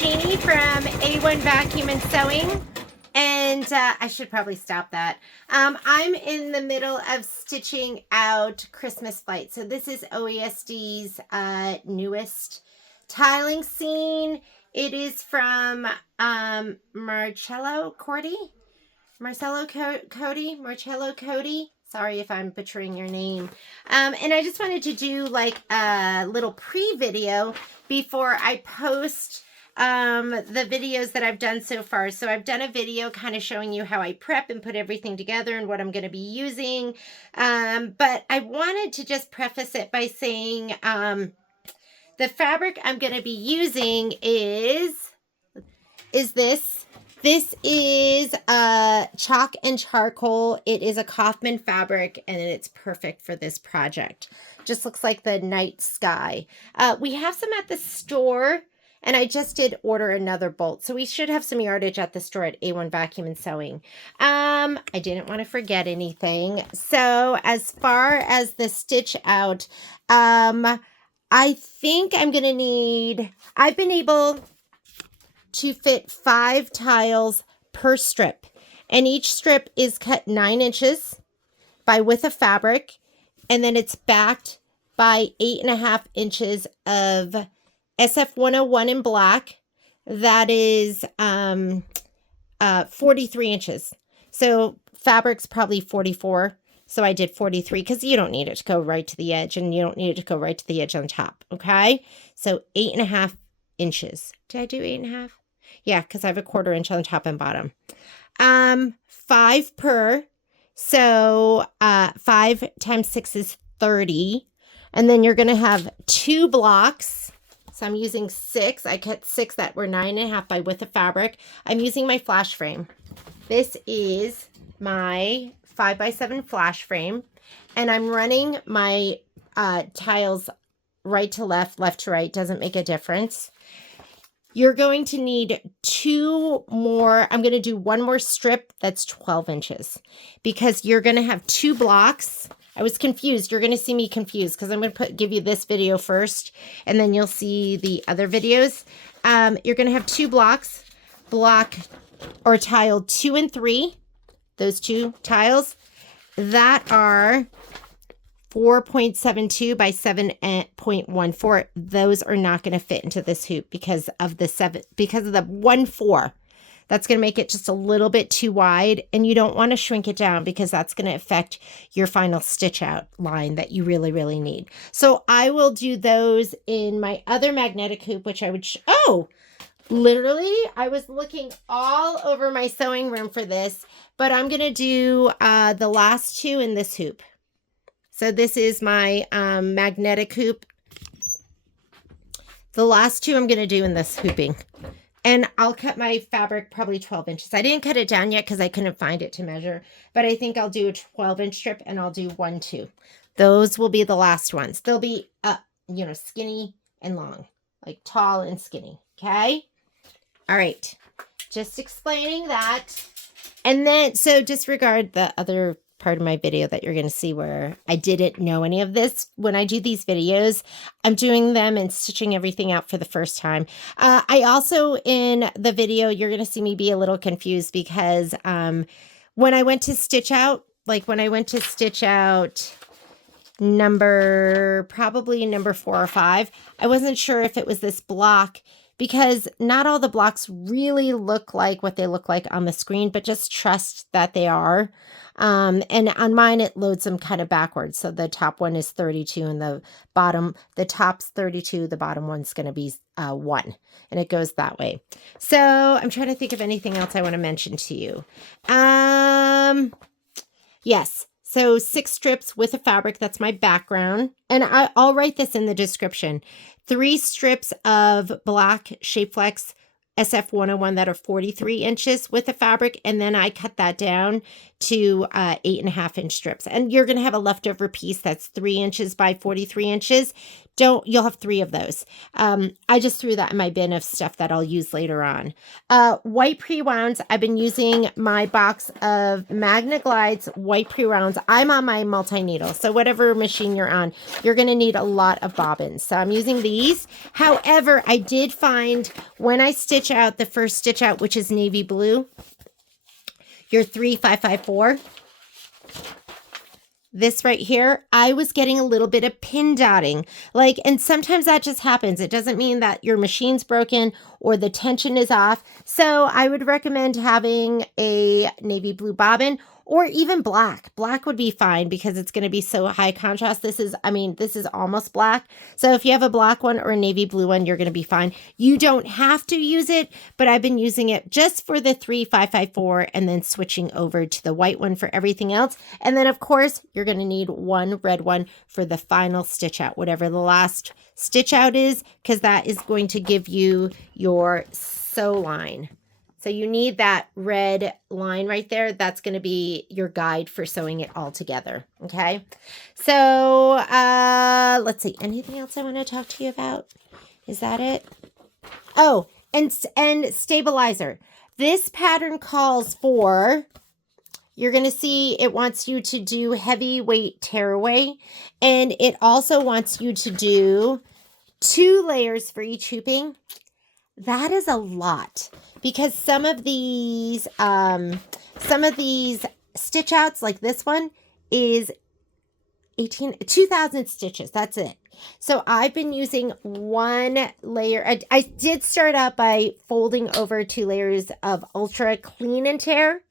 Jeannie from A1 Vacuum and Sewing, and I should probably stop that. I'm in the middle of stitching out Christmas Flight. So this is OESD's newest tiling scene. It is from Marcello Cody. Sorry if I'm butchering your name. And I just wanted to do like a little pre-video before I post the videos that I've done so far. So I've done a video kind of showing you how I prep and put everything together and what I'm going to be using. But I wanted to just preface it by saying the fabric I'm going to be using is this. This is chalk and charcoal. It is a Kaufman fabric, and it's perfect for this project. Just looks like the night sky. We have some at the store, and I just did order another bolt. So we should have some yardage at the store at A1 Vacuum and Sewing. I didn't want to forget anything. So as far as the stitch out, I think I'm going to need, I've been able to fit 5 tiles per strip, and each strip is cut 9 inches by width of fabric, and then it's backed by 8.5 inches of SF101 in black. That is 43 inches. So fabric's probably 44. So I did 43 because you don't need it to go right to the edge, and you don't need it to go right to the edge on top. Okay. So 8.5 inches. Did I do 8.5? Yeah, because I have a 1/4 inch on top and bottom. 5 per. So 5 times 6 is 30. And then you're going to have 2 blocks. So I'm using 6. I cut 6 that were 9.5 by width of fabric. I'm using my flash frame. This is my 5x7 flash frame. And I'm running my tiles right to left, left to right. Doesn't make a difference. You're going to need 2 more. I'm going to do 1 more strip that's 12 inches because you're going to have 2 blocks. I was confused. You're going to see me confused because I'm going to give you this video first, and then you'll see the other videos. You're going to have 2 blocks, block or tile 2 and 3. Those 2 tiles that are 4.72 by 7.14. Those are not going to fit into this hoop because of the 1/4. That's going to make it just a little bit too wide, and you don't want to shrink it down because that's going to affect your final stitch out line that you really, really need. So I will do those in my other magnetic hoop, which I would, literally, I was looking all over my sewing room for this, but I'm going to do the last 2 in this hoop. So this is my magnetic hoop. The last 2 I'm going to do in this hooping. And I'll cut my fabric probably 12 inches. I didn't cut it down yet because I couldn't find it to measure. But I think I'll do a 12-inch strip, and I'll do 1, 2. Those will be the last ones. They'll be, skinny and long. Like tall and skinny. Okay? All right. Just explaining that. And then, so disregard the other part of my video that you're going to see where I didn't know any of this. When I do these videos, I'm doing them and stitching everything out for the first time. I also, in the video, you're going to see me be a little confused because when I went to stitch out, probably number 4 or 5, I wasn't sure if it was this block because not all the blocks really look like what they look like on the screen, but just trust that they are. And on mine, it loads them kind of backwards. So the top one is 32 and the top's 32. The bottom one's going to be 1, and it goes that way. So I'm trying to think of anything else I want to mention to you. Yes. So 6 strips with a fabric. That's my background. And I'll write this in the description. 3 strips of Black Shapeflex SF101 that are 43 inches with the fabric, and then I cut that down to 8.5 inch strips. And you're going to have a leftover piece that's 3 inches by 43 inches. You'll have 3 of those. I just threw that in my bin of stuff that I'll use later on. White pre-wounds. I've been using my box of Magnaglides white pre-wounds. I'm on my multi-needle, so whatever machine you're on, you're going to need a lot of bobbins. So I'm using these. However, I did find when I stitch out the first stitch out, which is navy blue, your 3554, this right here, I was getting a little bit of pin dotting. Like, and sometimes that just happens. It doesn't mean that your machine's broken or the tension is off. So I would recommend having a navy blue bobbin or even black. Black would be fine because it's going to be so high contrast. This is, I mean, this is almost black. So if you have a black one or a navy blue one, you're going to be fine. You don't have to use it, but I've been using it just for the 3554 and then switching over to the white one for everything else. And then of course, you're going to need one red one for the final stitch out, whatever the last stitch out is, because that is going to give you your sew line. So you need that red line right there. That's going to be your guide for sewing it all together. Okay. So let's see. Anything else I want to talk to you about? Is that it? Oh, and stabilizer. This pattern calls for, you're going to see it wants you to do heavyweight tearaway. And it also wants you to do 2 layers for each hooping. That is a lot because some of these stitch outs, like this one, is 2,000 stitches. That's it. So I've been using 1 layer. I did start out by folding over 2 layers of ultra clean and tear,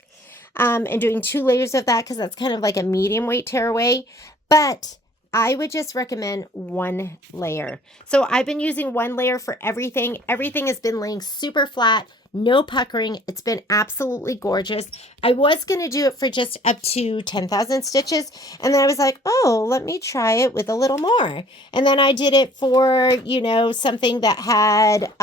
and doing 2 layers of that because that's kind of like a medium weight tearaway. But I would just recommend 1 layer. So I've been using 1 layer for everything. Everything has been laying super flat, no puckering. It's been absolutely gorgeous. I was going to do it for just up to 10,000 stitches. And then I was like, oh, let me try it with a little more. And then I did it for, you know, something that had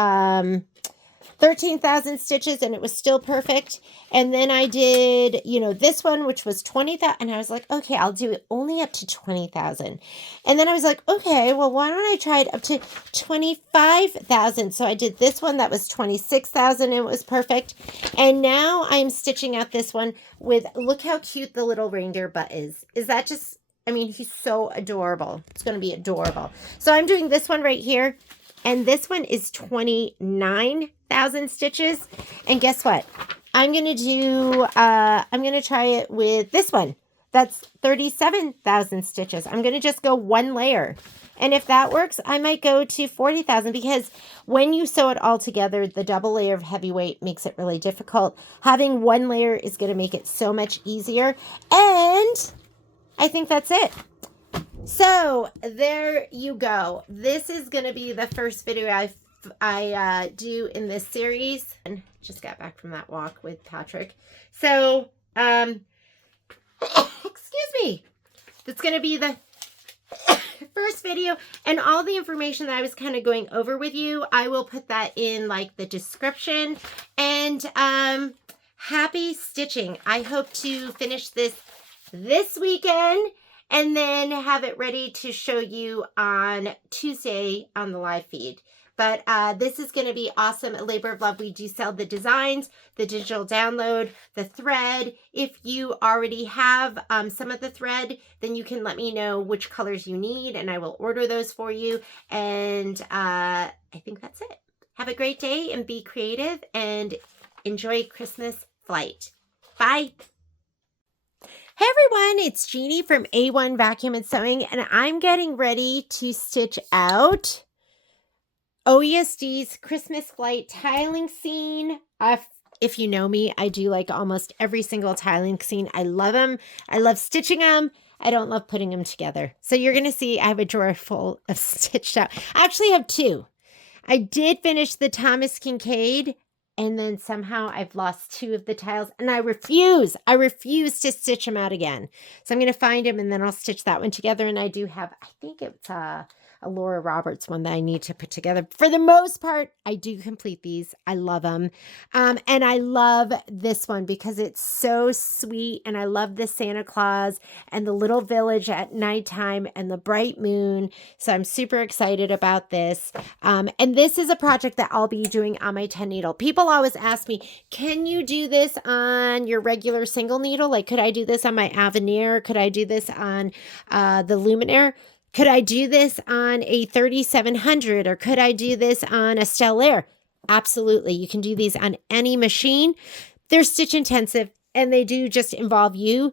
13,000 stitches and it was still perfect. And then I did, you know, this one, which was 20,000. And I was like, okay, I'll do it only up to 20,000. And then I was like, okay, well, why don't I try it up to 25,000? So I did this one that was 26,000 and it was perfect. And now I'm stitching out this one with, look how cute the little reindeer butt is. Is that just, I mean, he's so adorable. It's going to be adorable. So I'm doing this one right here. And this one is 29,000 stitches. And guess what? I'm going to try it with this one. That's 37,000 stitches. I'm going to just go 1 layer. And if that works, I might go to 40,000 because when you sew it all together, the double layer of heavyweight makes it really difficult. Having 1 layer is going to make it so much easier. And I think that's it. So there you go. This is going to be the first video I do in this series. And just got back from that walk with Patrick. So, excuse me. That's going to be the first video, and all the information that I was kind of going over with you, I will put that in like the description. And happy stitching. I hope to finish this weekend and then have it ready to show you on Tuesday on the live feed. But this is going to be awesome. A labor of love. We do sell the designs, the digital download, the thread. If you already have some of the thread, then you can let me know which colors you need, and I will order those for you. And I think that's it. Have a great day and be creative and enjoy Christmas flight. Bye. Hey everyone, it's Jeannie from A1 Vacuum and Sewing, and I'm getting ready to stitch out OESD's Christmas flight tiling scene. If you know me, I do like almost every single tiling scene. I love them. I love stitching them. I don't love putting them together. So you're going to see I have a drawer full of stitched out. I actually have 2. I did finish the Thomas Kincaid, and then somehow I've lost 2 of the tiles, and I refuse to stitch them out again. So I'm going to find them, and then I'll stitch that one together. And I do have, I think it's a Laura Roberts one that I need to put together. For the most part, I do complete these. I love them. And I love this one because it's so sweet. And I love the Santa Claus and the little village at nighttime and the bright moon. So I'm super excited about this. And this is a project that I'll be doing on my 10 needle. People always ask me, can you do this on your regular single needle? Like, could I do this on my Avenir? Could I do this on the Luminaire? Could I do this on a 3700, or could I do this on a Stellaire? Absolutely. You can do these on any machine. They're stitch intensive, and they do just involve you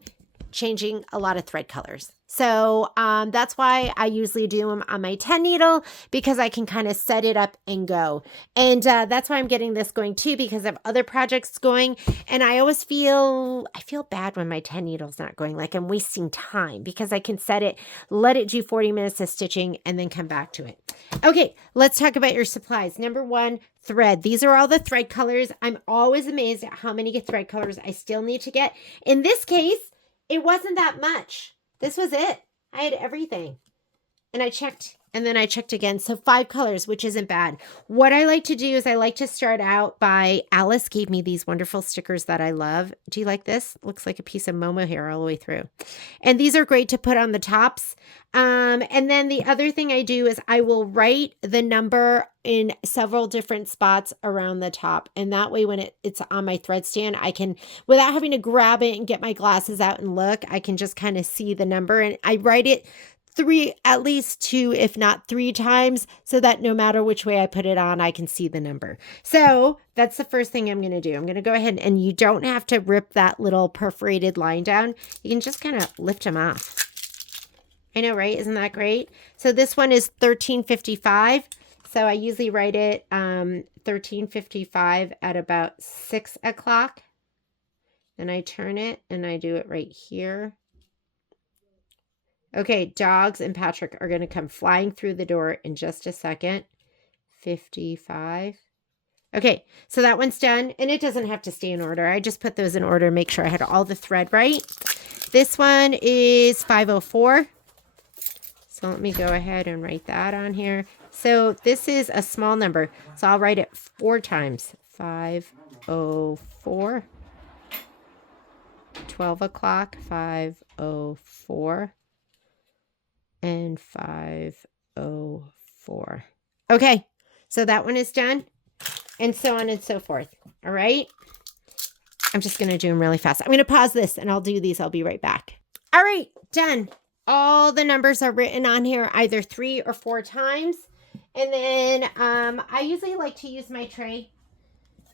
changing a lot of thread colors. So that's why I usually do them on my 10 needle, because I can kind of set it up and go. And that's why I'm getting this going too, because I have other projects going. And I always feel bad when my 10 needle's not going, like I'm wasting time, because I can set it, let it do 40 minutes of stitching, and then come back to it. Okay, let's talk about your supplies. Number one, thread. These are all the thread colors. I'm always amazed at how many thread colors I still need to get. In this case, it wasn't that much. This was it. I had everything. And I checked, and then I checked again. So 5 colors, which isn't bad. What I like to do is I like to start out by, Alice gave me these wonderful stickers that I love. Do you like this? Looks like a piece of Momo hair all the way through. And these are great to put on the tops. And then the other thing I do is I will write the number in several different spots around the top. And that way when it's on my thread stand, I can, without having to grab it and get my glasses out and look, I can just kind of see the number. And I write it at least 2, if not 3 times, so that no matter which way I put it on, I can see the number. So that's the first thing I'm going to do. I'm going to go ahead, and you don't have to rip that little perforated line down. You can just kind of lift them off. I know, right? Isn't that great? So this one is 1355. So I usually write it 1355 at about 6 o'clock. Then I turn it and I do it right here. Okay, Dogs and Patrick are going to come flying through the door in just a second. 55. Okay, so that one's done, and it doesn't have to stay in order. I just put those in order to make sure I had all the thread right. This one is 504. So let me go ahead and write that on here. So this is a small number, so I'll write it 4 times. 504. 12 o'clock, 504. And 504. Okay, so that one is done, and so on and so forth. All right, I'm just going to do them really fast. I'm going to pause this and I'll do these. I'll be right back. All right, done. All the numbers are written on here either 3 or 4 times. And then I usually like to use my tray,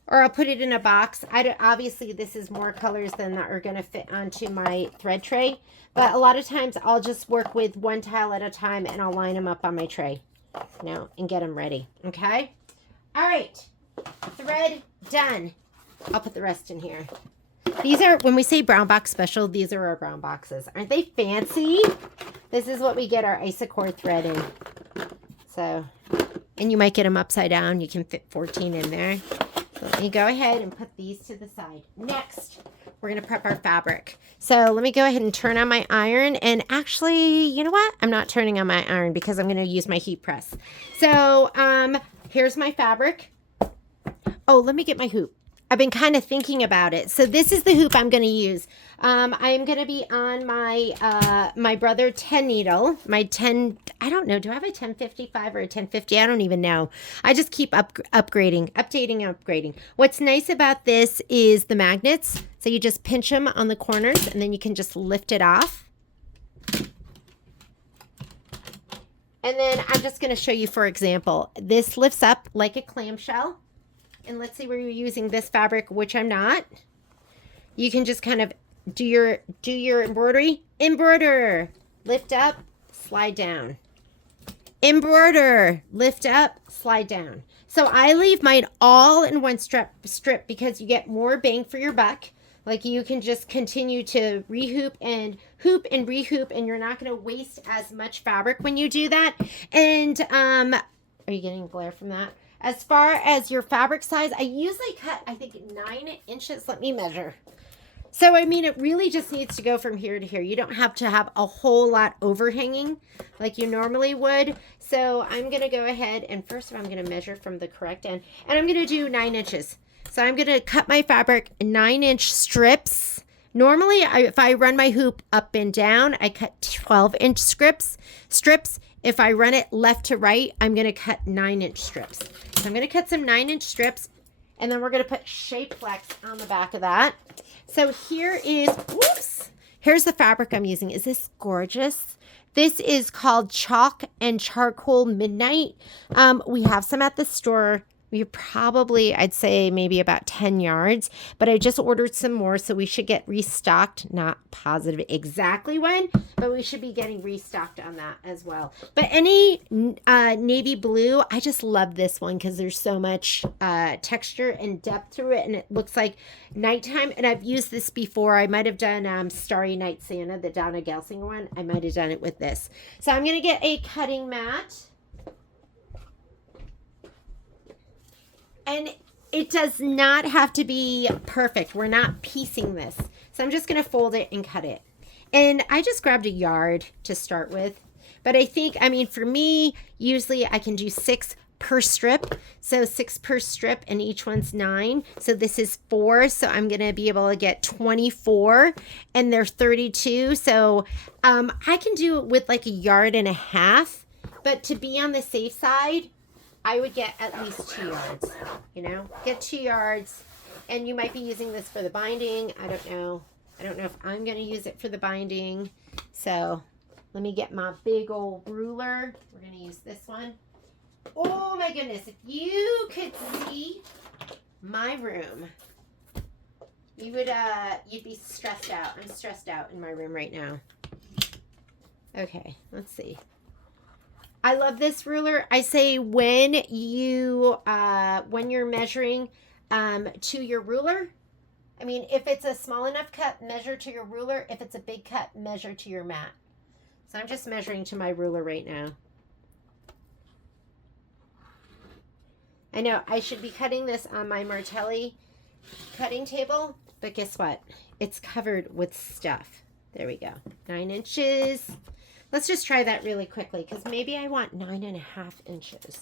or I'll put it in a box. Obviously, this is more colors than that are going to fit onto my thread tray. But a lot of times I'll just work with 1 tile at a time, and I'll line them up on my tray, and get them ready. Okay? All right. Thread done. I'll put the rest in here. These are, when we say brown box special, these are our brown boxes. Aren't they fancy? This is what we get our Isacord thread in. So, and you might get them upside down. You can fit 14 in there. So let me go ahead and put these to the side. Next, we're going to prep our fabric. So let me go ahead and turn on my iron. And actually, you know what? I'm not turning on my iron because I'm going to use my heat press. So here's my fabric. Oh, let me get my hoop. I've been kind of thinking about it. So this is the hoop I'm going to use. I am going to be on my my brother 10 needle. My 10, I don't know. Do I have a 1055 or a 1050? I don't even know. I just keep updating. What's nice about this is the magnets. So you just pinch them on the corners and then you can just lift it off. And then I'm just going to show you, for example, this lifts up like a clamshell. And let's say we're using this fabric, which I'm not. You can just kind of do your embroidery. Embroider. Lift up, slide down. Embroider. Lift up, slide down. So I leave mine all in one strip because you get more bang for your buck. Like you can just continue to rehoop and hoop and rehoop, and you're not going to waste as much fabric when you do that. And are you getting glare from that? As far as your fabric size, I usually cut, I think, 9 inches. Let me measure. So, I mean, it really just needs to go from here to here. You don't have to have a whole lot overhanging like you normally would. So, I'm going to go ahead and first of all, I'm going to measure from the correct end. And I'm going to do 9 inches. So, I'm going to cut my fabric in 9-inch strips. Normally, if I run my hoop up and down, I cut 12-inch strips. If I run it left to right, I'm going to cut 9-inch strips. So I'm going to cut some 9-inch strips, and then we're going to put Shapeflex on the back of that. So here is, whoops, here's the fabric I'm using. Is this gorgeous? This is called Chalk and Charcoal Midnight. We have some at the store. You're probably, I'd say maybe about 10 yards, but I just ordered some more, so we should get restocked. Not positive exactly when, but we should be getting restocked on that as well. But any navy blue, I just love this one because there's so much texture and depth to it, and it looks like nighttime. And I've used this before. I might have done Starry Night Santa, the Donna Gelsinger one. I might have done it with this. So I'm going to get a cutting mat. And it does not have to be perfect. We're not piecing this. So I'm just going to fold it and cut it. And I just grabbed a yard to start with. But I think, I mean, for me, usually I can do 6 per strip. So 6 per strip, and each one's 9. So this is 4. So I'm going to be able to get 24, and they're 32. So I can do it with like a yard and a half. But to be on the safe side, I would get at least 2 yards, you know, get 2 yards, and you might be using this for the binding. I don't know. I don't know if I'm going to use it for the binding. So let me get my big old ruler. We're going to use this one. Oh my goodness. If you could see my room, you would, you'd be stressed out. I'm stressed out in my room right now. Okay, let's see. I love this ruler. I say when you're measuring to your ruler, I mean, if it's a small enough cut, measure to your ruler. If it's a big cut, measure to your mat. So I'm just measuring to my ruler right now. I know I should be cutting this on my Martelli cutting table, but guess what? It's covered with stuff. There we go. 9 inches. Let's just try that really quickly, because maybe I want 9.5 inches.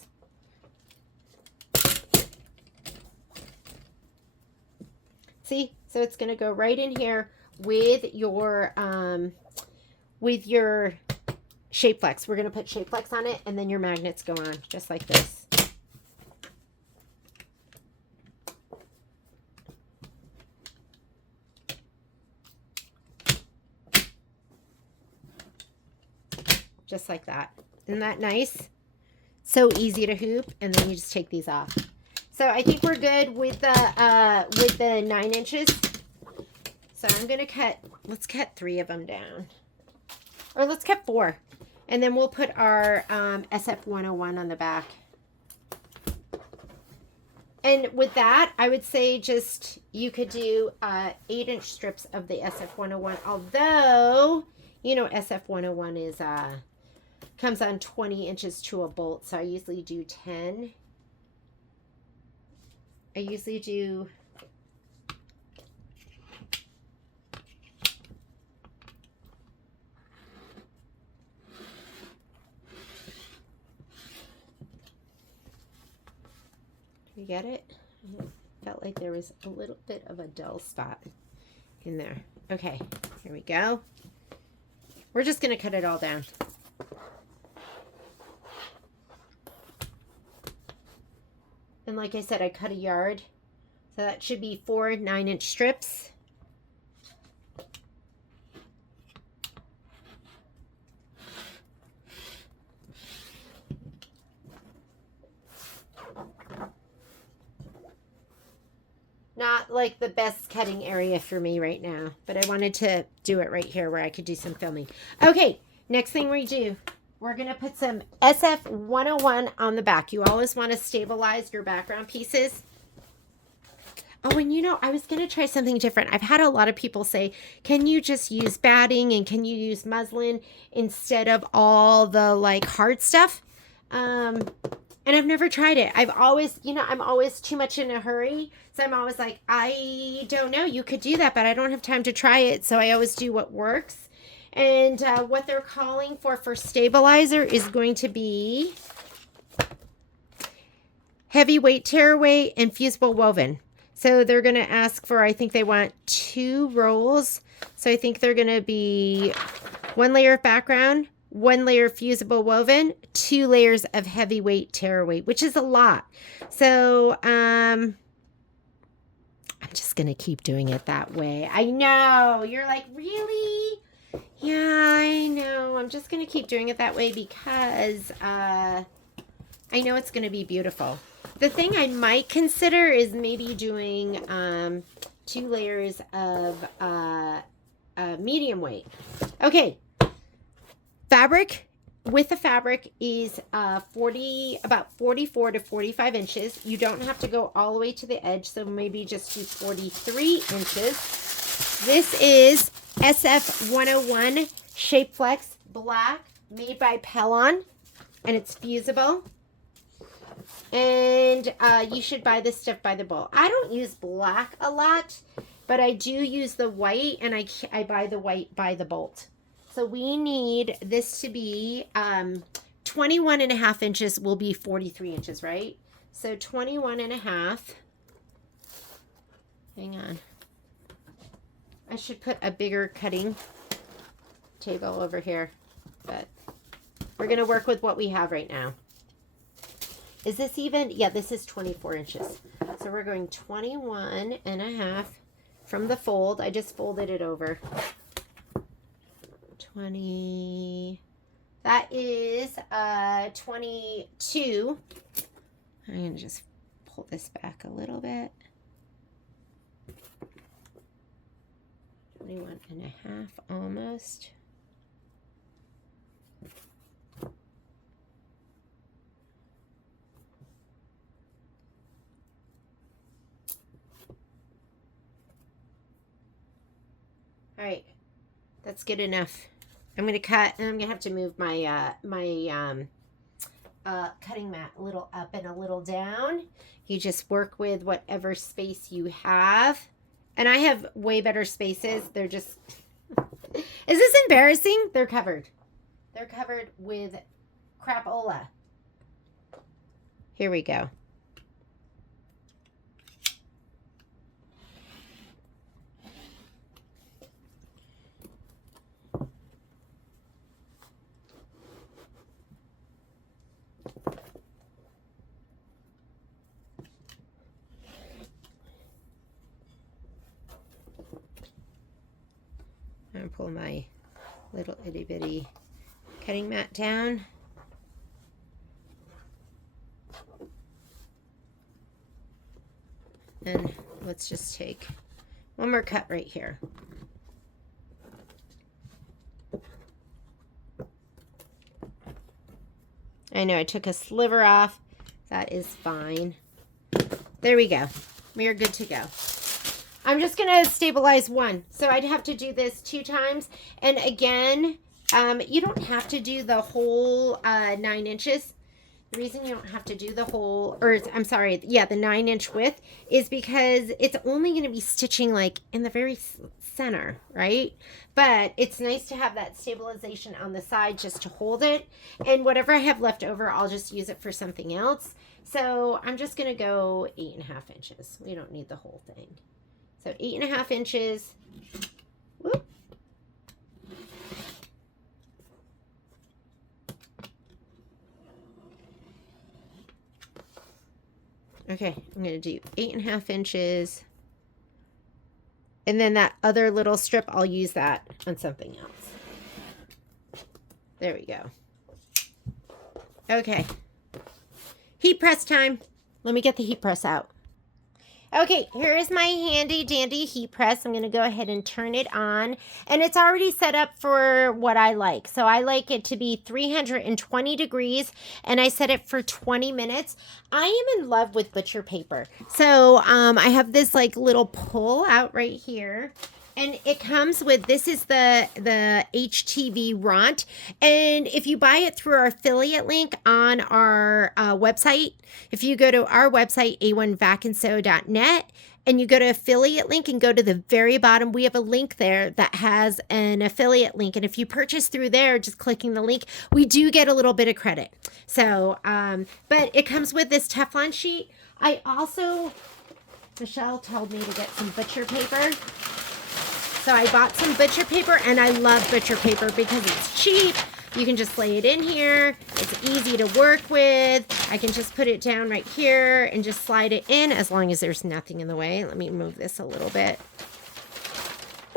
See, so it's going to go right in here with your Shapeflex. We're going to put Shapeflex on it, and then your magnets go on, just like this. Just like that. Isn't that nice? So easy to hoop, and then you just take these off. So I think we're good with the 9 inches. So I'm gonna cut. Let's cut 3 of them down, or let's cut 4, and then we'll put our SF101 on the back. And with that, I would say just you could do 8-inch strips of the SF101. Although, you know, SF101 is comes on 20 inches to a bolt, so I usually do 10. I usually do you get it? I felt like there was a little bit of a dull spot in there. Okay, here we go. We're just going to cut it all down. And like I said, I cut a yard. So that should be 4 9-inch strips. Not like the best cutting area for me right now, but I wanted to do it right here where I could do some filming. Okay, next thing we do, we're going to put some SF101 on the back. You always want to stabilize your background pieces. Oh, and you know, I was going to try something different. I've had a lot of people say, can you just use batting and can you use muslin instead of all the like hard stuff? And I've never tried it. I've always, you know, I'm always too much in a hurry. So I'm always like, I don't know. You could do that, but I don't have time to try it. So I always do what works. And what they're calling for stabilizer is going to be heavyweight tearaway and fusible woven. So they're going to ask for, I think they want 2 rolls. So I think they're going to be 1 layer of background, 1 layer of fusible woven, 2 layers of heavyweight tearaway, which is a lot. So I'm just going to keep doing it that way. I know. You're like, really? Yeah, I know. I'm just going to keep doing it that way because I know it's going to be beautiful. The thing I might consider is maybe doing 2 layers of medium weight. Okay, fabric. With the fabric is about 44 to 45 inches. You don't have to go all the way to the edge, so maybe just do 43 inches. This is SF101 Shapeflex Black, made by Pellon, and it's fusible. And you should buy this stuff by the bolt. I don't use black a lot, but I do use the white, and I buy the white by the bolt. So we need this to be 21 and a half inches will be 43 inches, right? So 21 and a half. Hang on. I should put a bigger cutting table over here, but we're going to work with what we have right now. Is this even? Yeah, this is 24 inches. So we're going 21 and a half from the fold. I just folded it over. 20, that is 22. I'm going to just pull this back a little bit. 21 and a half almost. All right, that's good enough. I'm going to cut, and I'm going to have to move my cutting mat a little up and a little down. You just work with whatever space you have. And I have way better spaces. They're just, is this embarrassing? They're covered. They're covered with crapola. Here we go. I'm going to pull my little itty bitty cutting mat down. And let's just take one more cut right here. I know I took a sliver off. That is fine. There we go. We are good to go. I'm just going to stabilize one. So I'd have to do this 2 times. And again, you don't have to do the whole 9 inches. The reason you don't have to do the whole, or I'm sorry, yeah, the 9-inch width is because it's only going to be stitching like in the very center, right? But it's nice to have that stabilization on the side just to hold it. And whatever I have left over, I'll just use it for something else. So I'm just going to go 8.5 inches. We don't need the whole thing. So 8.5 inches. Whoop. Okay, I'm going to do 8.5 inches. And then that other little strip, I'll use that on something else. There we go. Okay. Heat press time. Let me get the heat press out. Okay, here is my handy dandy heat press. I'm going to go ahead and turn it on. And it's already set up for what I like. So I like it to be 320 degrees. And I set it for 20 minutes. I am in love with butcher paper. So I have this like little pull out right here. And it comes with, this is the HTV Ront. And if you buy it through our affiliate link on our website, if you go to our website, a1vacandsew.net, and you go to affiliate link and go to the very bottom, we have a link there that has an affiliate link. And if you purchase through there, just clicking the link, we do get a little bit of credit. So, but it comes with this Teflon sheet. I also, Michelle told me to get some butcher paper. So I bought some butcher paper, and I love butcher paper because it's cheap. You can just lay it in here. It's easy to work with. I can just put it down right here and just slide it in as long as there's nothing in the way. Let me move this a little bit.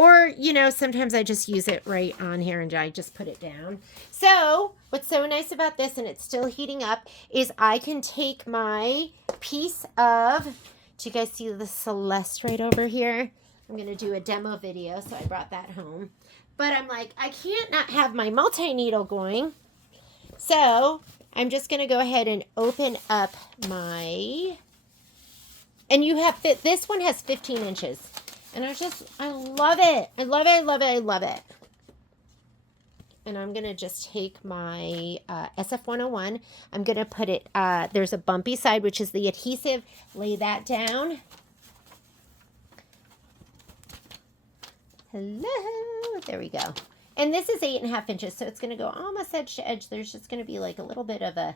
Or, you know, sometimes I just use it right on here and I just put it down. So what's so nice about this, and it's still heating up, is I can take my piece of, do you guys see the Celeste right over here? I'm going to do a demo video, so I brought that home. But I'm like, I can't not have my multi-needle going. So I'm just going to go ahead and open up my, and you have, this one has 15 inches. And I love it. I love it. I love it. I love it. And I'm going to just take my SF101. I'm going to put it, there's a bumpy side, which is the adhesive. Lay that down. Hello. There we go. And this is 8.5 inches, so it's going to go almost edge to edge. There's just going to be like a little bit of a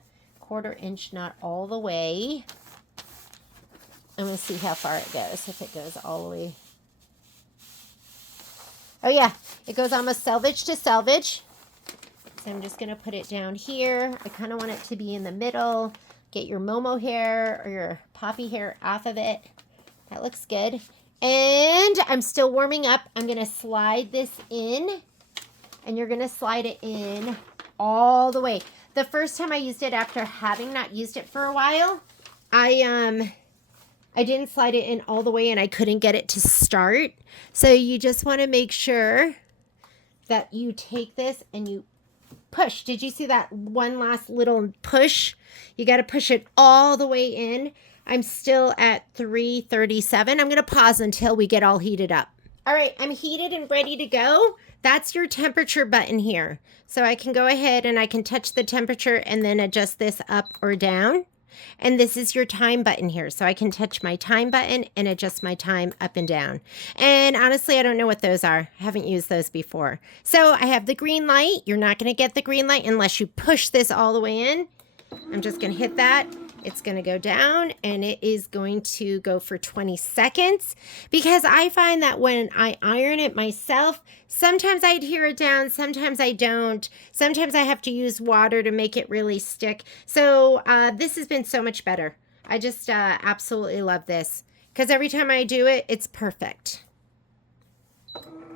1/4 inch, not all the way. I'm going to see how far it goes, if it goes all the way. Oh yeah, it goes almost selvage to selvage. So I'm just going to put it down here. I kind of want it to be in the middle. Get your Momo hair or your poppy hair off of it. That looks good. And I'm still warming up. I'm going to slide this in. And you're going to slide it in all the way. The first time I used it after having not used it for a while, I didn't slide it in all the way and I couldn't get it to start. So you just want to make sure that you take this and you push. Did you see that one last little push? You got to push it all the way in. I'm still at 337. I'm going to pause until we get all heated up. All right, I'm heated and ready to go. That's your temperature button here. So I can go ahead and I can touch the temperature and then adjust this up or down. And this is your time button here. So I can touch my time button and adjust my time up and down. And honestly, I don't know what those are. I haven't used those before. So I have the green light. You're not going to get the green light unless you push this all the way in. I'm just going to hit that. It's going to go down and it is going to go for 20 seconds because I find that when I iron it myself, sometimes I adhere it down, sometimes I don't. Sometimes I have to use water to make it really stick. So this has been so much better. I just absolutely love this because every time I do it, it's perfect.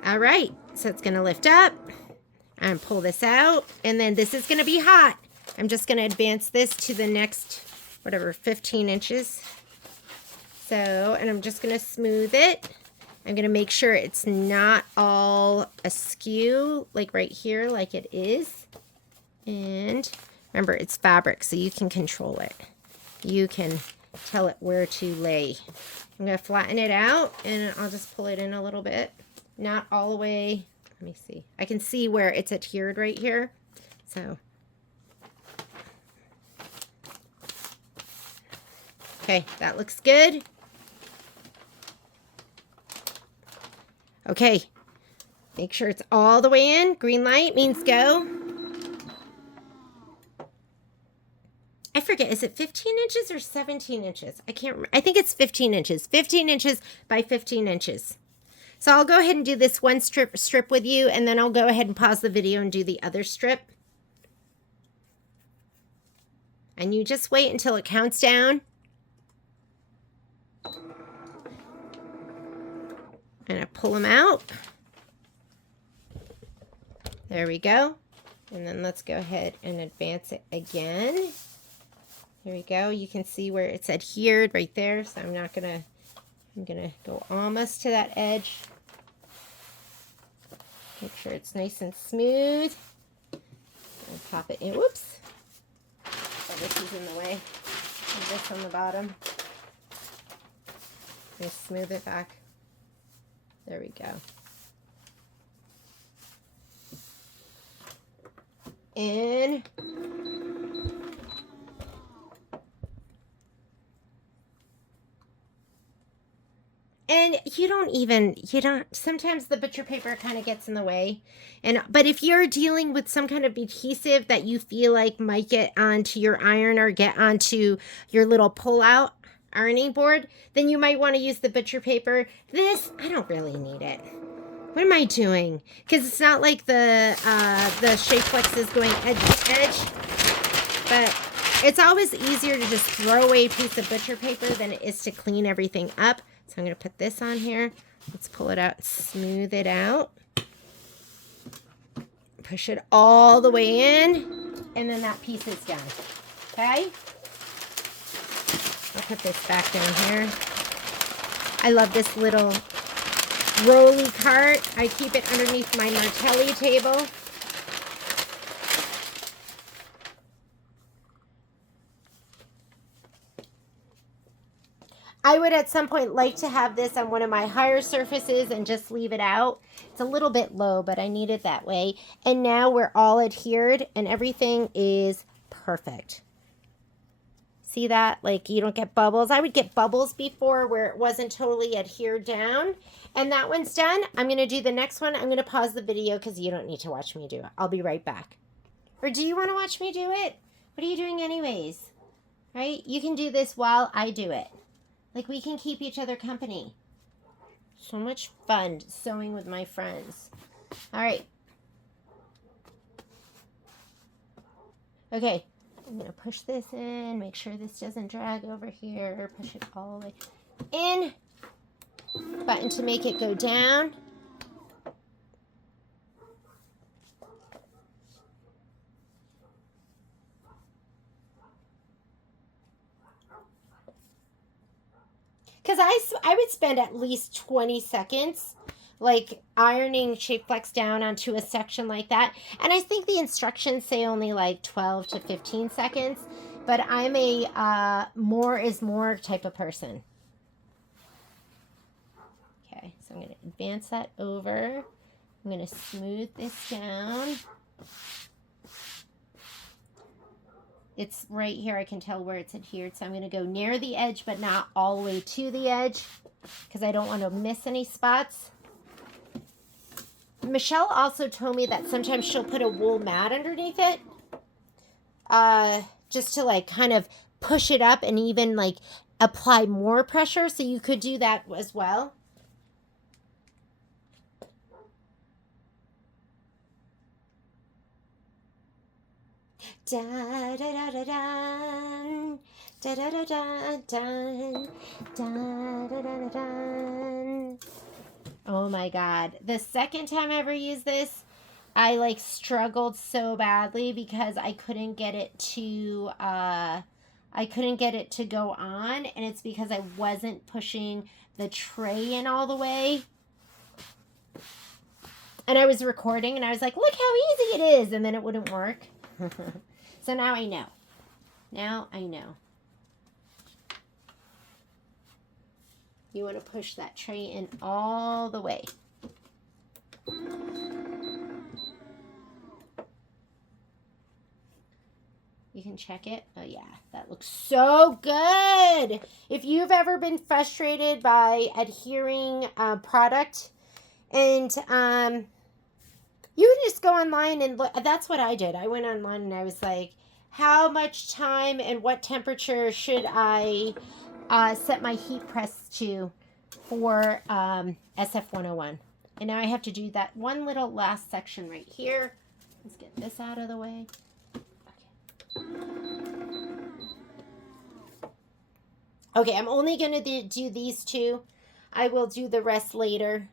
All right, so it's going to lift up and pull this out. And then this is going to be hot. I'm just going to advance this to the next, whatever, 15 inches. So, and I'm just going to smooth it. I'm going to make sure it's not all askew, like right here, like it is. And remember, it's fabric, so you can control it. You can tell it where to lay. I'm going to flatten it out, and I'll just pull it in a little bit. Not all the way. Let me see. I can see where it's adhered right here. So, okay, that looks good. Okay, make sure it's all the way in. Green light means go. I forget, is it 15 inches or 17 inches? I can't remember. I think it's 15 inches. 15 inches by 15 inches. So I'll go ahead and do this one strip with you, and then I'll go ahead and pause the video and do the other strip. And you just wait until it counts down. And I pull them out. There we go. And then let's go ahead and advance it again. There we go. You can see where it's adhered right there. So I'm gonna go almost to that edge. Make sure it's nice and smooth. And pop it in. Whoops. Oh, this is in the way. And this on the bottom. And smooth it back. There we go. In. And sometimes the butcher paper kind of gets in the way. But if you're dealing with some kind of adhesive that you feel like might get onto your iron or get onto your little pull-out ironing board, then you might want to use the butcher paper. This, I don't really need it. What am I doing? Because it's not like the Shapeflex is going edge to edge. But it's always easier to just throw away a piece of butcher paper than it is to clean everything up. So I'm going to put this on here. Let's pull it out, smooth it out. Push it all the way in, and then that piece is done. Okay? I'll put this back down here. I love this little rolly cart. I keep it underneath my Martelli table. I would at some point like to have this on one of my higher surfaces and just leave it out. It's a little bit low, but I need it that way. And now we're all adhered and everything is perfect. See that? Like you don't get bubbles. I would get bubbles before where it wasn't totally adhered down. And that one's done. I'm going to do the next one. I'm going to pause the video because you don't need to watch me do it. I'll be right back. Or do you want to watch me do it? What are you doing anyways? Right? You can do this while I do it. Like, we can keep each other company. So much fun sewing with my friends. All right. Okay. I'm going to push this in. Make sure this doesn't drag over here. Push it all the way in. Button to make it go down. Because I would spend at least 20 seconds like ironing Shapeflex down onto a section like that. And I think the instructions say only like 12 to 15 seconds. But I'm a more is more type of person. Okay, so I'm going to advance that over. I'm going to smooth this down. It's right here. I can tell where it's adhered. So I'm going to go near the edge, but not all the way to the edge because I don't want to miss any spots. Michelle also told me that sometimes she'll put a wool mat underneath it just to like kind of push it up and even like apply more pressure. So you could do that as well. Da da da da da da da da da da da da da. Oh my God. The second time I ever used this, I like struggled so badly because I couldn't get it to go on, and it's because I wasn't pushing the tray in all the way. And I was recording and I was like, look how easy it is, and then it wouldn't work. So now I know. Now I know. You want to push that tray in all the way. You can check it. Oh yeah, that looks so good. If you've ever been frustrated by adhering product and you can just go online and look. That's what I did. I went online and I was like, how much time and what temperature should I set my heat press to for SF101? And now I have to do that one little last section right here. Let's get this out of the way. Okay, I'm only going to do these two. I will do the rest later.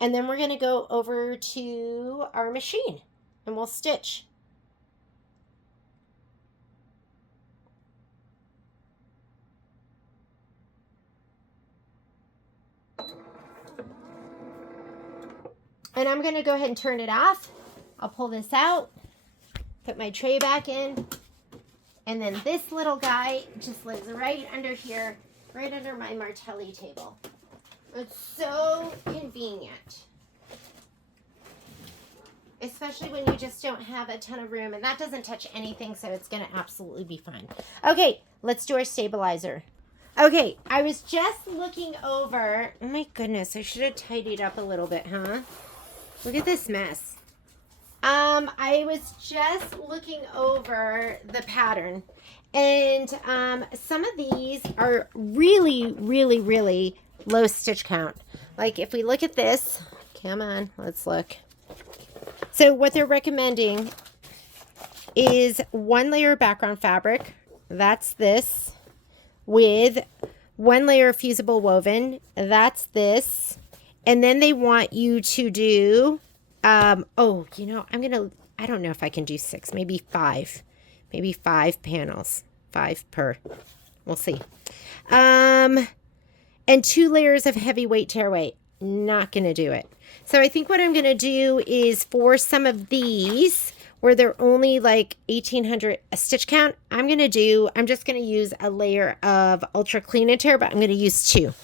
And then we're going to go over to our machine and we'll stitch. And I'm going to go ahead and turn it off. I'll pull this out, put my tray back in, and then this little guy just lives right under here, right under my Martelli table. It's so convenient, especially when you just don't have a ton of room, and that doesn't touch anything, so it's going to absolutely be fine. Okay, let's do our stabilizer. Okay, I was just looking over. Oh my goodness, I should have tidied up a little bit, huh? Look at this mess. I was just looking over the pattern, and some of these are really, really, really low stitch count. Like if we look at this, come on, let's look. So what they're recommending is 1 layer background fabric. That's this with 1 layer of fusible woven. That's this. And then they want you to do, oh, you know, I don't know if I can do 6, maybe 5. Maybe 5 panels. 5 per. We'll see. And 2 layers of heavyweight tearaway. Not going to do it. So I think what I'm going to do is for some of these, where they're only like 1,800 a stitch count, I'm just going to use a layer of Ultra Clean and Tear, but I'm going to use 2.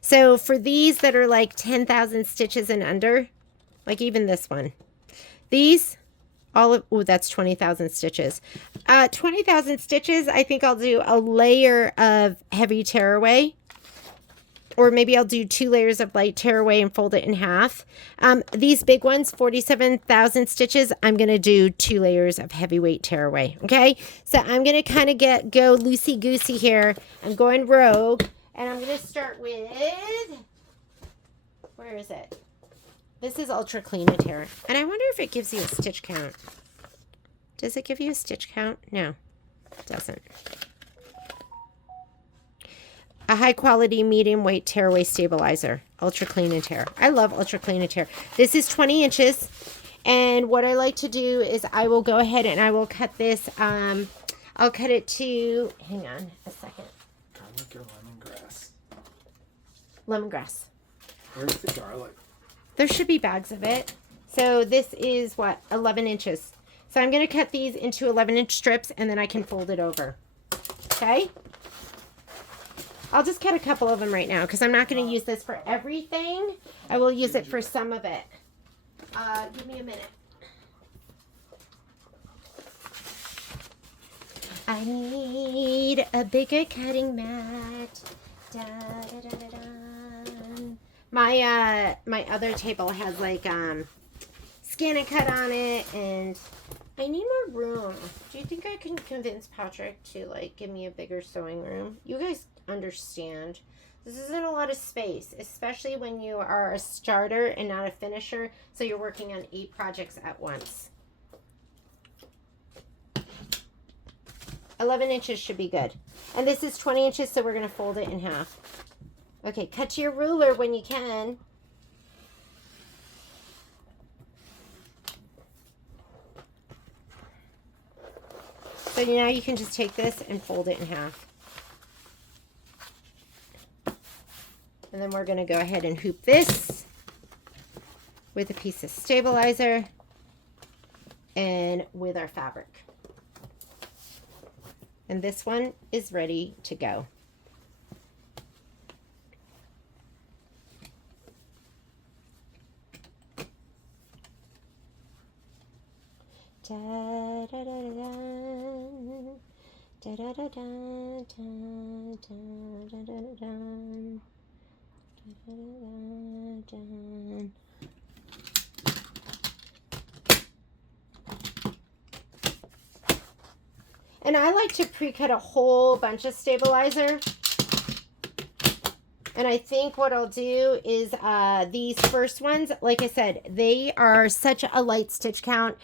So for these that are like 10,000 stitches and under, like even this one, these, oh, that's 20,000 stitches. 20,000 stitches, I think I'll do a layer of heavy tearaway. Or maybe I'll do 2 layers of light tearaway and fold it in half. These big ones, 47,000 stitches, I'm going to do 2 layers of heavyweight tearaway. Okay, so I'm going to kind of go loosey-goosey here. I'm going rogue, and I'm going to start with, where is it? This is Ultra Clean and Tear. And I wonder if it gives you a stitch count. Does it give you a stitch count? No, it doesn't. A high quality medium weight tearaway stabilizer. Ultra Clean and Tear. I love Ultra Clean and Tear. This is 20 inches. And what I like to do is I will go ahead and I will cut this. I'll cut it to, hang on a second. Garlic or lemongrass? Lemongrass. Where's the garlic? There should be bags of it. So this is what, 11 inches. So I'm going to cut these into 11-inch strips and then I can fold it over. Okay? I'll just cut a couple of them right now because I'm not going to use this for everything. I will use it for some of it. Give me a minute. I need a bigger cutting mat. Da, da, da, da, da. My other table has like scan and cut on it, and I need more room. Do you think I can convince Patrick to like give me a bigger sewing room? You guys understand this isn't a lot of space, especially when you are a starter and not a finisher, so you're working on 8 projects at once. 11 inches should be good, and this is 20 inches, so we're going to fold it in half. Okay, cut to your ruler when you can. So now you can just take this and fold it in half. And then we're going to go ahead and hoop this with a piece of stabilizer and with our fabric. And this one is ready to go. Da, da, da, da, da, da, da, da, da, da, da, da, da. And I like to pre-cut a whole bunch of stabilizer. And I think what I'll do is these first ones, like I said, they are such a light stitch count.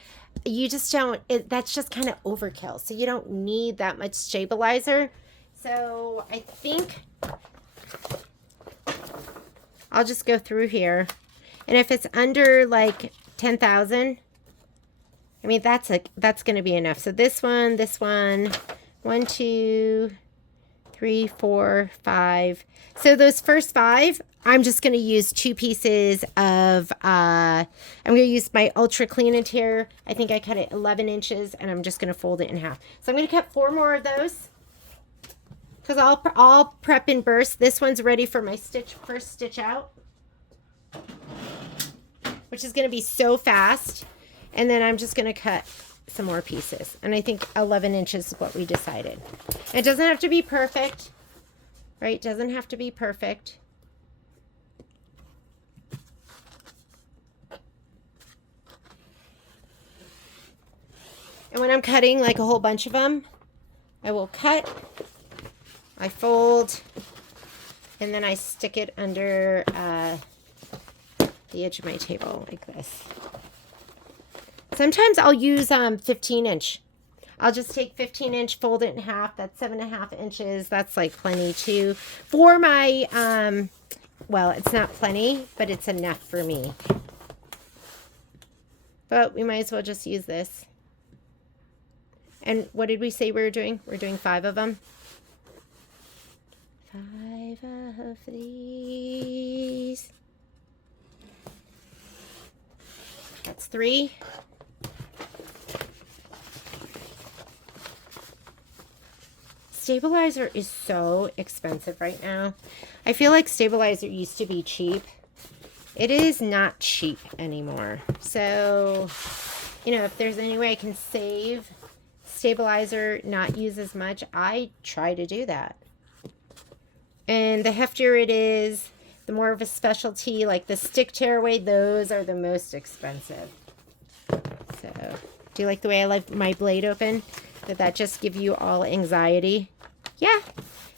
You just don't, that's just kind of overkill. So you don't need that much stabilizer. So I think I'll just go through here. And if it's under like 10,000, I mean, that's going to be enough. So this one, 1, 2, 3, 4, 5. So those first 5, I'm just going to use 2 pieces of, I'm going to use my Ultra Clean and Tear. I think I cut it 11 inches and I'm just going to fold it in half. So I'm going to cut 4 more of those because I'll prep and burst. This one's ready for my first stitch out, which is going to be so fast. And then I'm just going to cut some more pieces. And I think 11 inches is what we decided. It doesn't have to be perfect, right? It doesn't have to be perfect. And when I'm cutting like a whole bunch of them, I will cut, I fold, and then I stick it under the edge of my table like this. Sometimes I'll use 15 inch. I'll just take 15-inch, fold it in half. That's 7.5 inches. That's like plenty too for my, well, it's not plenty, but it's enough for me. But we might as well just use this. And what did we say we were doing? We're doing 5 of them. 5 of these. That's 3. Stabilizer is so expensive right now. I feel like stabilizer used to be cheap. It is not cheap anymore. So, you know, if there's any way I can save stabilizer, not use as much, I try to do that. And the heftier it is, the more of a specialty, like the stick tearaway, those are the most expensive. So, do you like the way I like my blade open? Did that just give you all anxiety? Yeah,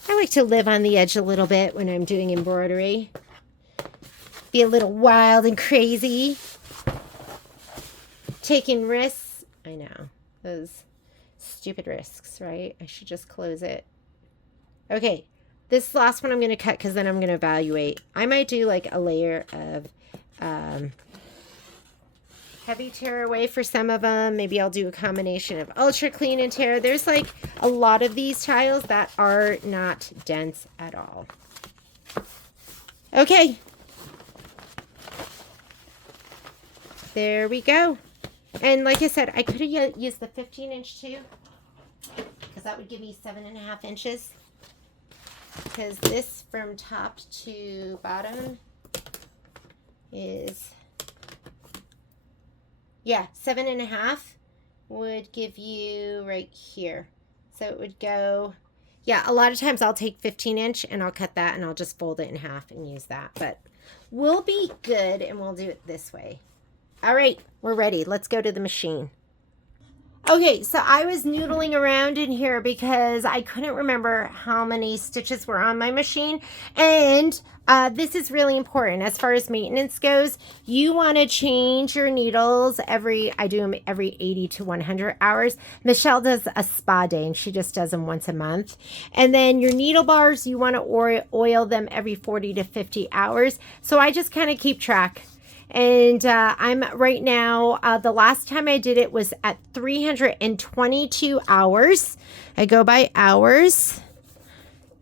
I like to live on the edge a little bit when I'm doing embroidery. Be a little wild and crazy. Taking risks. I know, those stupid risks, right? I should just close it. Okay, this last one I'm going to cut because then I'm going to evaluate. I might do like a layer of heavy tearaway for some of them. Maybe I'll do a combination of ultra clean and tear. There's like a lot of these tiles that are not dense at all. Okay. There we go. And like I said, I could have used the 15-inch too, because that would give me 7.5 inches. Because this from top to bottom is, yeah, 7.5 would give you right here. So it would go, yeah, a lot of times I'll take 15-inch and I'll cut that and I'll just fold it in half and use that. But we'll be good and we'll do it this way. All right, we're ready. Let's go to the machine. Okay, so I was noodling around in here because I couldn't remember how many stitches were on my machine. And this is really important as far as maintenance goes. You want to change your needles I do them every 80 to 100 hours. Michelle does a spa day and she just does them once a month. And then your needle bars, you want to oil them every 40 to 50 hours. So I just kind of keep track. And I'm right now, the last time I did it was at 322 hours. I go by hours.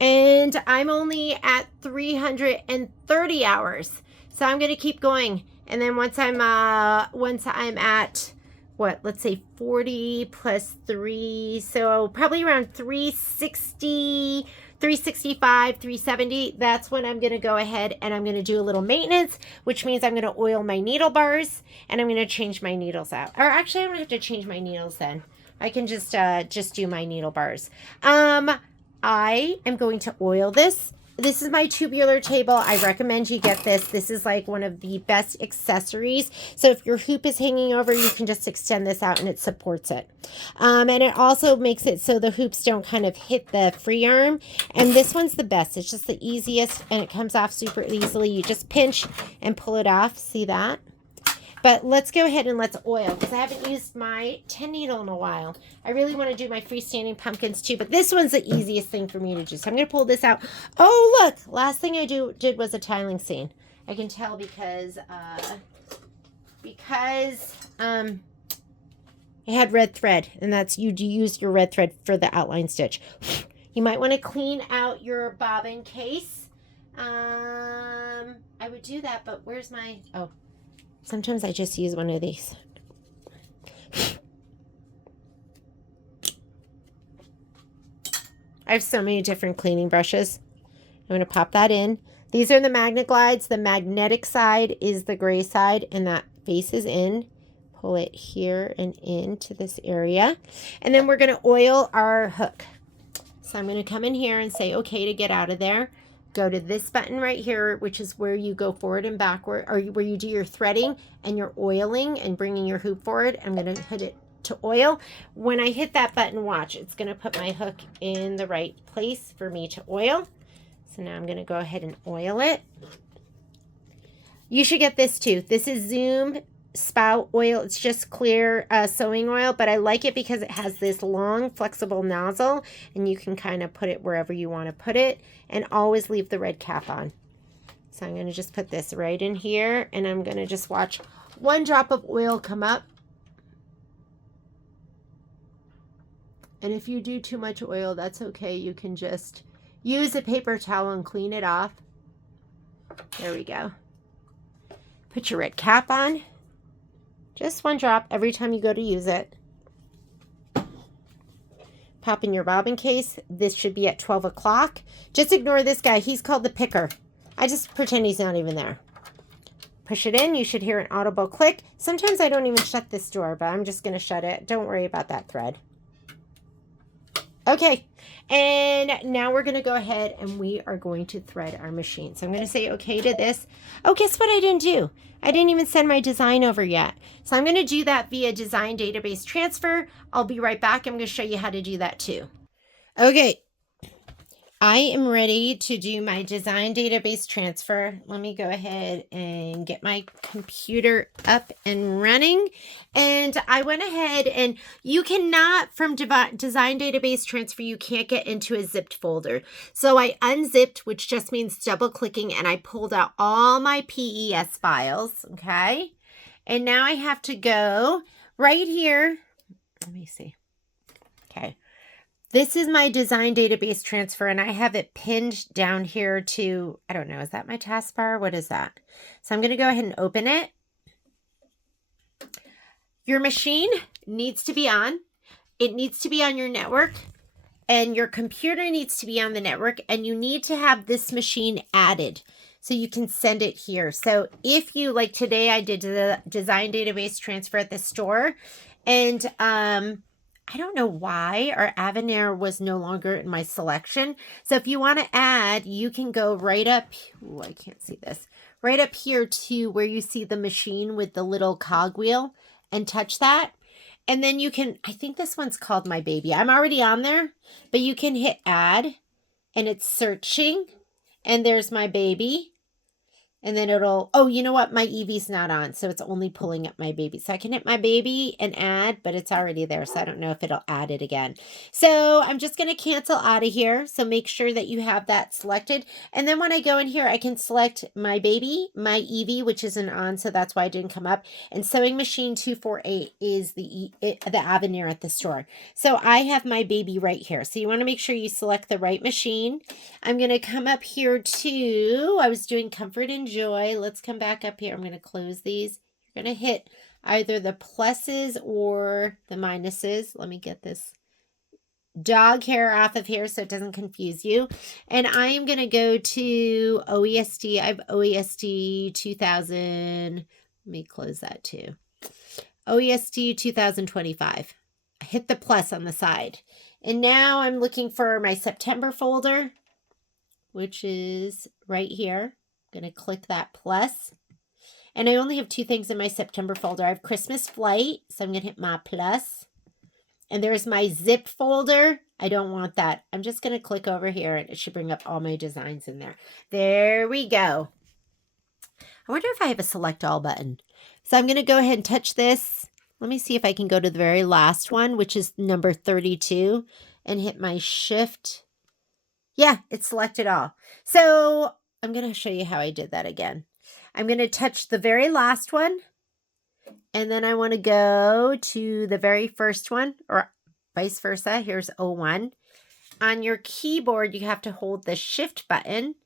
And I'm only at 330 hours. So I'm going to keep going. And then once I'm at, what, let's say 40 plus 3. So probably around 360, 365, 370, that's when I'm going to go ahead and I'm going to do a little maintenance, which means I'm going to oil my needle bars and I'm going to change my needles out. Or actually, I don't have to change my needles then. I can just do my needle bars. I am going to oil this. This is my tubular table. I recommend you get this. This is like one of the best accessories. So if your hoop is hanging over, you can just extend this out and it supports it. And it also makes it so the hoops don't kind of hit the free arm. And this one's the best. It's just the easiest and it comes off super easily. You just pinch and pull it off. See that? But let's go ahead and let's oil because I haven't used my 10 needle in a while. I really want to do my freestanding pumpkins too, but this one's the easiest thing for me to do. So I'm going to pull this out. Oh, look, last thing I did was a tiling seam. I can tell because it had red thread, and that's you use your red thread for the outline stitch. You might want to clean out your bobbin case. I would do that, but where's my, oh. Sometimes I just use one of these. I have so many different cleaning brushes. I'm going to pop that in. These are the Magnaglides. The magnetic side is the gray side, and that faces in. Pull it here and into this area. And then we're going to oil our hook. So I'm going to come in here and say, okay, to get out of there. Go to this button right here, which is where you go forward and backward, or where you do your threading and your oiling and bringing your hoop forward. I'm going to hit it to oil. When I hit that button, watch, it's going to put my hook in the right place for me to oil. So now I'm going to go ahead and oil it. You should get this too. This is Zoom spout oil. It's just clear sewing oil, but I like it because it has this long flexible nozzle and you can kind of put it wherever you want to put it, and always leave the red cap on. So I'm going to just put this right in here, and I'm going to just watch one drop of oil come up. And if you do too much oil, that's okay. You can just use a paper towel and clean it off. There we go. Put your red cap on. Just one drop every time you go to use it. Pop in your bobbin case. This should be at 12 o'clock. Just ignore this guy. He's called the picker. I just pretend he's not even there. Push it in. You should hear an audible click. Sometimes I don't even shut this door, but I'm just going to shut it. Don't worry about that thread. Okay, and now we're going to go ahead and we are going to thread our machine. So I'm going to say okay to this. Oh, guess what I didn't do? I didn't even send my design over yet. So I'm going to do that via design database transfer. I'll be right back. I'm going to show you how to do that too. Okay, I am ready to do my design database transfer. Let me go ahead and get my computer up and running. And I went ahead, and you cannot, from design database transfer, you can't get into a zipped folder. So I unzipped, which just means double clicking, and I pulled out all my PES files. Okay. And now I have to go right here. Let me see. Okay. This is my design database transfer, and I have it pinned down here to, I don't know, is that my taskbar? What is that? So I'm going to go ahead and open it. Your machine needs to be on. It needs to be on your network, and your computer needs to be on the network, and you need to have this machine added so you can send it here. So if you, like today, I did the design database transfer at the store, and I don't know why our Avenir was no longer in my selection. So if you want to add, you can go right up. Ooh, I can't see this. Right up here to where you see the machine with the little cogwheel, and touch that. And then you can, I think this one's called My Baby. I'm already on there, but you can hit add, and it's searching, and there's My Baby. And then it'll, oh, you know what? My Eevee's not on, so it's only pulling up My Baby. So I can hit My Baby and add, but it's already there, so I don't know if it'll add it again. So I'm just going to cancel out of here. So make sure that you have that selected. And then when I go in here, I can select My Baby, My Eevee, which isn't on, so that's why it didn't come up. And Sewing Machine 248 is the Avenir at the store. So I have My Baby right here. So you want to make sure you select the right machine. I'm going to come up here to, I was doing Comfort and Joy. Let's come back up here. I'm going to close these. You're going to hit either the pluses or the minuses. Let me get this dog hair off of here so it doesn't confuse you. And I am going to go to OESD. I have OESD 2000. Let me close that too. OESD 2025. Hit the plus on the side. And now I'm looking for my September folder, which is right here. I'm going to click that plus. And I only have two things in my September folder. I have Christmas Flight, so I'm going to hit my plus. And there's my zip folder. I don't want that. I'm just going to click over here, and it should bring up all my designs in there. There we go. I wonder if I have a select all button. So I'm going to go ahead and touch this. Let me see if I can go to the very last one, which is number 32, and hit my shift. Yeah, it's selected all. So I'm going to show you how I did that again. I'm going to touch the very last one, and then I want to go to the very first one, or vice versa. Here's 01. On your keyboard, you have to hold the shift button,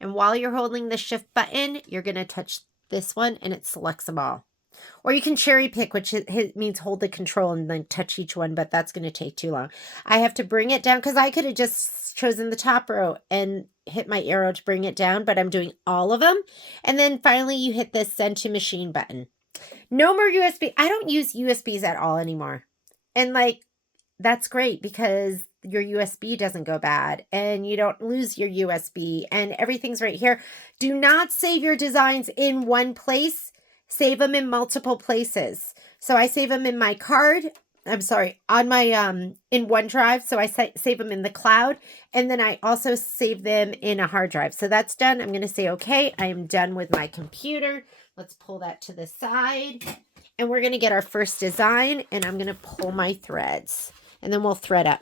and while you're holding the shift button, you're going to touch this one, and it selects them all. Or you can cherry pick, which means hold the control and then touch each one, but that's going to take too long. I have to bring it down because I could have just chosen the top row and hit my arrow to bring it down, but I'm doing all of them. And then finally you hit the send to machine button. No more USB. I don't use USBs at all anymore. And like, that's great because your USB doesn't go bad and you don't lose your USB and everything's right here. Do not save your designs in one place. Save them in multiple places. So I save them in my card. I'm sorry, on my, in OneDrive. So I save them in the cloud. And then I also save them in a hard drive. So that's done. I'm going to say, okay, I am done with my computer. Let's pull that to the side. and we're going to get our first design, and I'm going to pull my threads, and then we'll thread up.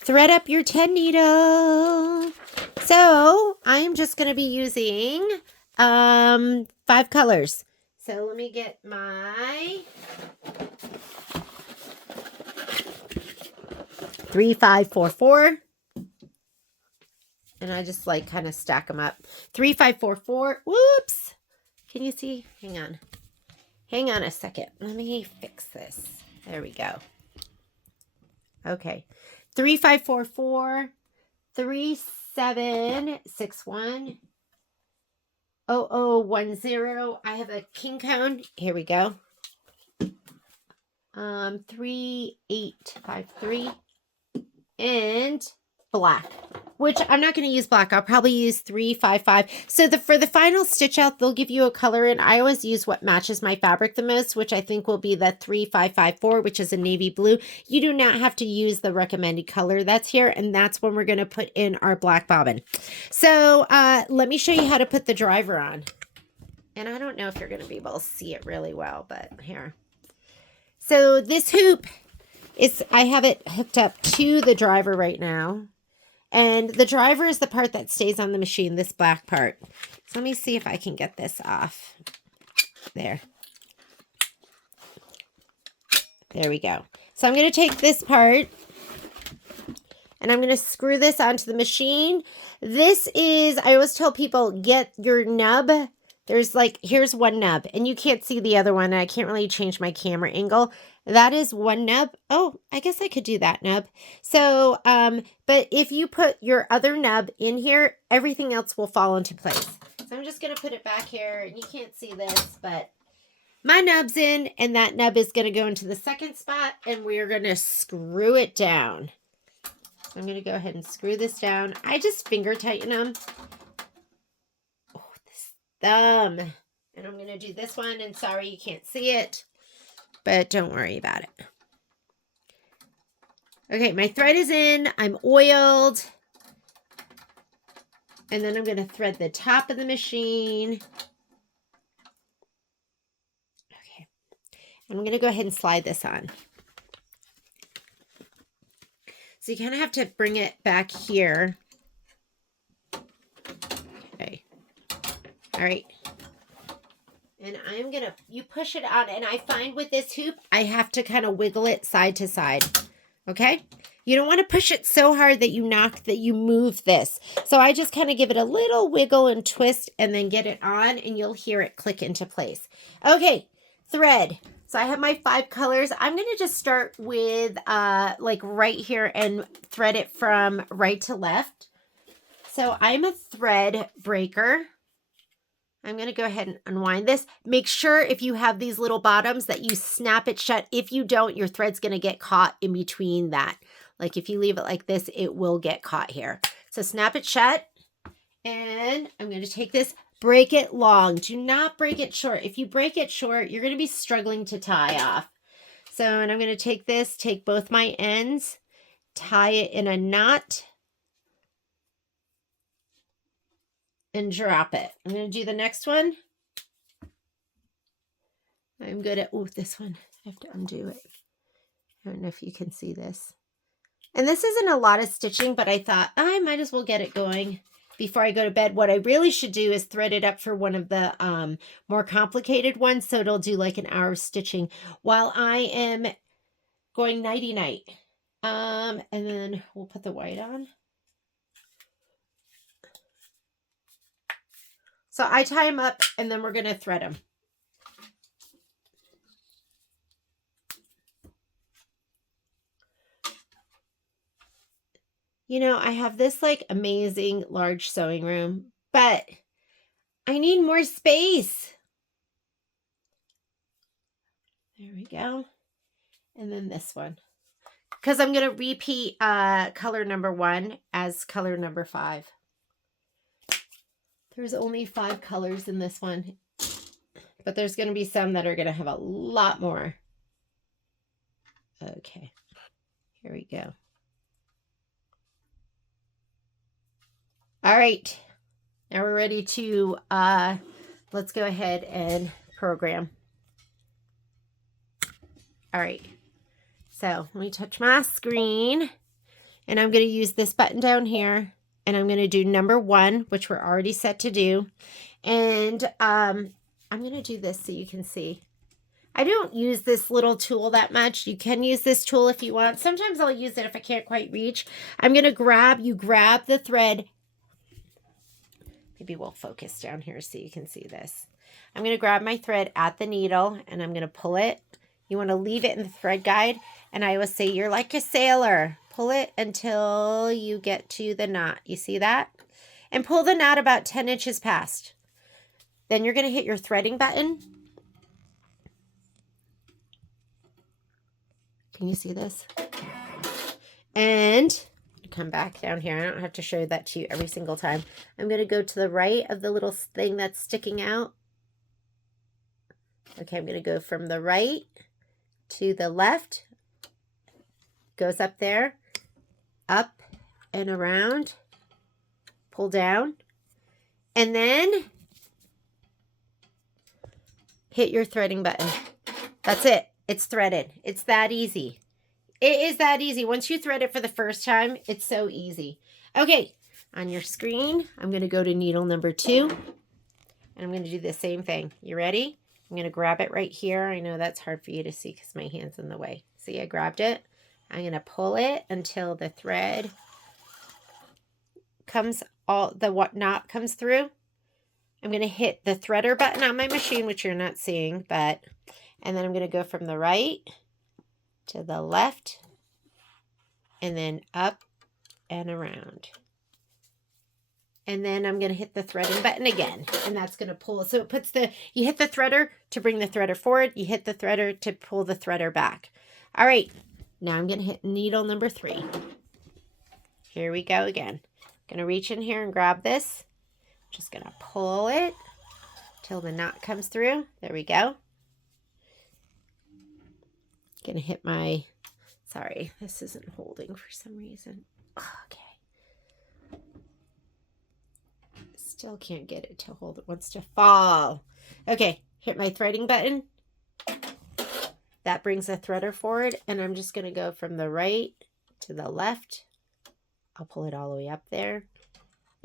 Thread up your 10 needle. So I am just going to be using 5 colors. So let me get my 3, 5, 4, 4. And I just like kind of stack them up. 3, 5, 4, 4. Whoops. Can you see? Hang on. Hang on a second. Let me fix this. There we go. Okay. 3, 5, 4, 4. 3, 7, 6, 1. 0010. I have a king cone. Here we go. 3, 8, 5, 3. And black, which I'm not going to use black. I'll probably use 3, 5, 5. So for the final stitch out, they'll give you a color, and I always use what matches my fabric the most, which I think will be the 3, 5, 5, 4, which is a navy blue. You do not have to use the recommended color that's here, and that's when we're going to put in our black bobbin. So let me show you how to put the driver on. And I don't know if you're going to be able to see it really well, but here. So this hoop I have it hooked up to the driver right now. And the driver is the part that stays on the machine, this black part. So let me see if I can get this off. There. There we go. So I'm going to take this part and I'm going to screw this onto the machine. This is, I always tell people, get your nub. There's like, here's one nub and you can't see the other one. And I can't really change my camera angle. That is one nub. Oh, I guess I could do that nub. So, but if you put your other nub in here, everything else will fall into place. So I'm just going to put it back here, and you can't see this, but my nub's in, and that nub is going to go into the second spot, and we're going to screw it down. So I'm going to go ahead and screw this down. I just finger tighten them. Oh, this thumb. And I'm going to do this one, and sorry you can't see it. But don't worry about it. Okay, my thread is in. I'm oiled. And then I'm going to thread the top of the machine. Okay. I'm going to go ahead and slide this on. So you kind of have to bring it back here. Okay. All right. And I'm going to, you push it out, and I find with this hoop, I have to kind of wiggle it side to side. Okay? You don't want to push it so hard that you move this. So I just kind of give it a little wiggle and twist and then get it on, and you'll hear it click into place. Okay, thread. So I have my 5 colors. I'm going to just start with like right here and thread it from right to left. So I'm a thread breaker. I'm going to go ahead and unwind this. Make sure if you have these little bottoms that you snap it shut. If you don't, your thread's going to get caught in between that. Like if you leave it like this, it will get caught here. So snap it shut. And I'm going to take this, break it long. Do not break it short. If you break it short, you're going to be struggling to tie off. So, and I'm going to take this, take both my ends, tie it in a knot, and drop it. I'm going to do the next one. I'm good at, oh, this one. I have to undo it. I don't know if you can see this. And this isn't a lot of stitching, but I thought I might as well get it going before I go to bed. What I really should do is thread it up for one of the more complicated ones, so it'll do like an hour of stitching while I am going nighty-night. And then we'll put the white on. So I tie them up, and then we're going to thread them. You know, I have this like amazing large sewing room, but I need more space. There we go. And then this one. Because I'm going to repeat color number 1 as color number 5. There's only 5 colors in this one, but there's going to be some that are going to have a lot more. Okay, here we go. All right, now we're ready to, let's go ahead and program. All right. So let me touch my screen, and I'm going to use this button down here, and I'm going to do number 1, which we're already set to do. And I'm going to do this so you can see. I don't use this little tool that much. You can use this tool if you want. Sometimes I'll use it if I can't quite reach. I'm going to grab the thread. Maybe we'll focus down here so you can see this. I'm going to grab my thread at the needle, and I'm going to pull it. You want to leave it in the thread guide. And I always say, you're like a sailor. Pull it until you get to the knot. You see that? And pull the knot about 10 inches past. Then you're going to hit your threading button. Can you see this? And come back down here. I don't have to show that to you every single time. I'm going to go to the right of the little thing that's sticking out. Okay, I'm going to go from the right to the left. Goes up there, up and around, pull down, and then hit your threading button. That's it. It's threaded. It's that easy. It is that easy. Once you thread it for the first time, it's so easy. Okay, on your screen, I'm going to go to needle number 2, and I'm going to do the same thing. You ready? I'm going to grab it right here. I know that's hard for you to see because my hand's in the way. See, I grabbed it. I'm going to pull it until the thread comes, the knot comes through. I'm going to hit the threader button on my machine, which you're not seeing, and then I'm going to go from the right to the left, and then up and around. And then I'm going to hit the threading button again, and that's going to pull. So it puts you hit the threader to bring the threader forward. You hit the threader to pull the threader back. All right. Now I'm going to hit needle number 3. Here we go again. I'm going to reach in here and grab this. Just going to pull it till the knot comes through. There we go. Going to hit my, sorry, this isn't holding for some reason. Okay. Still can't get it to hold. It wants to fall. Okay, hit my threading button. That brings the threader forward, and I'm just going to go from the right to the left. I'll pull it all the way up there.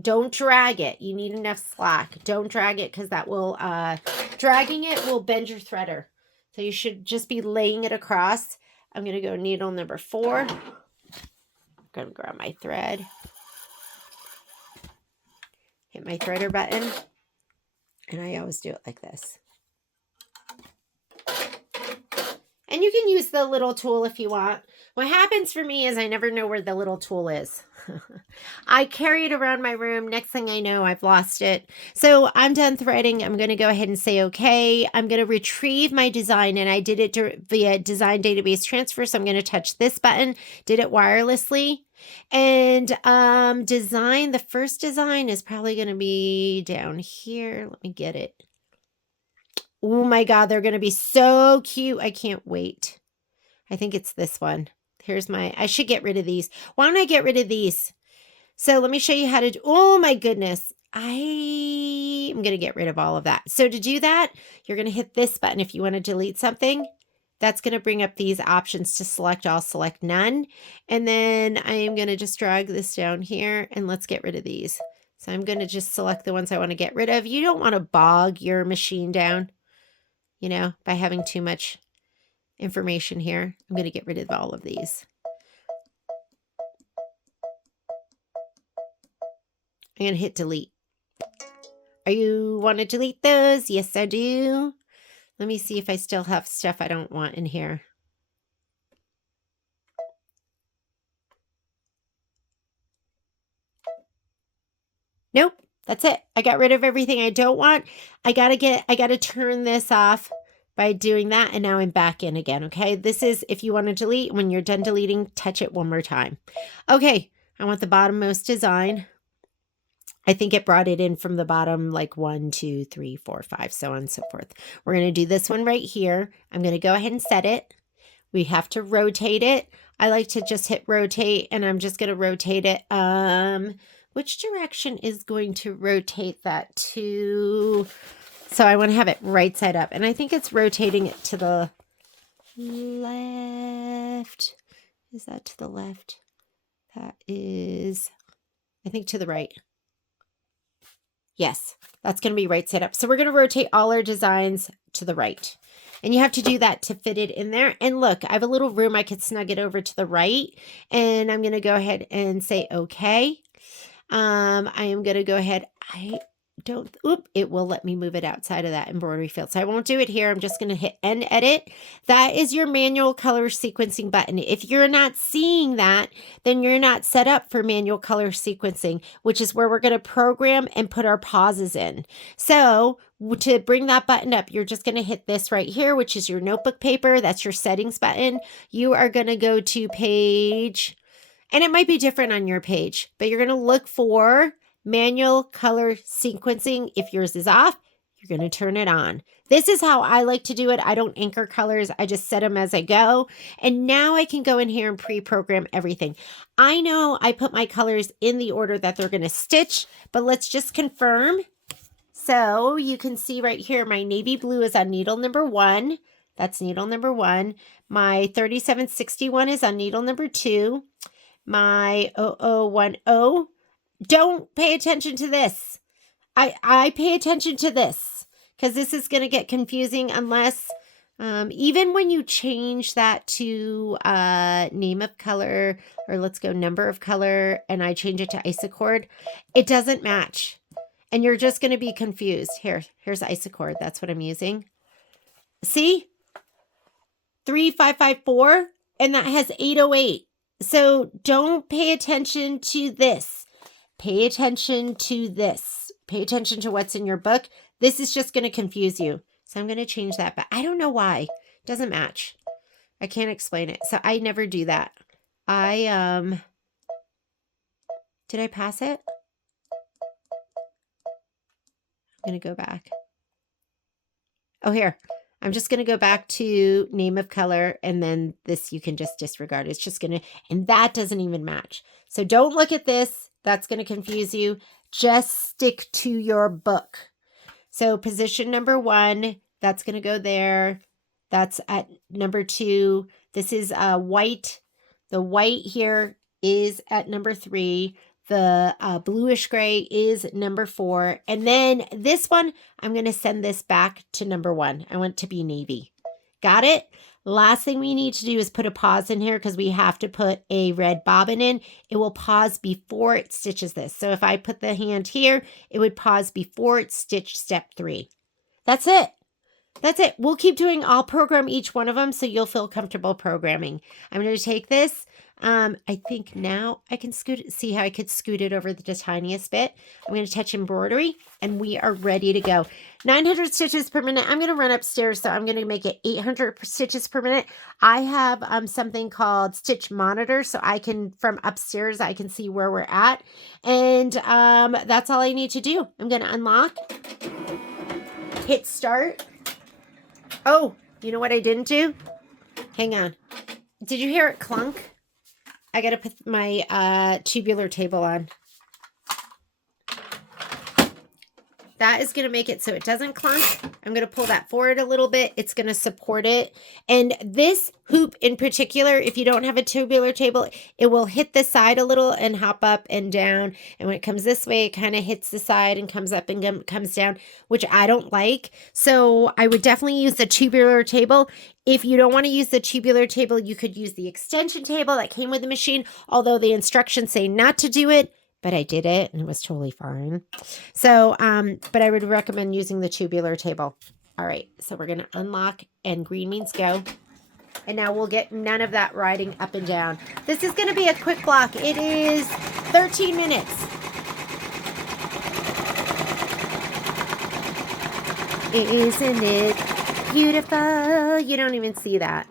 Don't drag it. You need enough slack. Don't drag it because that will, dragging it will bend your threader. So you should just be laying it across. I'm going to go needle number 4. I'm going to grab my thread. Hit my threader button. And I always do it like this. And you can use the little tool if you want. What happens for me is I never know where the little tool is. I carry it around my room. Next thing I know, I've lost it. So I'm done threading. I'm going to go ahead and say, okay, I'm going to retrieve my design, and I did it via design database transfer. So I'm going to touch this button, did it wirelessly, and the first design is probably going to be down here. Let me get it. Oh my God, they're going to be so cute. I can't wait. I think it's this one. Here's I should get rid of these. Why don't I get rid of these? So let me show you how to do, oh my goodness. I'm going to get rid of all of that. So to do that, you're going to hit this button if you want to delete something. That's going to bring up these options to select all, select none. And then I am going to just drag this down here, and let's get rid of these. So I'm going to just select the ones I want to get rid of. You don't want to bog your machine down, you know, by having too much information here. I'm going to get rid of all of these. I'm going to hit delete. Are you want to delete those? Yes, I do. Let me see if I still have stuff I don't want in here. Nope, that's it. I got rid of everything I don't want. I got to turn this off by doing that, and now I'm back in again, okay? This is if you want to delete. When you're done deleting, touch it one more time. Okay, I want the bottommost design. I think it brought it in from the bottom, like 1, 2, 3, 4, 5, so on and so forth. We're going to do this one right here. I'm going to go ahead and set it. We have to rotate it. I like to just hit rotate, and I'm just going to rotate it. Which direction is going to rotate that to? So I want to have it right side up, and I think it's rotating it to the left. Is that to the left? That is, I think, to the right. Yes, that's going to be right side up. So we're going to rotate all our designs to the right. And you have to do that to fit it in there. And look, I have a little room. I could snug it over to the right. And I'm going to go ahead and say, okay. I am going to go ahead. It will let me move it outside of that embroidery field. So I won't do it here. I'm just going to hit end edit. That is your manual color sequencing button. If you're not seeing that, then you're not set up for manual color sequencing, which is where we're going to program and put our pauses in. So to bring that button up, you're just going to hit this right here, which is your notebook paper. That's your settings button. You are going to go to page, and it might be different on your page, but you're going to look for manual color sequencing. If yours is off, you're going to turn it on. This is how I like to do it. I don't anchor colors. I just set them as I go. And now I can go in here and pre-program everything. I know I put my colors in the order that they're going to stitch, but let's just confirm. So you can see right here, my navy blue is on needle number 1. That's needle number 1. My 3761 is on needle number 2. My 0010, don't pay attention to this. I pay attention to this because this is going to get confusing unless, even when you change that to name of color, or let's go number of color, and I change it to isochord, it doesn't match. And you're just going to be confused. Here's isochord. That's what I'm using. See? 3554, and that has 808. So don't pay attention to this. Pay attention to this. Pay attention to what's in your book. This is just going to confuse you. So I'm going to change that, but I don't know why. It doesn't match. I can't explain it. So I never do that. Did I pass it? I'm going to go back. Oh, here. I'm just going to go back to name of color, and then this you can just disregard. It's just going to, and that doesn't even match. So don't look at this. That's going to confuse you. Just stick to your book. So position number 1, that's going to go there. That's at number 2. This is white. The white here is at number 3. The bluish gray is number 4. And then this one, I'm going to send this back to number 1. I want it to be navy. Got it? Last thing we need to do is put a pause in here because we have to put a red bobbin in. It will pause before it stitches this. So if I put the hand here, it would pause before it stitched step 3. That's it. That's it. We'll keep doing, I'll program each one of them so you'll feel comfortable programming. I'm going to take this. I think now I can scoot it. See how I could scoot it over the tiniest bit. I'm going to touch embroidery and we are ready to go. 900 stitches per minute. I'm going to run upstairs, so I'm going to make it 800 stitches per minute. I have something called Stitch Monitor, so I can, from upstairs, I can see where we're at. And that's all I need to do. I'm going to unlock, hit start. Oh, you know what I didn't do? Hang on. Did you hear it clunk? I got to put my tubular table on. That is going to make it so it doesn't clunk. I'm going to pull that forward a little bit. It's going to support it. And this hoop in particular, if you don't have a tubular table, it will hit the side a little and hop up and down. And when it comes this way, it kind of hits the side and comes up and comes down, which I don't like. So I would definitely use the tubular table. If you don't want to use the tubular table, you could use the extension table that came with the machine, although the instructions say not to do it. But I did it and it was totally fine. So, but I would recommend using the tubular table. All right, so we're going to unlock and green means go. And now we'll get none of that riding up and down. This is going to be a quick block. It is 13 minutes. Isn't it beautiful? You don't even see that.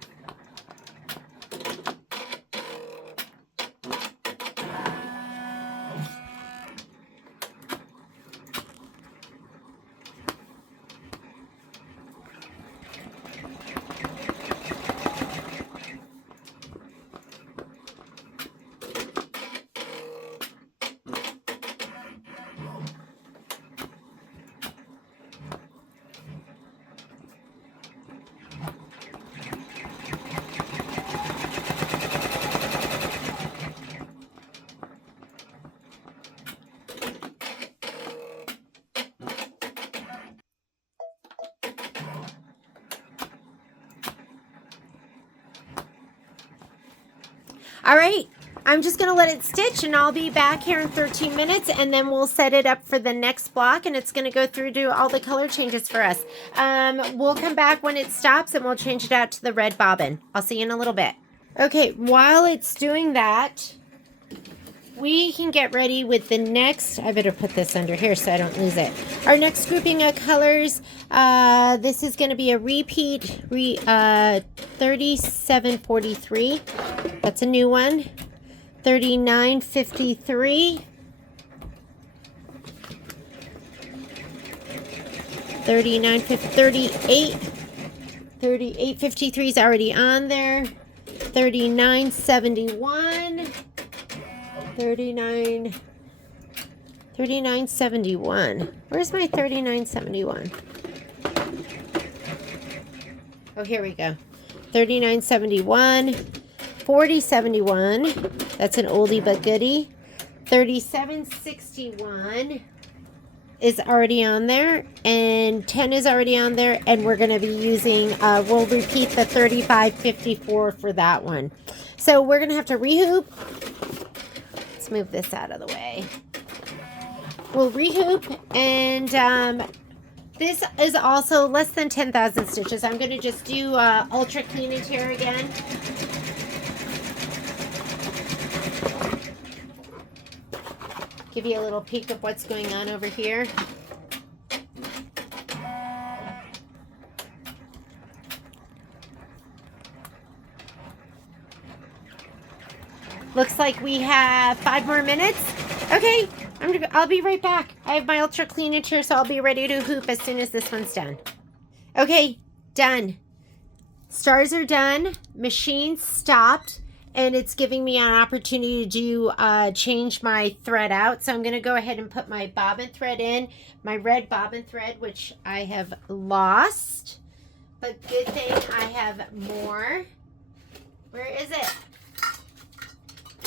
All right, I'm just gonna let it stitch and I'll be back here in 13 minutes and then we'll set it up for the next block and it's gonna go through to all the color changes for us. We'll come back when it stops and we'll change it out to the red bobbin. I'll see you in a little bit. Okay, while it's doing that, we can get ready with the next, I better put this under here so I don't lose it. Our next grouping of colors, this is going to be a repeat, 3743. That's a new one. 3953. 38. 3853 is already on there. 3971. 3971. Where's my 3971? Oh, here we go. 3971, 4071. That's an oldie but goodie. 3761 is already on there, and 10 is already on there, and we're going to be using, we'll repeat the 3554 for that one. So we're going to have to rehoop. Let's move this out of the way. We'll rehoop, and this is also less than 10,000 stitches. I'm going to just do ultra clean and tear again. Give you a little peek of what's going on over here. Looks like we have 5 more minutes. Okay, I'll be right back. I have my ultra clean and tear, so I'll be ready to hoop as soon as this one's done. Okay, done. Stars are done. Machine stopped, and it's giving me an opportunity to change my thread out. So I'm going to go ahead and put my bobbin thread in, my red bobbin thread, which I have lost. But good thing I have more. Where is it?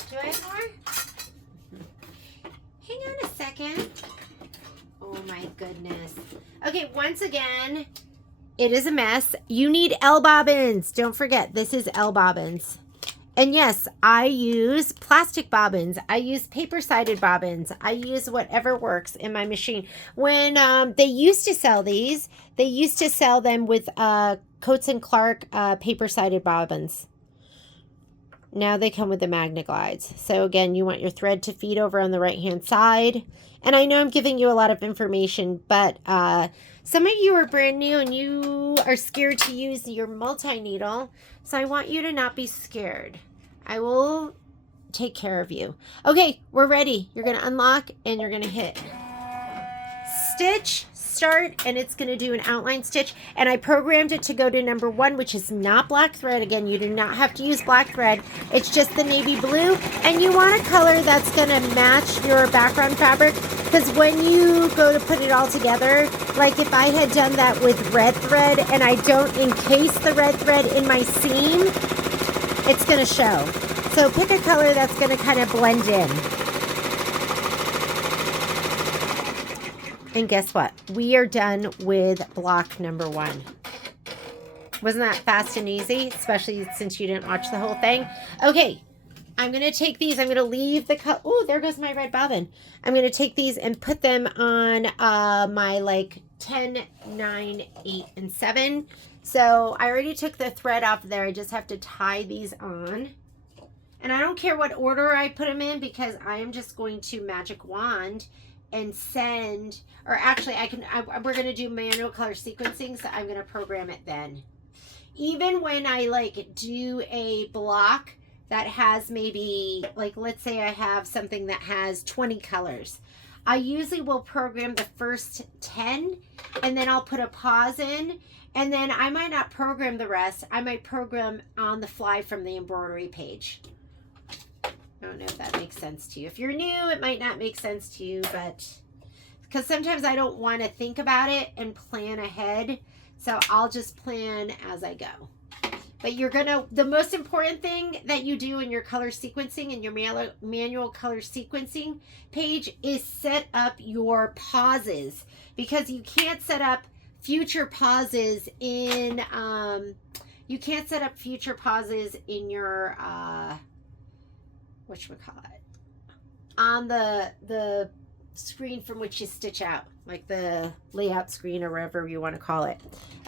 Do I have more? Hang on a second. Oh my goodness. Okay, once again, it is a mess. You need L bobbins. Don't forget, this is L bobbins. And yes, I use plastic bobbins. I use paper-sided bobbins. I use whatever works in my machine. When they used to sell these, they used to sell them with Coates & Clark paper-sided bobbins. Now they come with the Magnaglides. So again, you want your thread to feed over on the right-hand side. And I know I'm giving you a lot of information, but some of you are brand new and you are scared to use your multi-needle. So I want you to not be scared. I will take care of you. Okay, we're ready. You're going to unlock and you're going to hit stitch, start, and it's going to do an outline stitch. And I programmed it to go to number 1, which is not black thread. Again, you do not have to use black thread. It's just the navy blue. And you want a color that's going to match your background fabric, because when you go to put it all together, like if I had done that with red thread and I don't encase the red thread in my seam, it's going to show. So pick a color that's going to kind of blend in. And guess what? We are done with block number 1. Wasn't that fast and easy? Especially since you didn't watch the whole thing. Okay, I'm going to take these. I'm going to leave the color. Oh, there goes my red bobbin. I'm going to take these and put them on my like 10, 9, 8, and 7. So I already took the thread off there. I just have to tie these on. And I don't care what order I put them in, because I am just going to magic wand and send, or actually we're going to do manual color sequencing, so I'm going to program it then. Even when I like do a block that has maybe, like let's say I have something that has 20 colors, I usually will program the first 10 and then I'll put a pause in, and then I might not program the rest. I might program on the fly from the embroidery page. I don't know if that makes sense to you. If you're new, it might not make sense to you, but because sometimes I don't want to think about it and plan ahead. So I'll just plan as I go. But you're going to, the most important thing that you do in your color sequencing and your manual color sequencing page is set up your pauses, because you can't set up future pauses in, your, whatchamacallit, on the screen from which you stitch out, like the layout screen or whatever you want to call it.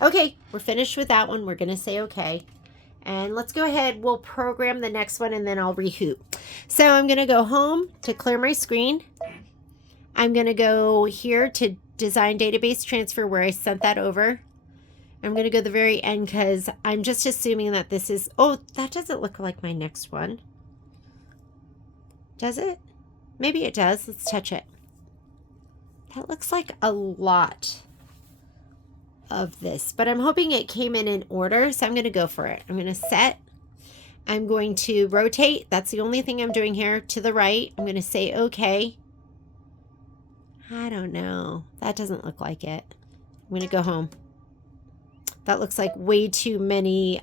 Okay, we're finished with that one. We're going to say okay. And let's go ahead. We'll program the next one and then I'll rehoop. So I'm going to go home to clear my screen. I'm going to go here to design database transfer where I sent that over. I'm going to go to the very end because I'm just assuming that this is, oh, that doesn't look like my next one. Does it? Maybe it does. Let's touch it. That looks like a lot of this, but I'm hoping it came in order, so I'm going to go for it. I'm going to set. I'm going to rotate. That's the only thing I'm doing here, to the right. I'm going to say okay. I don't know. That doesn't look like it. I'm going to go home. That looks like way too many.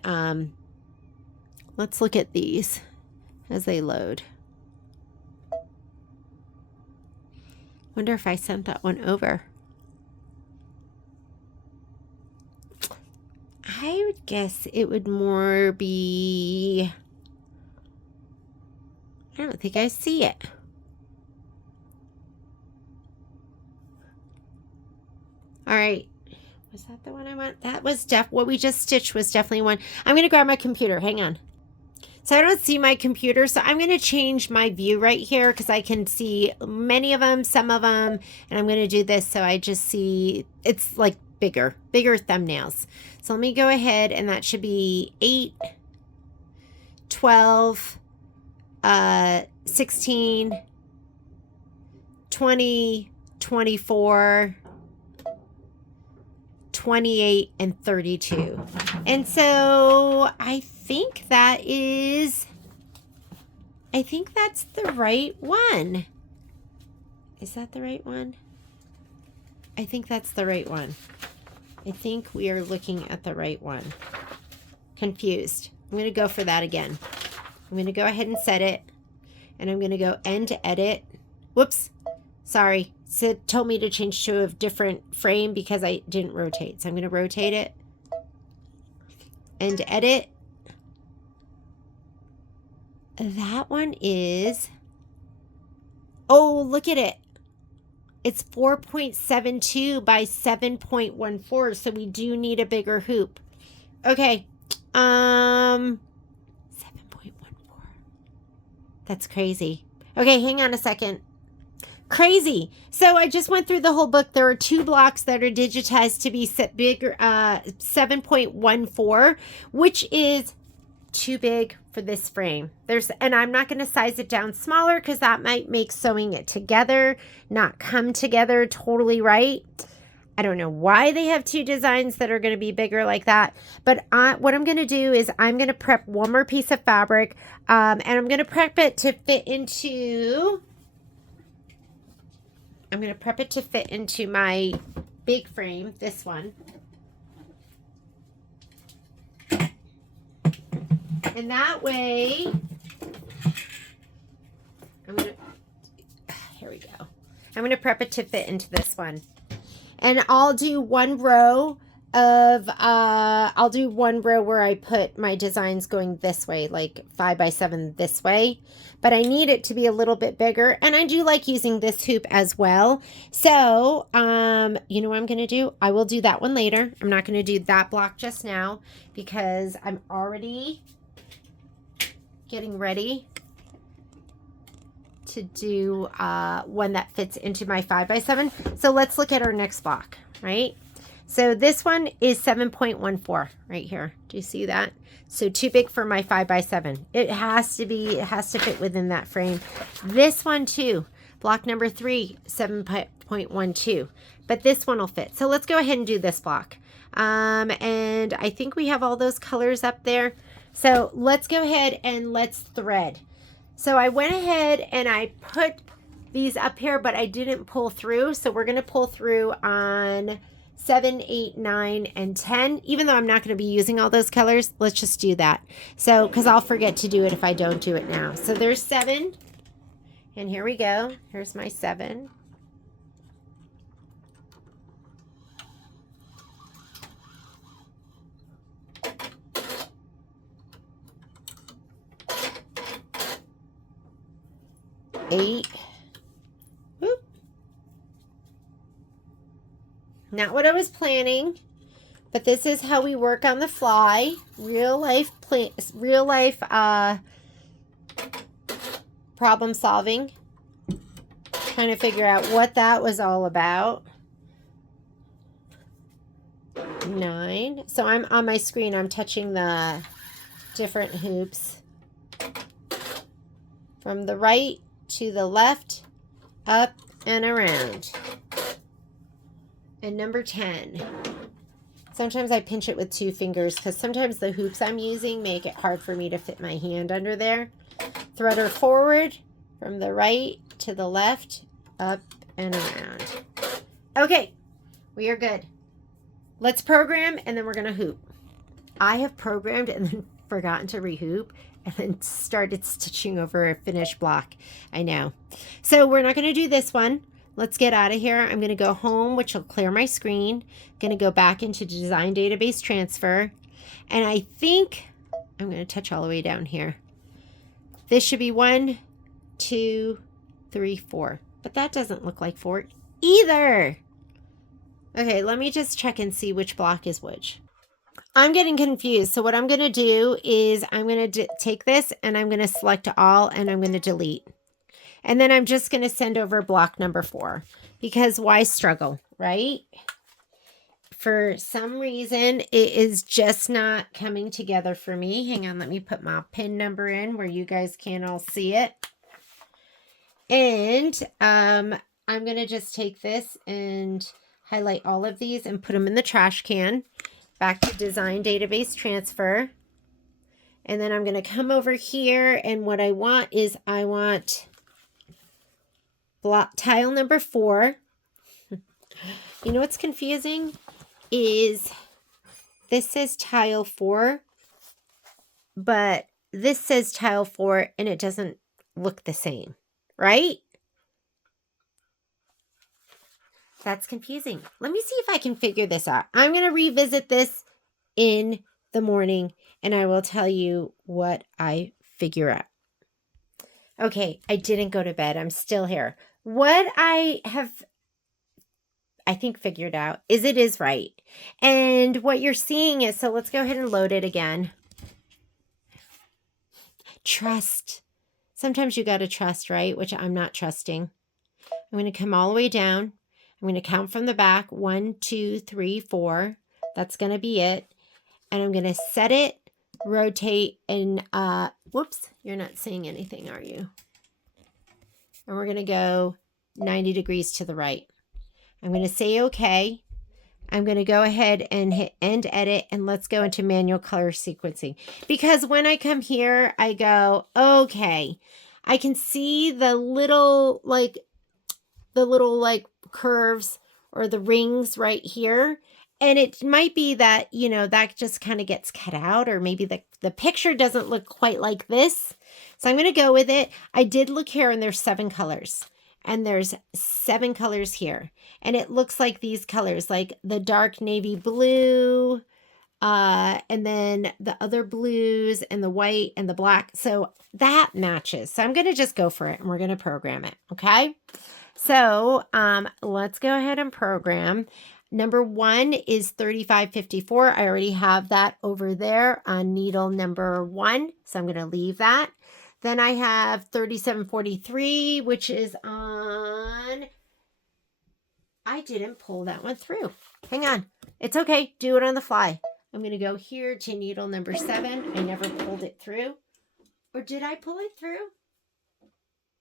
Let's look at these as they load. Wonder if I sent that one over. I would guess it would more be, I don't think I see it. All right. Was that the one I want? That was what we just stitched was definitely one. I'm going to grab my computer. Hang on. So I don't see my computer, so I'm going to change my view right here because I can see many of them, some of them, and I'm going to do this so I just see, it's like bigger thumbnails. So let me go ahead, and that should be 8, 12, 16, 20, 24, 28, and 32. And so I think that's the right one. Is that the right one? I think that's the right one. I think we are looking at the right one. Confused. I'm going to go for that again. I'm going to go ahead and set it. And I'm going to go end to edit. Whoops. Sorry. It told me to change to a different frame because I didn't rotate. So I'm going to rotate it. And edit. That one is, oh, look at it. It's 4.72 by 7.14. So we do need a bigger hoop. Okay. 7.14. That's crazy. Okay, hang on a second. Crazy. So I just went through the whole book. There are 2 blocks that are digitized to be set bigger, 7.14, which is too big for this frame. And I'm not going to size it down smaller because that might make sewing it together not come together totally right. I don't know why they have 2 designs that are going to be bigger like that. But what I'm going to do is I'm going to prep one more piece of fabric, and I'm going to prep it to fit into, my big frame, this one. And that way, here we go. I'm going to prep it to fit into this one. And I'll do one row where I put my designs going this way, like 5 by 7 this way. But I need it to be a little bit bigger. And I do like using this hoop as well. So, you know what I'm going to do? I will do that one later. I'm not going to do that block just now because I'm already getting ready to do one that fits into my 5 by 7. So let's look at our next block, right? So this one is 7.14 right here. Do you see that? So too big for my 5 by 7. It has to fit within that frame. This one too, block number 3, 7.12. But this one will fit. So let's go ahead and do this block. And I think we have all those colors up there. So let's go ahead and let's thread. So I went ahead and I put these up here, but I didn't pull through. So we're going to pull through on 7, 8, 9, and 10. Even though I'm not going to be using all those colors, let's just do that. So, because I'll forget to do it if I don't do it now. So there's 7. And here we go. Here's my 7. 8. Whoop. Not what I was planning, but this is how we work on the fly. Real life problem solving. Trying to figure out what that was all about. 9. So I'm on my screen. I'm touching the different hoops. From the right to the left, up and around. And number 10. Sometimes I pinch it with 2 fingers because sometimes the hoops I'm using make it hard for me to fit my hand under there. Thread her forward from the right to the left, up and around. Okay, we are good. Let's program and then we're going to hoop. I have programmed and then forgotten to rehoop and then started stitching over a finished block. I know. So we're not going to do this one. Let's get out of here. I'm going to go home, which will clear my screen. Going to go back into design database transfer. And I think I'm going to touch all the way down here. This should be 1, 2, 3, 4. But that doesn't look like 4 either. Okay, let me just check and see which block is which. I'm getting confused. So what I'm going to do is I'm going to take this and I'm going to select all and I'm going to delete. And then I'm just going to send over block number 4 because why struggle, right? For some reason, it is just not coming together for me. Hang on, let me put my pin number in where you guys can all see it. And I'm going to just take this and highlight all of these and put them in the trash can. Back to design database transfer. And then I'm going to come over here and what I want is I want block tile number 4. You know what's confusing is this says tile 4, but this says tile 4 and it doesn't look the same, right? That's confusing. Let me see if I can figure this out. I'm going to revisit this in the morning and I will tell you what I figure out. Okay, I didn't go to bed. I'm still here. What I have, I think, figured out is it is right. And what you're seeing is, so let's go ahead and load it again. Trust. Sometimes you got to trust, right? Which I'm not trusting. I'm going to come all the way down. I'm going to count from the back. 1, 2, 3, 4. That's going to be it. And I'm going to set it, rotate, and, whoops, you're not seeing anything, are you? And we're going to go 90 degrees to the right. I'm going to say okay. I'm going to go ahead and hit end edit and let's go into manual color sequencing. Because when I come here, I go, okay, I can see the little curves or the rings right here. And it might be that, you know, that just kind of gets cut out, or maybe the picture doesn't look quite like this. So I'm going to go with it. I did look here and there's 7 colors. And there's 7 colors here. And it looks like these colors, like the dark navy blue, and then the other blues and the white and the black. So that matches. So I'm going to just go for it and we're going to program it. Okay. So let's go ahead and program. Number 1 is 3554. I already have that over there on needle number 1. So I'm going to leave that. Then I have 3743, which is on, I didn't pull that one through. Hang on. It's okay. Do it on the fly. I'm going to go here to needle number 7. I never pulled it through. Or did I pull it through?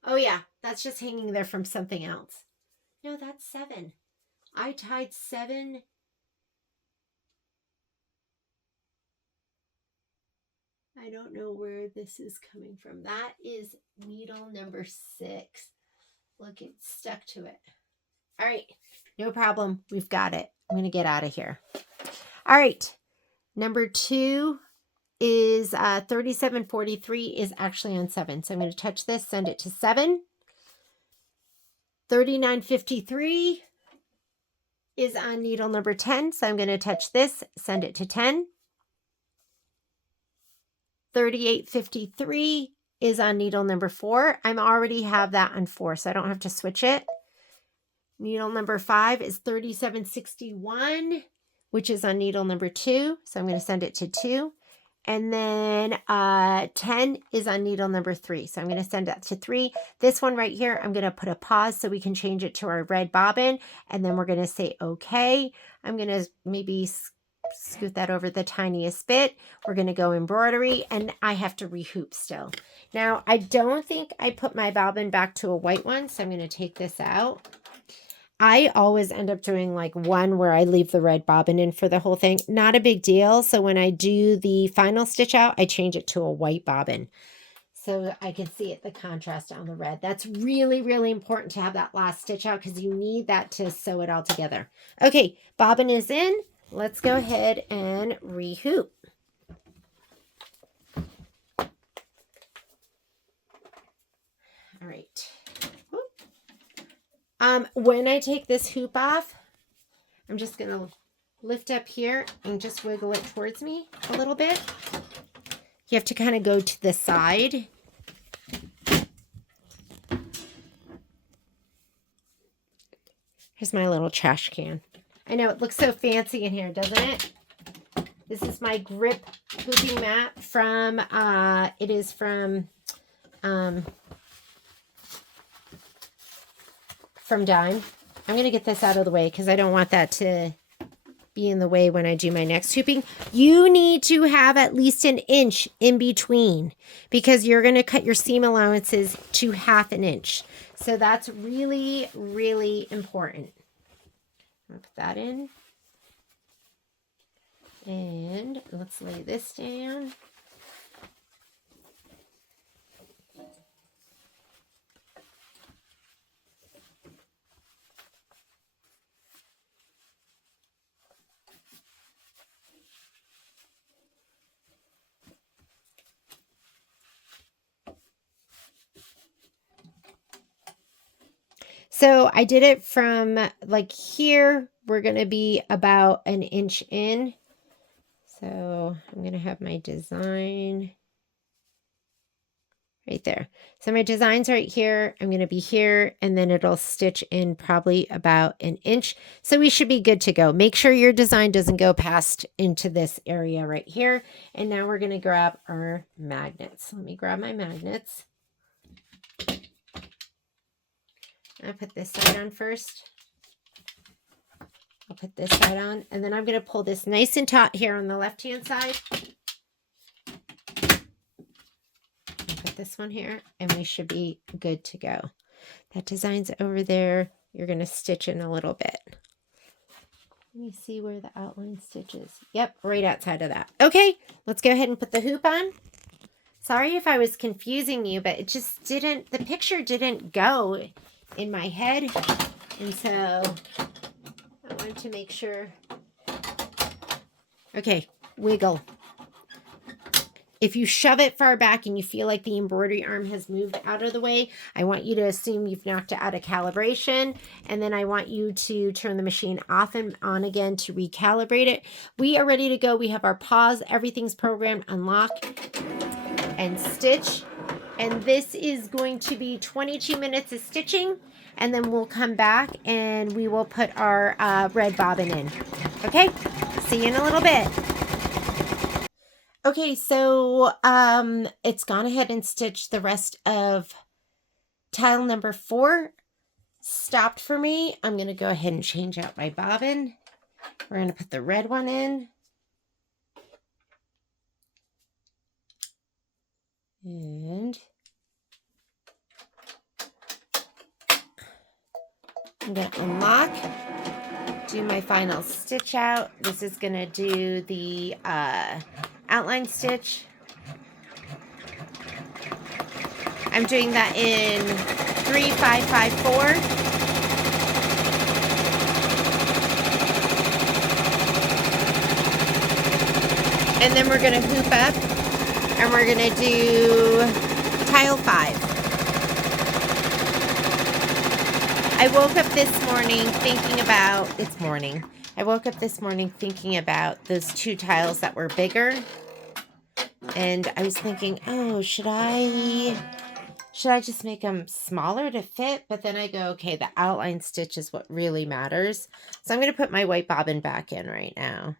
Oh yeah, that's just hanging there from something else. No, that's 7. I tied 7. I don't know where this is coming from. That is needle number 6. Look, it's stuck to it. All right, no problem. We've got it. I'm going to get out of here. All right, number 2 is 3743 is actually on 7. So I'm going to touch this, send it to 7. 3953 is on needle number 10. So I'm going to touch this, send it to 10. 3853 is on needle number 4. I already have that on 4, so I don't have to switch it. Needle number 5 is 3761, which is on needle number 2. So I'm going to send it to 2. And then 10 is on needle number 3. So I'm going to send that to 3. This one right here, I'm going to put a pause so we can change it to our red bobbin. And then we're going to say, okay. I'm going to maybe scoot that over the tiniest bit. We're going to go embroidery, and I have to rehoop still. Now, I don't think I put my bobbin back to a white one, so I'm going to take this out. I always end up doing like one where I leave the red bobbin in for the whole thing. Not a big deal. So when I do the final stitch out, I change it to a white bobbin so I can see it, the contrast on the red. That's really, really important to have that last stitch out because you need that to sew it all together. Okay, bobbin is in. Let's go ahead and rehoop. All right. When I take this hoop off, I'm just going to lift up here and just wiggle it towards me a little bit. You have to kind of go to the side. Here's my little trash can. I know it looks so fancy in here, doesn't it? This is my grip hooping mat from, it is from Dime. I'm going to get this out of the way because I don't want that to be in the way when I do my next hooping. You need to have at least an inch in between because you're going to cut your seam allowances to 1/2 inch. So that's really, really important. I'll put that in. And let's lay this down. So I did it from like here, we're going to be about an inch in. So I'm going to have my design right there. So my design's right here. I'm going to be here, and then it'll stitch in probably about an inch. So we should be good to go. Make sure your design doesn't go past into this area right here. And now we're going to grab our magnets. Let me grab my magnets. I'll put this side on first. I'll put this side on, and then I'm going to pull this nice and taut here on the left-hand side. I'll put this one here, and we should be good to go. That design's over there. You're going to stitch in a little bit. Let me see where the outline stitch is. Yep, right outside of that. Okay, let's go ahead and put the hoop on. Sorry if I was confusing you, but it just didn't, the picture didn't go in my head, and so I wanted to make sure. Okay, wiggle. If you shove it far back and you feel like the embroidery arm has moved out of the way, I want you to assume you've knocked it out of calibration, and then I want you to turn the machine off and on again to recalibrate it. We are ready to go. We have our pause. Everything's programmed. Unlock and stitch. And this is going to be 22 minutes of stitching, and then we'll come back and we will put our red bobbin in. Okay, see you in a little bit. Okay, so it's gone ahead and stitched the rest of tile number 4. Stopped for me. I'm going to go ahead and change out my bobbin. We're going to put the red one in. And I'm going to unlock, do my final stitch out. This is going to do the outline stitch. I'm doing that in 3-5-5-4. And then we're going to hoop up, and we're going to do tile 5. I woke up this morning thinking about, I woke up this morning thinking about those 2 tiles that were bigger. And I was thinking, oh, should I just make them smaller to fit? But then I go, okay, the outline stitch is what really matters. So I'm going to put my white bobbin back in right now.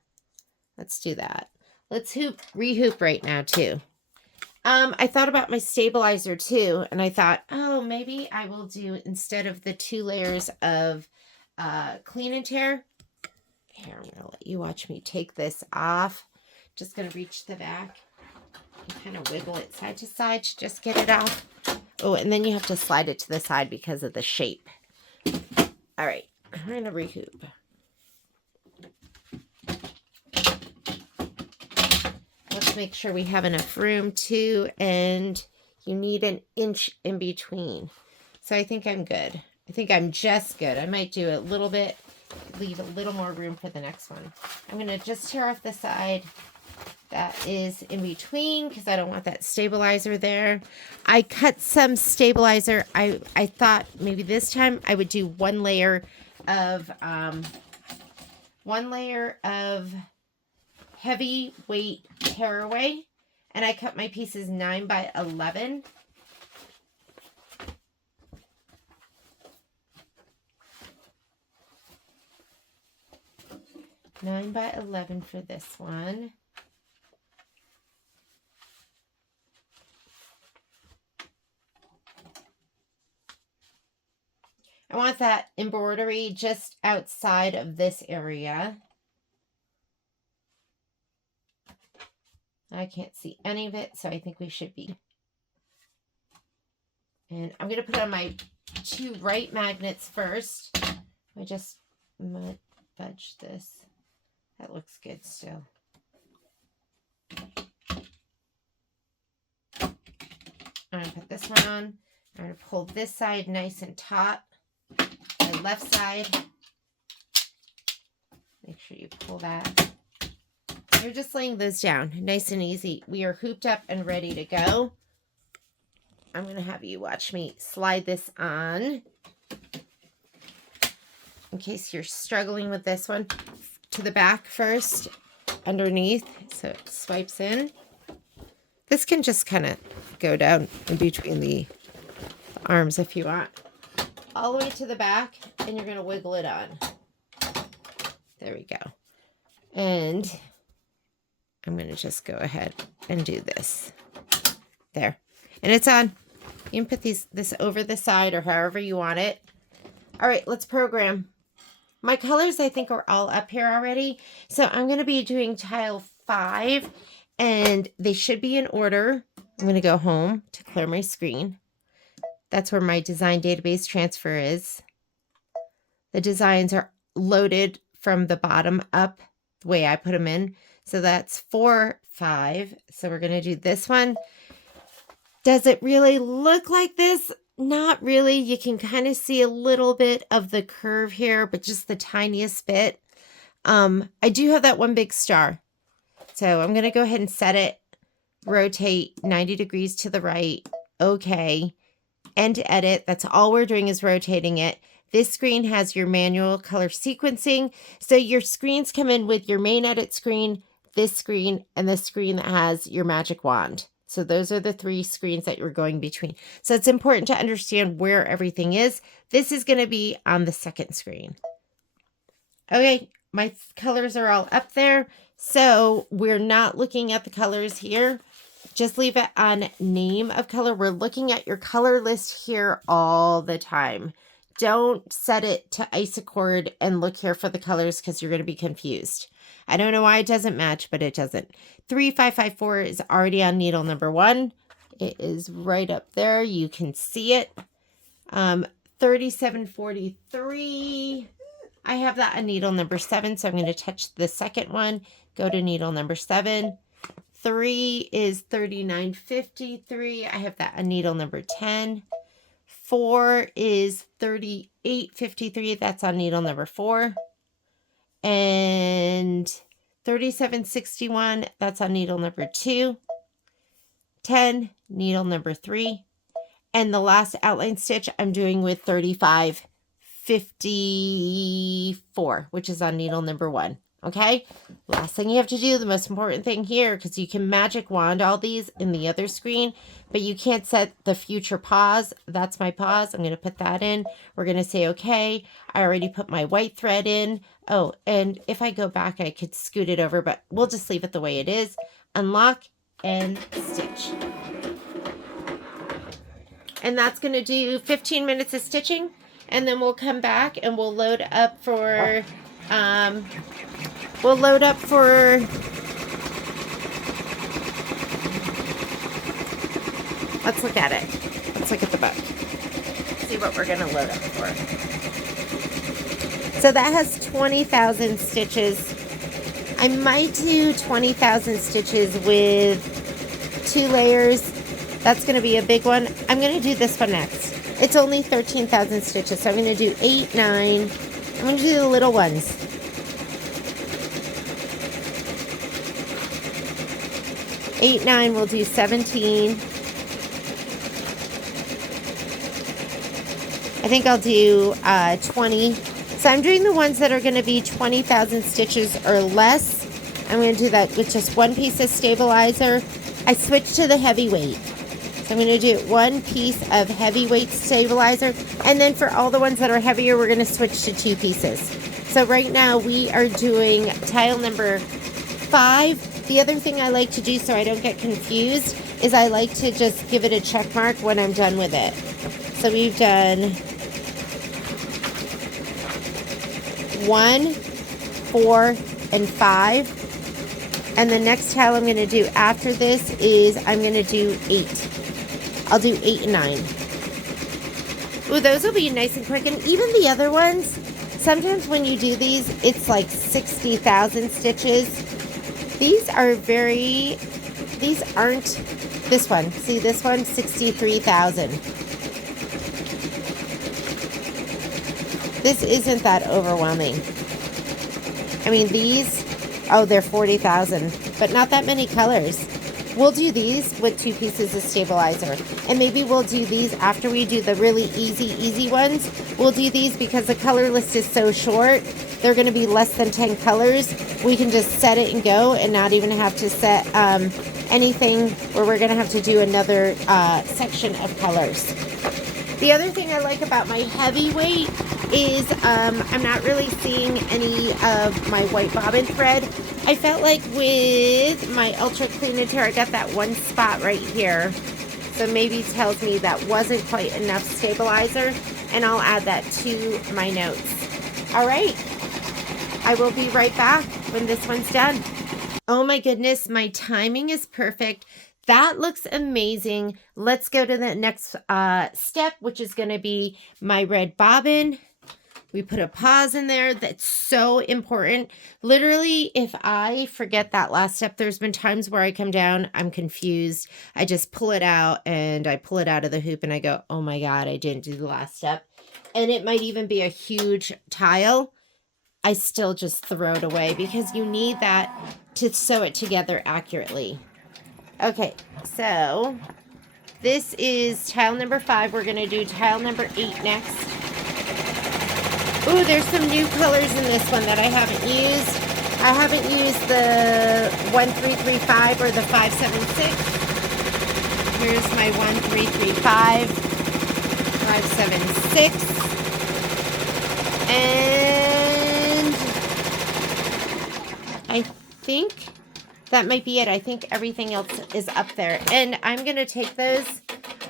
Let's do that. Let's rehoop right now too. I thought about my stabilizer too, and I thought, oh, maybe I will do, instead of the 2 layers of clean and tear. Here, I'm going to let you watch me take this off. Just going to reach the back and kind of wiggle it side to side to just get it off. Oh, and then you have to slide it to the side because of the shape. All right, I'm going to rehoop. Let's make sure we have enough room too, and you need an inch in between. So I think I'm good. I think I'm just good. I might do a little bit, leave a little more room for the next one. I'm going to just tear off the side that is in between because I don't want that stabilizer there. I cut some stabilizer. I thought maybe this time I would do one layer of heavyweight tearaway, and I cut my pieces 9 by 11. Nine by 11 for this one. I want that embroidery just outside of this area. I can't see any of it, so I think we should be. And I'm going to put on my 2 right magnets first. I just might fudge this. That looks good still. I'm going to put this one on. I'm going to pull this side nice and taut. The left side. Make sure you pull that. You're just laying those down nice and easy. We are hooped up and ready to go. I'm going to have you watch me slide this on. In case you're struggling with this one, to the back first, underneath, so it swipes in. This can just kind of go down in between the arms if you want. All the way to the back, and you're going to wiggle it on. There we go. And I'm going to just go ahead and do this. There. And it's on. You can put this over the side or however you want it. All right, let's program. My colors, I think, are all up here already. So I'm going to be doing tile 5, and they should be in order. I'm going to go home to clear my screen. That's where my design database transfer is. The designs are loaded from the bottom up the way I put them in. So that's 4, 5. So we're going to do this one. Does it really look like this? Not really. You can kind of see a little bit of the curve here, but just the tiniest bit. I do have that one big star. So I'm going to go ahead and set it. Rotate 90 degrees to the right. Okay. End edit. That's all we're doing is rotating it. This screen has your manual color sequencing. So your screens come in with your main edit screen, this screen, and this screen that has your magic wand. So those are the 3 screens that you're going between. So it's important to understand where everything is. This is going to be on the second screen. Okay, my colors are all up there. So we're not looking at the colors here. Just leave it on name of color. We're looking at your color list here all the time. Don't set it to isochord and look here for the colors because you're going to be confused. I don't know why it doesn't match, but it doesn't. 3554 is already on needle number 1. It is right up there. You can see it. 3743. I have that on needle number 7, so I'm going to touch the second one. Go to needle number 7. 3 is 3953. I have that on needle number 10. 4 is 3853. That's on needle number 4. And 3761, that's on needle number 2. 10, needle number 3. And the last outline stitch I'm doing with 3554, which is on needle number 1. Okay, last thing you have to do, the most important thing here, because you can magic wand all these in the other screen, but you can't set the future pause. That's my pause. I'm going to put that in. We're going to say, okay, I already put my white thread in. Oh, and if I go back, I could scoot it over, but we'll just leave it the way it is. Unlock and stitch. And that's going to do 15 minutes of stitching. And then we'll come back and we'll load up for, let's look at it. Let's look at the book. See what we're going to load up for. So that has 20,000 stitches. I might do 20,000 stitches with 2 layers. That's going to be a big one. I'm going to do this one next. It's only 13,000 stitches, so I'm going to do 8, 9. I'm going to do the little ones. 8, 9, we'll do 17. I think I'll do 20. So I'm doing the ones that are going to be 20,000 stitches or less. I'm going to do that with just 1 piece of stabilizer. I switched to the heavyweight. So I'm going to do 1 piece of heavyweight stabilizer. And then for all the ones that are heavier, we're going to switch to 2 pieces. So right now we are doing tile number 5. The other thing I like to do so I don't get confused is I like to just give it a check mark when I'm done with it. So we've done 1, 4, and 5. And the next tile I'm going to do after this is I'm going to do 8. I'll do 8 and 9. Ooh, those will be nice and quick. And even the other ones, sometimes when you do these, it's like 60,000 stitches. These aren't, this one, see this one, 63,000. This isn't that overwhelming. I mean, these, oh, they're 40,000, but not that many colors. We'll do these with 2 pieces of stabilizer. And maybe we'll do these after we do the really easy ones. We'll do these because the color list is so short. They're going to be less than 10 colors. We can just set it and go and not even have to set anything where we're going to have to do another section of colors. The other thing I like about my heavyweight is I'm not really seeing any of my white bobbin thread. I felt like with my Ultra Clean and Tear, I got that one spot right here. So maybe tells me that wasn't quite enough stabilizer, and I'll add that to my notes. All right, I will be right back when this one's done. Oh my goodness, my timing is perfect. That looks amazing. Let's go to the next step, which is going to be my red bobbin. We put a pause in there. That's so important. Literally, if I forget that last step, there's been times where I come down, I'm confused. I just pull it out and I pull it out of the hoop and I go, oh my God, I didn't do the last step. And it might even be a huge tile. I still just throw it away because you need that to sew it together accurately. Okay, so this is tile number 5. We're going to do tile number 8 next. Ooh, there's some new colors in this one that I haven't used. I haven't used the 1335 or the 576. Here's my 1335, 576. And I think that might be it. I think everything else is up there. And I'm going to take those.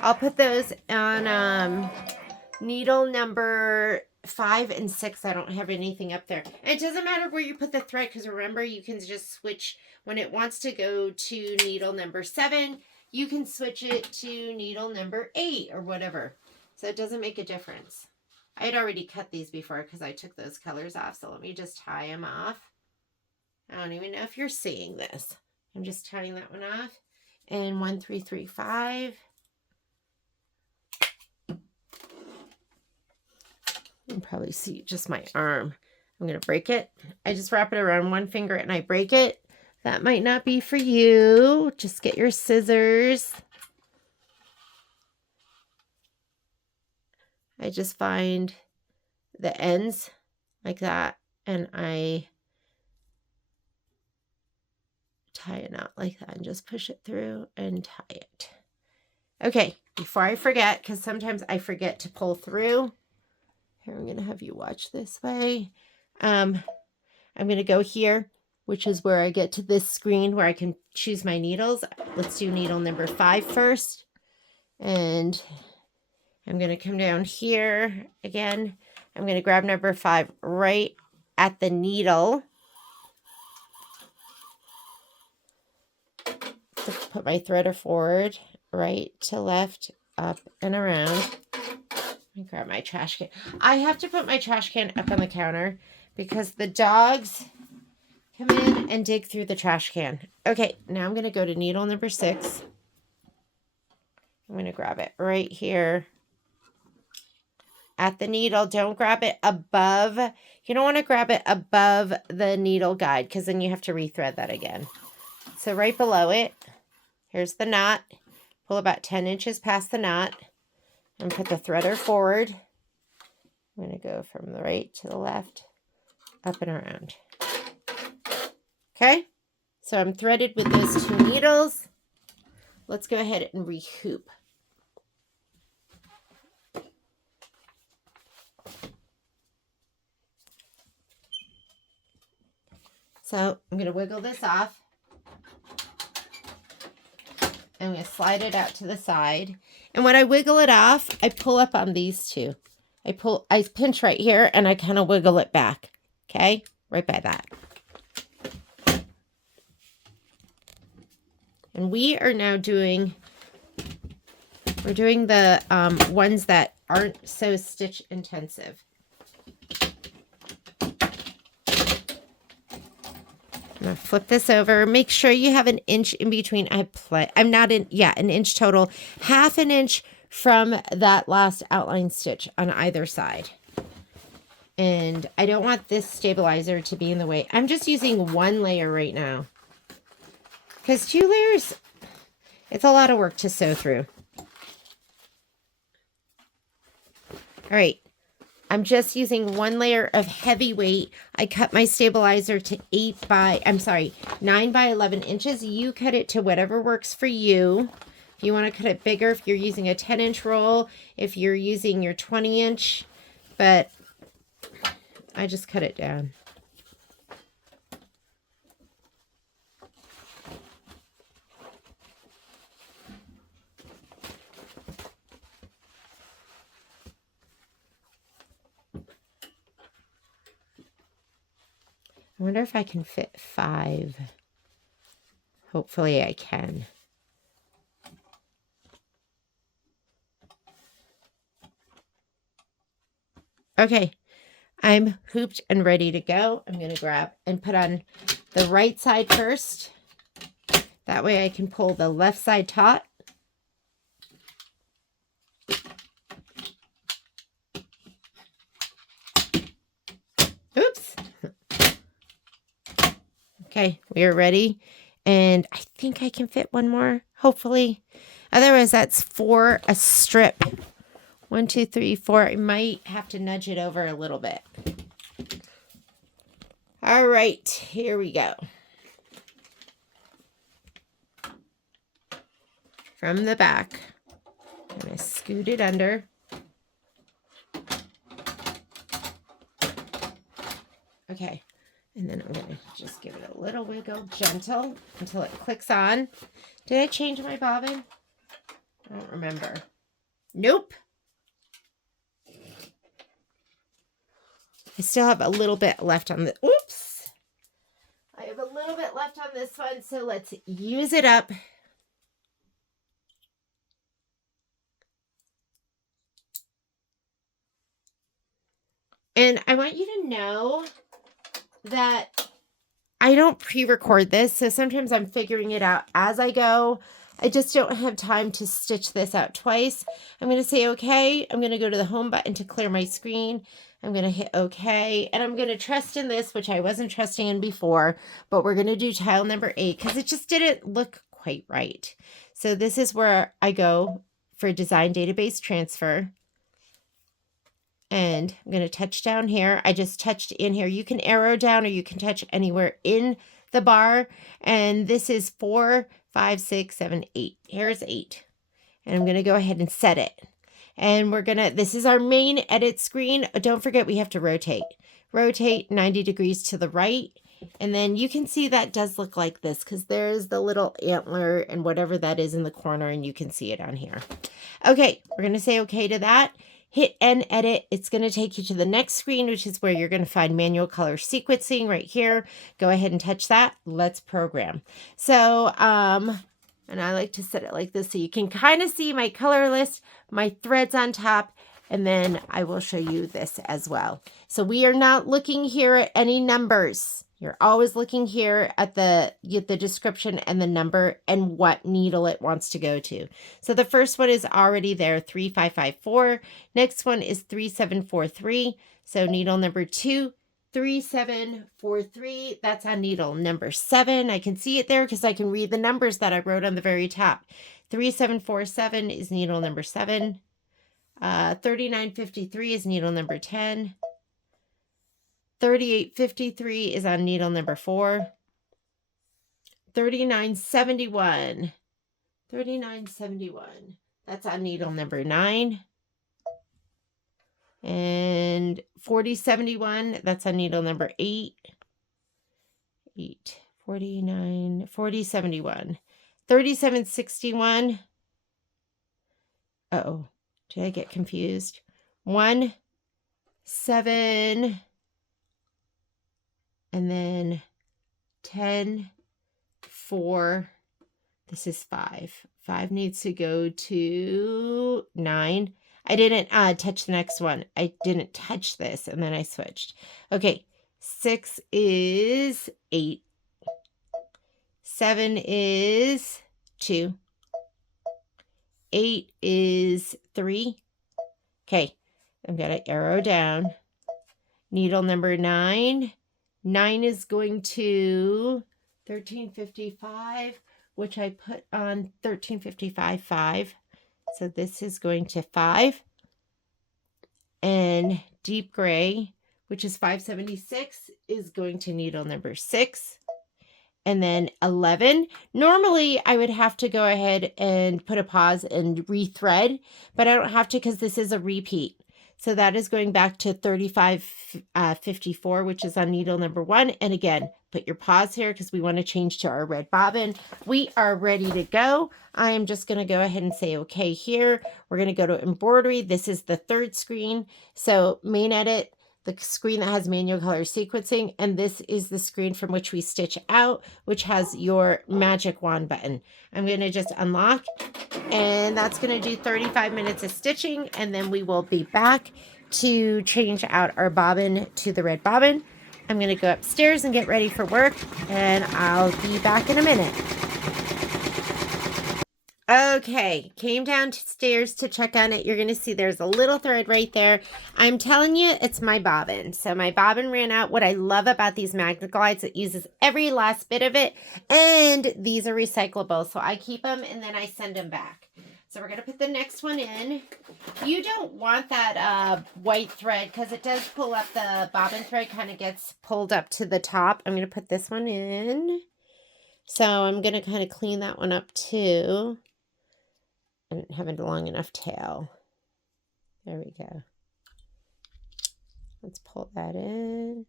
I'll put those on needle number 5 and 6. I don't have anything up there. And it doesn't matter where you put the thread, because remember, you can just switch when it wants to go to needle number 7. You can switch it to needle number 8 or whatever. So it doesn't make a difference. I had already cut these before because I took those colors off. So let me just tie them off. I don't even know if you're seeing this. I'm just tying that one off. And 1335. You can probably see just my arm. I'm going to break it. I just wrap it around one finger and I break it. That might not be for you. Just get your scissors. I just find the ends like that and I a knot like that and just push it through and tie it. Okay, before I forget, because sometimes I forget to pull through. Here, I'm going to have you watch this way. I'm going to go here, which is where I get to this screen where I can choose my needles. Let's do needle number 5 first. And I'm going to come down here again. I'm going to grab number 5 right at the needle. So put my threader forward, right to left, up and around. Let me grab my trash can. I have to put my trash can up on the counter because the dogs come in and dig through the trash can. Okay, now I'm going to go to needle number 6. I'm going to grab it right here at the needle. Don't grab it above. You don't want to grab it above the needle guide because then you have to rethread that again. So right below it, here's the knot. Pull about 10 inches past the knot and put the threader forward. I'm going to go from the right to the left, up and around. Okay, so I'm threaded with those 2 needles. Let's go ahead and rehoop. So I'm going to wiggle this off. I'm going to slide it out to the side. And when I wiggle it off, I pull up on these 2. I pinch right here and I kind of wiggle it back. Okay, right by that. And we are now doing, we're doing the ones that aren't so stitch intensive. I'm going to flip this over. Make sure you have an inch in between. I'm not in, yeah, an inch total. Half an inch from that last outline stitch on either side. And I don't want this stabilizer to be in the way. I'm just using 1 layer right now. Because 2 layers, it's a lot of work to sew through. All right. I'm just using 1 layer of heavy weight. I cut my stabilizer to 9 by 11 inches. You cut it to whatever works for you. If you want to cut it bigger, if you're using a 10-inch roll, if you're using your 20-inch, but I just cut it down. I wonder if I can fit 5. Hopefully I can. Okay, I'm hooped and ready to go. I'm going to grab and put on the right side first. That way I can pull the left side taut. Oops. Okay, we are ready. And I think I can fit 1 more, hopefully. Otherwise, that's 4 a strip. 1, 2, 3, 4. I might have to nudge it over a little bit. All right, here we go. From the back, I'm going to scoot it under. Okay, and then I'm going to just give it a little wiggle, gentle, until it clicks on. Did I change my bobbin? I don't remember. Nope. I still have a little bit left on the, oops. I have a little bit left on this one, so let's use it up. And I want you to know that I don't pre-record this, so sometimes I'm figuring it out as I go. I just don't have time to stitch this out twice. I'm going to say okay. I'm going to go to the home button to clear my screen. I'm going to hit okay, and I'm going to trust in this, which I wasn't trusting in before, but we're going to do tile number 8 because it just didn't look quite right. So this is where I go for design database transfer. And I'm going to touch down here. I just touched in here. You can arrow down or you can touch anywhere in the bar, and this is 4, 5, 6, 7, 8. Here's 8. And I'm going to go ahead and set it. And we're going to, this is our main edit screen. Don't forget we have to rotate. Rotate 90 degrees to the right. And then you can see that does look like this because there's the little antler and whatever that is in the corner, and you can see it on here. Okay, we're going to say okay to that. Hit End Edit. It's going to take you to the next screen, which is where you're going to find manual color sequencing right here. Go ahead and touch that. Let's program. So, and I like to set it like this so you can kind of see my color list, my threads on top, and then I will show you this as well. So we are not looking here at any numbers. You're always looking here at the description and the number and what needle it wants to go to. So the first one is already there, 3554. Next one is 3743. So needle number 2, 3743. That's on needle number 7. I can see it there because I can read the numbers that I wrote on the very top. 3747 is needle number 7. 3953 is needle number 10. 3853 is on needle number 4. 3971. 3971. That's on needle number 9. And 4071, that's on needle number 8. 49, 4071. 3761. Uh-oh, did I get confused? 1, 7, and then 10, 4, this is 5. 5 needs to go to 9. I didn't touch the next one. I didn't touch this, and then I switched. Okay, 6 is 8. 7 is 2. 8 is 3. Okay, I'm going to arrow down. Needle number 9. 9 is going to 1355, which I put on 1355, 5. So this is going to 5. And deep gray, which is 576, is going to needle number 6. And then 11. Normally, I would have to go ahead and put a pause and rethread, but I don't have to because this is a repeat. So that is going back to 3554, which is on needle number 1. And again, put your pause here because we want to change to our red bobbin. We are ready to go. I am just going to go ahead and say okay here. We're going to go to embroidery. This is the third screen. So main edit, the screen that has manual color sequencing, and this is the screen from which we stitch out, which has your magic wand button. I'm going to just unlock, and that's going to do 35 minutes of stitching, and then we will be back to change out our bobbin to the red bobbin. I'm going to go upstairs and get ready for work, and I'll be back in a minute. Okay, came downstairs to check on it. You're going to see there's a little thread right there. I'm telling you, it's my bobbin. So my bobbin ran out. What I love about these Magnaglides, it uses every last bit of it. And these are recyclable. So I keep them and then I send them back. So we're going to put the next one in. You don't want that white thread because it does pull up. The bobbin thread kind of gets pulled up to the top. I'm going to put this one in. So I'm going to kind of clean that one up too. I didn't have a long enough tail. There we go. Let's pull that in.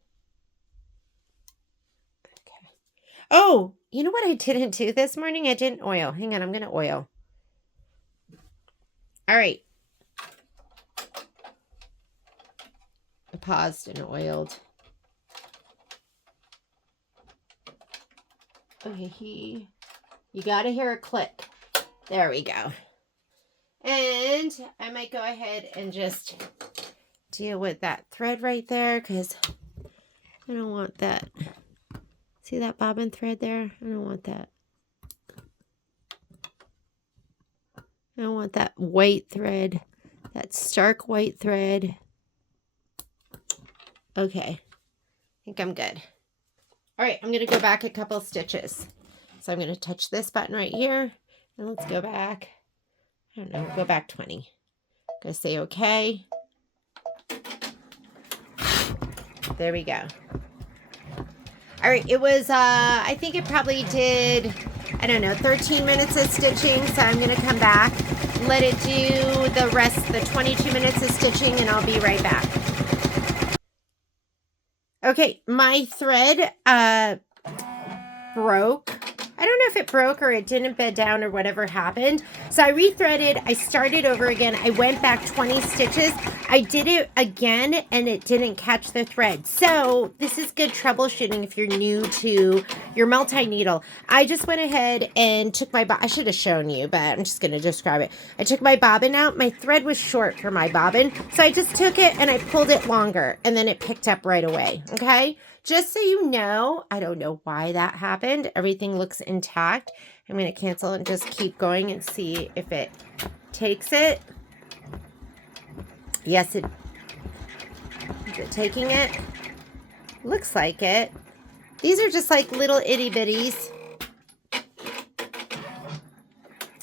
Okay. Oh, you know what I didn't do this morning? I didn't oil. Hang on, I'm going to oil. All right. I paused and oiled. Okay, you got to hear a click. There we go. And I might go ahead and just deal with that thread right there because I don't want that. See that bobbin thread there? I don't want that. I don't want that white thread, that stark white thread. Okay, I think I'm good. All right, I'm going to go back a couple stitches. So I'm going to touch this button right here. And let's go back. I don't know, go back 20. Go say okay. There we go. All right, it was, I think it probably did, I don't know, 13 minutes of stitching. So I'm going to come back, let it do the rest, the 22 minutes of stitching, and I'll be right back. Okay, my thread broke. I don't know if it broke or it didn't bed down or whatever happened. So I rethreaded, I started over again. I went back 20 stitches. I did it again and it didn't catch the thread. So this is good troubleshooting if you're new to your multi-needle. I just went ahead and took my, I should have shown you, but I'm just going to describe it. I took my bobbin out. My thread was short for my bobbin. So I just took it and I pulled it longer and then it picked up right away. Okay. Just so you know, I don't know why that happened. Everything looks intact. I'm going to cancel and just keep going and see if it takes it. Yes, is it taking it? Looks like it. These are just like little itty bitties.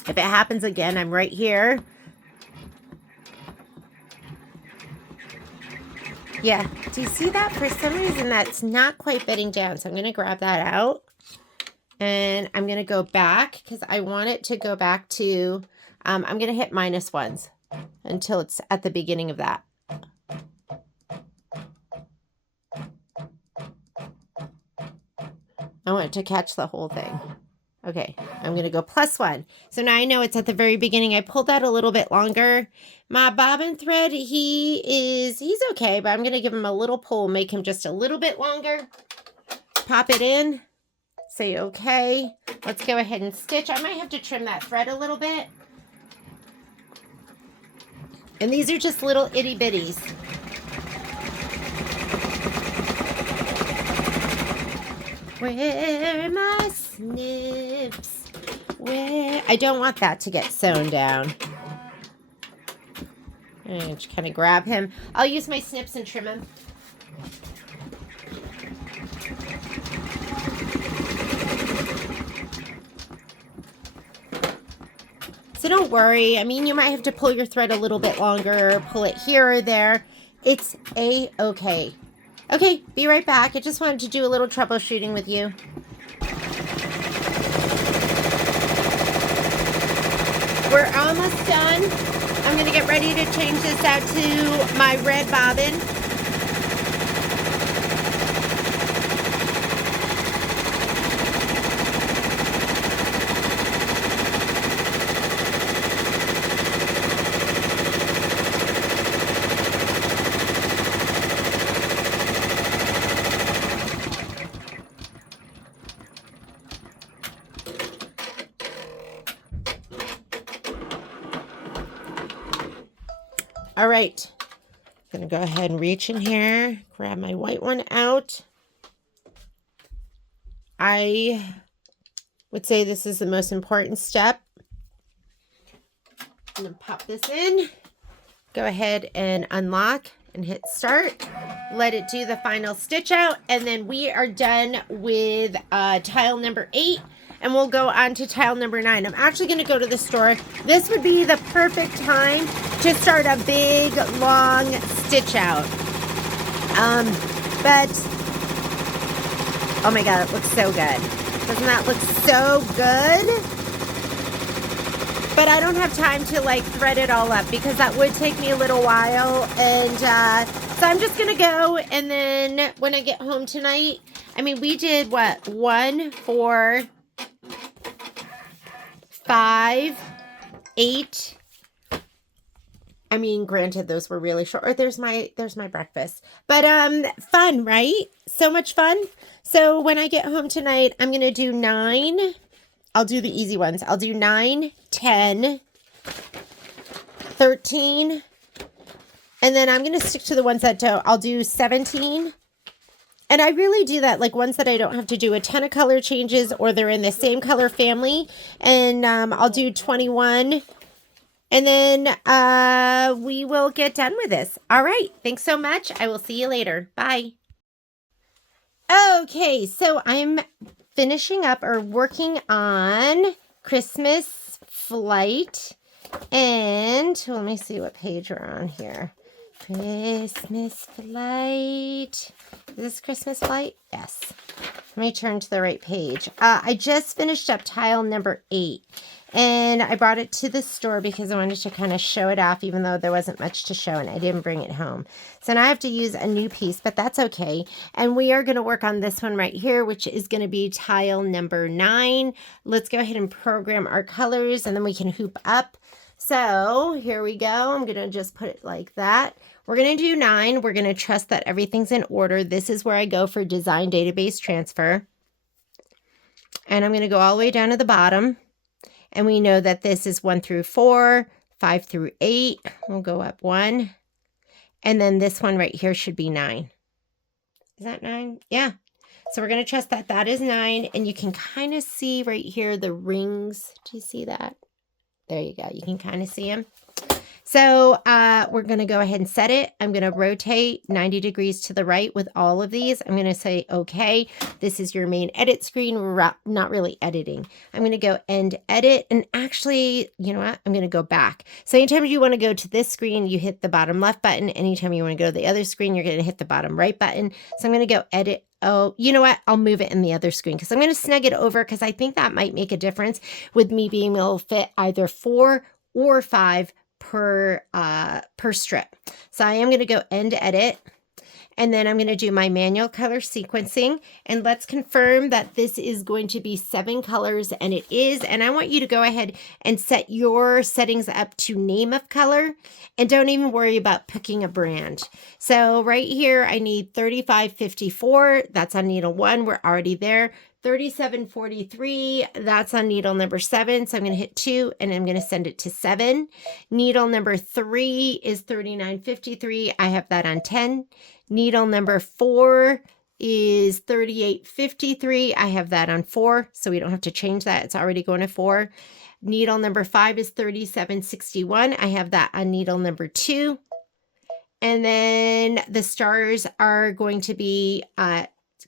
If it happens again, I'm right here. Yeah, do you see that? For some reason, that's not quite bedding down. So I'm going to grab that out. And I'm going to go back because I want it to go back to, I'm going to hit -1s until it's at the beginning of that. I want it to catch the whole thing. Okay, I'm going to go +1. So now I know it's at the very beginning. I pulled that a little bit longer. My bobbin thread, he's okay, but I'm going to give him a little pull, make him just a little bit longer. Pop it in. Say okay. Let's go ahead and stitch. I might have to trim that thread a little bit. And these are just little itty bitties. Where are my snips? Where? I don't want that to get sewn down. And just kind of grab him. I'll use my snips and trim him. So don't worry. I mean, you might have to pull your thread a little bit longer, pull it here or there. It's a-okay. Okay, be right back. I just wanted to do a little troubleshooting with you. We're almost done. I'm going to get ready to change this out to my red bobbin. All right, I'm gonna go ahead and reach in here, grab my white one out. I would say this is the most important step. I'm gonna pop this in, go ahead and unlock and hit start. Let it do the final stitch out, and then we are done with tile number 8. And we'll go on to tile number 9. I'm actually going to go to the store. This would be the perfect time to start a big, long stitch out. But, oh my God, it looks so good. Doesn't that look so good? But I don't have time to like thread it all up because that would take me a little while. And so I'm just going to go. And then when I get home tonight, I mean, we did what? 1, 4... 5, 8. I mean, granted, those were really short. Or there's my breakfast. But fun, right? So much fun. So when I get home tonight, I'm gonna do 9. I'll do the easy ones. I'll do 9, 10, 13, and then I'm gonna stick to the ones that don't. I'll do 17. And I really do that, like ones that I don't have to do a ton of color changes or they're in the same color family. And I'll do 21. And then we will get done with this. All right. Thanks so much. I will see you later. Bye. Okay. So I'm finishing up or working on Christmas Flight. And let me see what page we're on here. Christmas Flight. Is this Christmas Flight? Yes. Let me turn to the right page. I just finished up tile number 8. And I brought it to the store because I wanted to kind of show it off, even though there wasn't much to show and I didn't bring it home. So now I have to use a new piece, but that's okay. And we are going to work on this one right here, which is going to be tile number 9. Let's go ahead and program our colors and then we can hoop up. So here we go. I'm going to just put it like that. We're going to do 9. We're going to trust that everything's in order. This is where I go for design database transfer. And I'm going to go all the way down to the bottom. And we know that this is 1 through 4, 5 through 8. We'll go up 1. And then this one right here should be 9. Is that 9? Yeah. So we're going to trust that that is 9. And you can kind of see right here the rings. Do you see that? There you go. You can kind of see them. So we're going to go ahead and set it. I'm going to rotate 90 degrees to the right with all of these. I'm going to say, okay, this is your main edit screen. We're not really editing. I'm going to go end edit. And actually, you know what? I'm going to go back. So anytime you want to go to this screen, you hit the bottom left button. Anytime you want to go to the other screen, you're going to hit the bottom right button. So I'm going to go edit. Oh, you know what? I'll move it in the other screen because I'm going to snug it over because I think that might make a difference with me being able to fit either 4 or 5 per strip. So I am going to go end edit, and then I'm going to do my manual color sequencing, and let's confirm that this is going to be 7 colors, and it is. And I want you to go ahead and set your settings up to name of color, and don't even worry about picking a brand. So right here I need 3554. That's on needle 1. We're already there. 3743, that's on needle number 7. So I'm going to hit 2 and I'm going to send it to 7. Needle number 3 is 3953. I have that on 10. Needle number 4 is 3853. I have that on 4. So we don't have to change that. It's already going to 4. Needle number 5 is 3761. I have that on needle number 2. And then the stars are going to be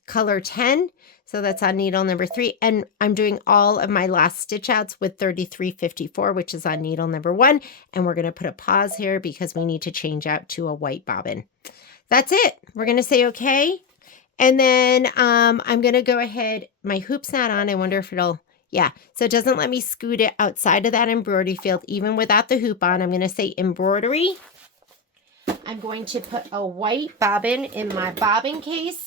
color 10. So that's on needle number 3. And I'm doing all of my last stitch outs with 3354, which is on needle number 1. And we're going to put a pause here because we need to change out to a white bobbin. That's it. We're going to say okay. And then I'm going to go ahead. My hoop's not on. I wonder if it'll, yeah. So it doesn't let me scoot it outside of that embroidery field, even without the hoop on. I'm going to say embroidery. I'm going to put a white bobbin in my bobbin case.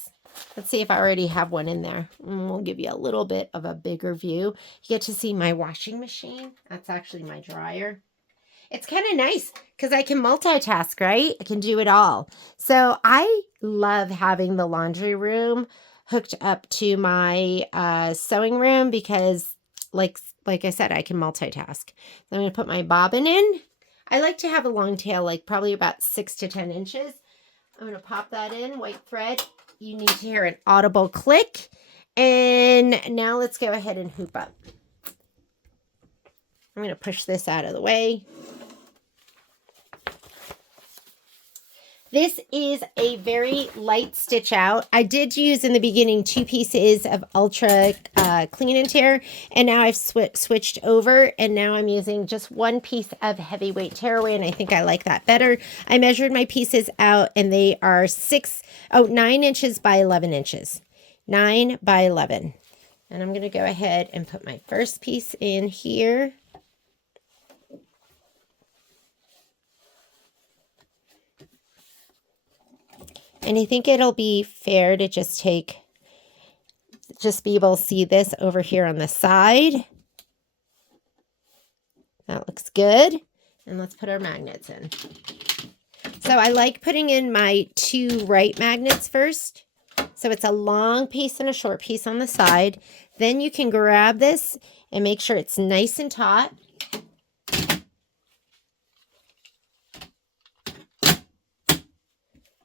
Let's see if I already have one in there. We'll give you a little bit of a bigger view. You get to see my washing machine. That's actually my dryer. It's kind of nice because I can multitask, right? I can do it all. So I love having the laundry room hooked up to my sewing room because like I said, I can multitask. So I'm going to put my bobbin in. I like to have a long tail, like probably about 6 to 10 inches. I'm going to pop that in, white thread. You need to hear an audible click. And now let's go ahead and hoop up. I'm going to push this out of the way. This is a very light stitch out. I did use in the beginning 2 pieces of Ultra Clean and Tear, and now I've switched over, and now I'm using just 1 piece of Heavyweight Tearaway, and I think I like that better. I measured my pieces out, and they are 9 inches by 11 inches. 9 by 11. And I'm going to go ahead and put my first piece in here. And I think it'll be fair to just be able to see this over here on the side. That looks good. And let's put our magnets in. So I like putting in my 2 right magnets first. So it's a long piece and a short piece on the side. Then you can grab this and make sure it's nice and taut.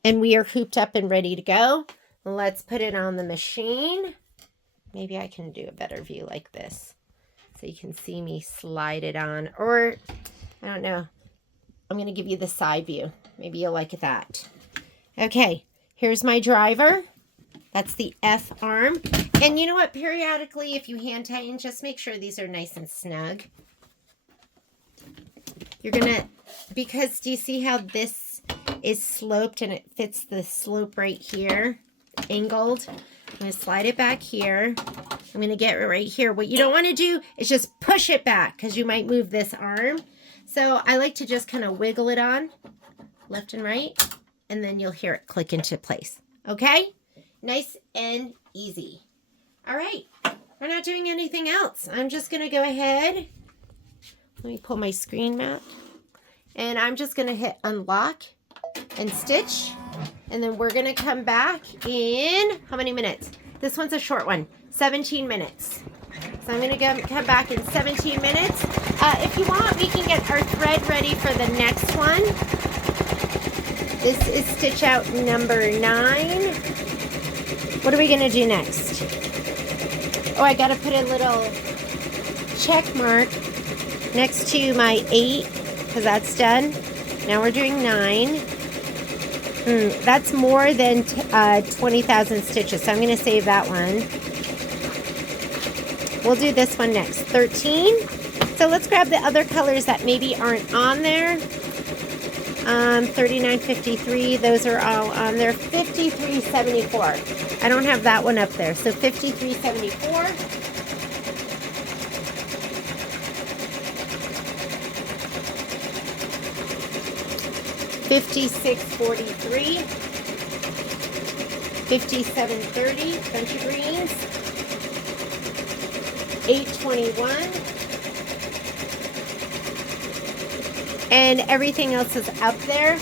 And we are hooped up and ready to go. Let's put it on the machine. Maybe I can do a better view like this so you can see me slide it on. Or, I don't know, I'm going to give you the side view. Maybe you'll like that. Okay, here's my driver. That's the F arm. And you know what? Periodically, if you hand tighten, just make sure these are nice and snug. You're going to, because do you see how this is sloped and it fits the slope right here? angled. I'm going to slide it back here. I'm going to get it right here. What you don't want to do is just push it back because you might move this arm. So I like to just kind of wiggle it on left and right, and then you'll hear it click into place. Okay? Nice and easy. All right. We're not doing anything else. I'm just going to go ahead. Let me pull my screen map. And I'm just going to hit unlock and stitch. And then we're going to come back in how many minutes? This one's a short one, 17 minutes. So I'm going to come back in 17 minutes. If you want, we can get our thread ready for the next one. This is stitch out number 9. What are we going to do next? Oh, I got to put a little check mark next to my 8 because that's done. Now we're doing 9. That's more than 20,000 stitches, so I'm going to save that one. We'll do this one next, 13. So let's grab the other colors that maybe aren't on there. 39.53, those are all on there. 53.74. I don't have that one up there, so 53.74. 56.43, 57.30, bunch of greens, 8.21, and everything else is up there.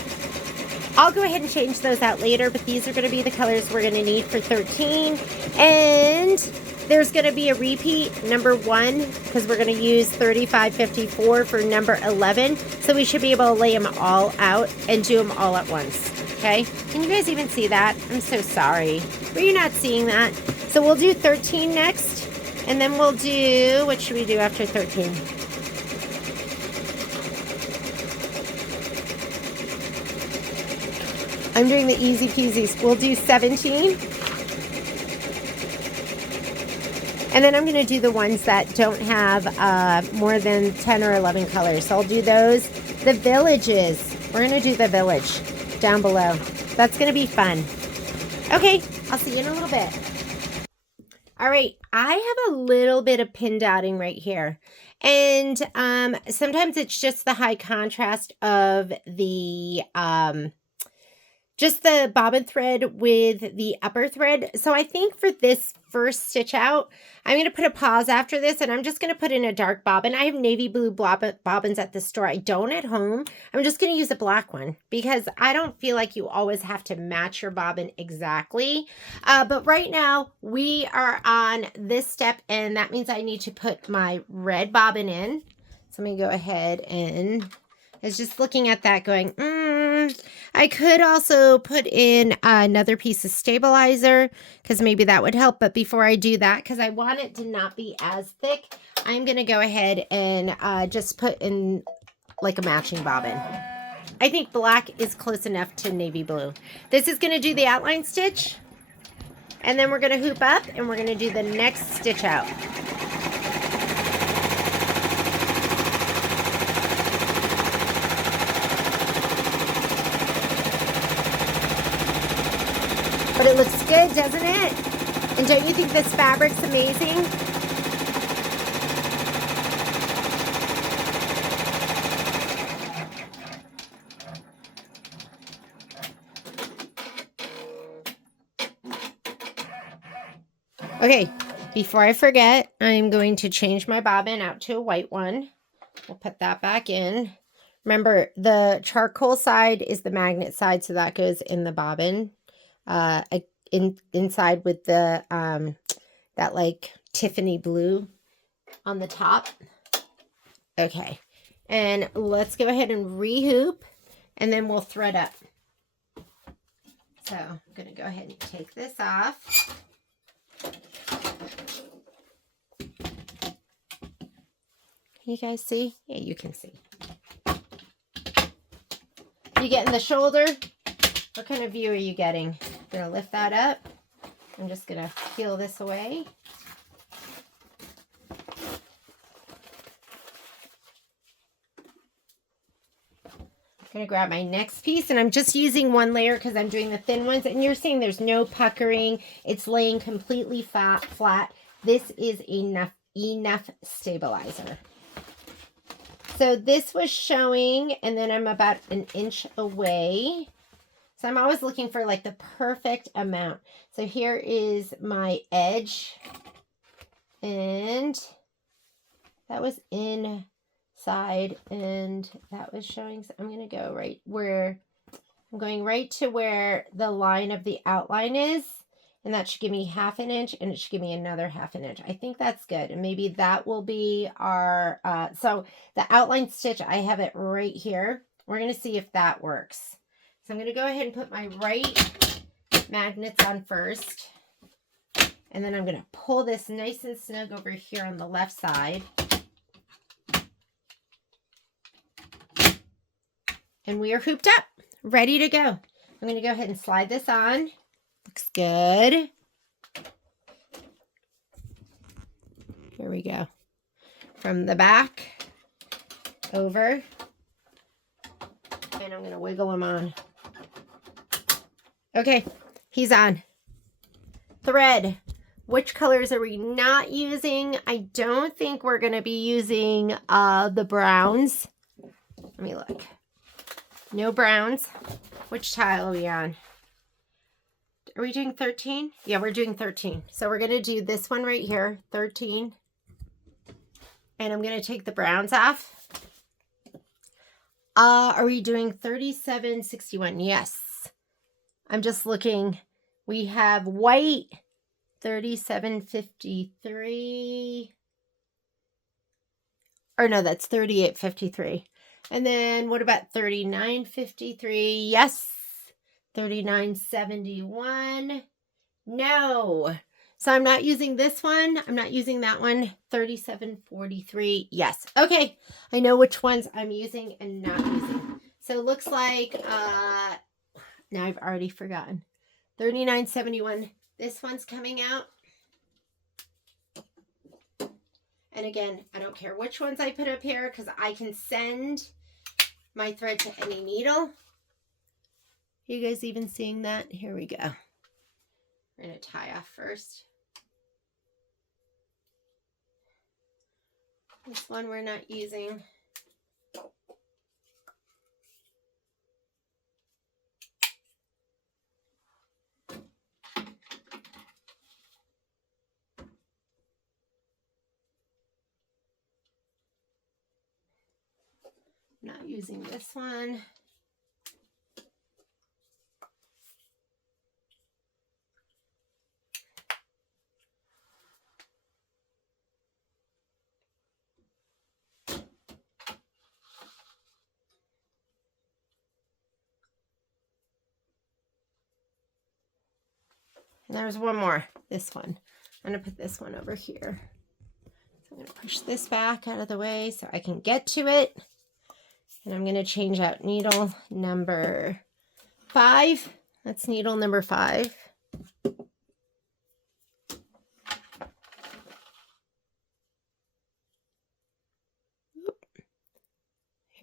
I'll go ahead and change those out later, but these are going to be the colors we're going to need for 13. And there's going to be a repeat, number 1, because we're going to use 35.54 for number 11. So we should be able to lay them all out and do them all at once. Okay? Can you guys even see that? I'm so sorry. Were you not seeing that? So we'll do 13 next. And then we'll do, what should we do after 13? I'm doing the easy peasies. We'll do 17. And then I'm going to do the ones that don't have more than 10 or 11 colors. So I'll do those. The villages. We're going to do the village down below. That's going to be fun. Okay, I'll see you in a little bit. All right, I have a little bit of pin dotting right here. And sometimes it's just the high contrast of the just the bobbin thread with the upper thread. So I think for this first stitch out, I'm going to put a pause after this, and I'm just going to put in a dark bobbin. I have navy blue bobbins at the store. I don't at home. I'm just going to use a black one because I don't feel like you always have to match your bobbin exactly. But right now we are on this step, and that means I need to put my red bobbin in. So let me go ahead and I was just looking at that going, I could also put in another piece of stabilizer because maybe that would help. But before I do that, because I want it to not be as thick, I'm going to go ahead and just put in like a matching bobbin. I think black is close enough to navy blue. This is going to do the outline stitch. And then we're going to hoop up and we're going to do the next stitch out. But it looks good, doesn't it? And don't you think this fabric's amazing? Okay, before I forget, I'm going to change my bobbin out to a white one. We'll put that back in. Remember, the charcoal side is the magnet side, so that goes in the bobbin. Inside with the that like Tiffany blue on the top. Okay, and let's go ahead and rehoop, and then we'll thread up. So I'm gonna go ahead and take this off. Can you guys see? Yeah, you can see. You getting the shoulder? What kind of view are you getting? I'm gonna lift that up. I'm just gonna peel this away. going to grab my next piece, and I'm just using one layer because I'm doing the thin ones, and you're seeing there's no puckering. It's laying completely flat. This is enough stabilizer. So this was showing, and then I'm about an inch away. So I'm always looking for like the perfect amount. So here is my edge, and that was inside, and that was showing. So I'm going to go right where, I'm going right to where the line of the outline is, and that should give me 1/2 inch, and it should give me another 1/2 inch. I think that's good, and maybe that will be our, so the outline stitch, I have it right here. We're going to see if that works. So I'm going to go ahead and put my right magnets on first. And then I'm going to pull this nice and snug over here on the left side. And we are hooped up, ready to go. I'm going to go ahead and slide this on. Looks good. Here we go. From the back over. And I'm going to wiggle him on. Okay, he's on. Thread. Which colors are we not using? I don't think we're going to be using the browns. Let me look. No browns. Which tile are we on? Are we doing 13? Yeah, we're doing 13. So we're going to do this one right here, 13. And I'm going to take the browns off. Are we doing 3761? Yes. I'm just looking. We have white 3753. Or no, that's 3853. And then what about 3953? Yes. 3971. No. So I'm not using this one. I'm not using that one. 3743. Yes. Okay. I know which ones I'm using and not using. So it looks like, now I've already forgotten. 3971. This one's coming out. And again, I don't care which ones I put up here because I can send my thread to any needle. You guys even seeing that? Here we go. We're going to tie off first. This one we're not using. Not using this one. And there's one more, this one. I'm going to put this one over here. So I'm going to push this back out of the way so I can get to it. And I'm going to change out needle number 5. That's needle number 5. Here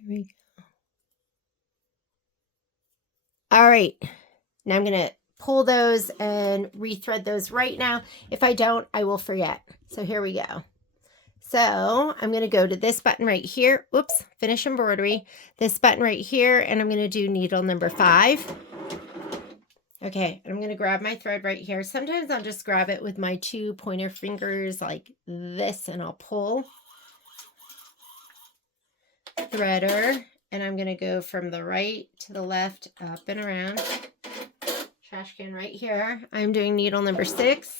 we go. All right. Now I'm going to pull those and rethread those right now. If I don't, I will forget. So here we go. So I'm going to go to this button right here. Oops, finish embroidery. This button right here, and I'm going to do needle number 5. Okay, I'm going to grab my thread right here. Sometimes I'll just grab it with my 2 pointer fingers like this, and I'll pull. Threader, and I'm going to go from the right to the left, up and around. Trash can right here. I'm doing needle number 6.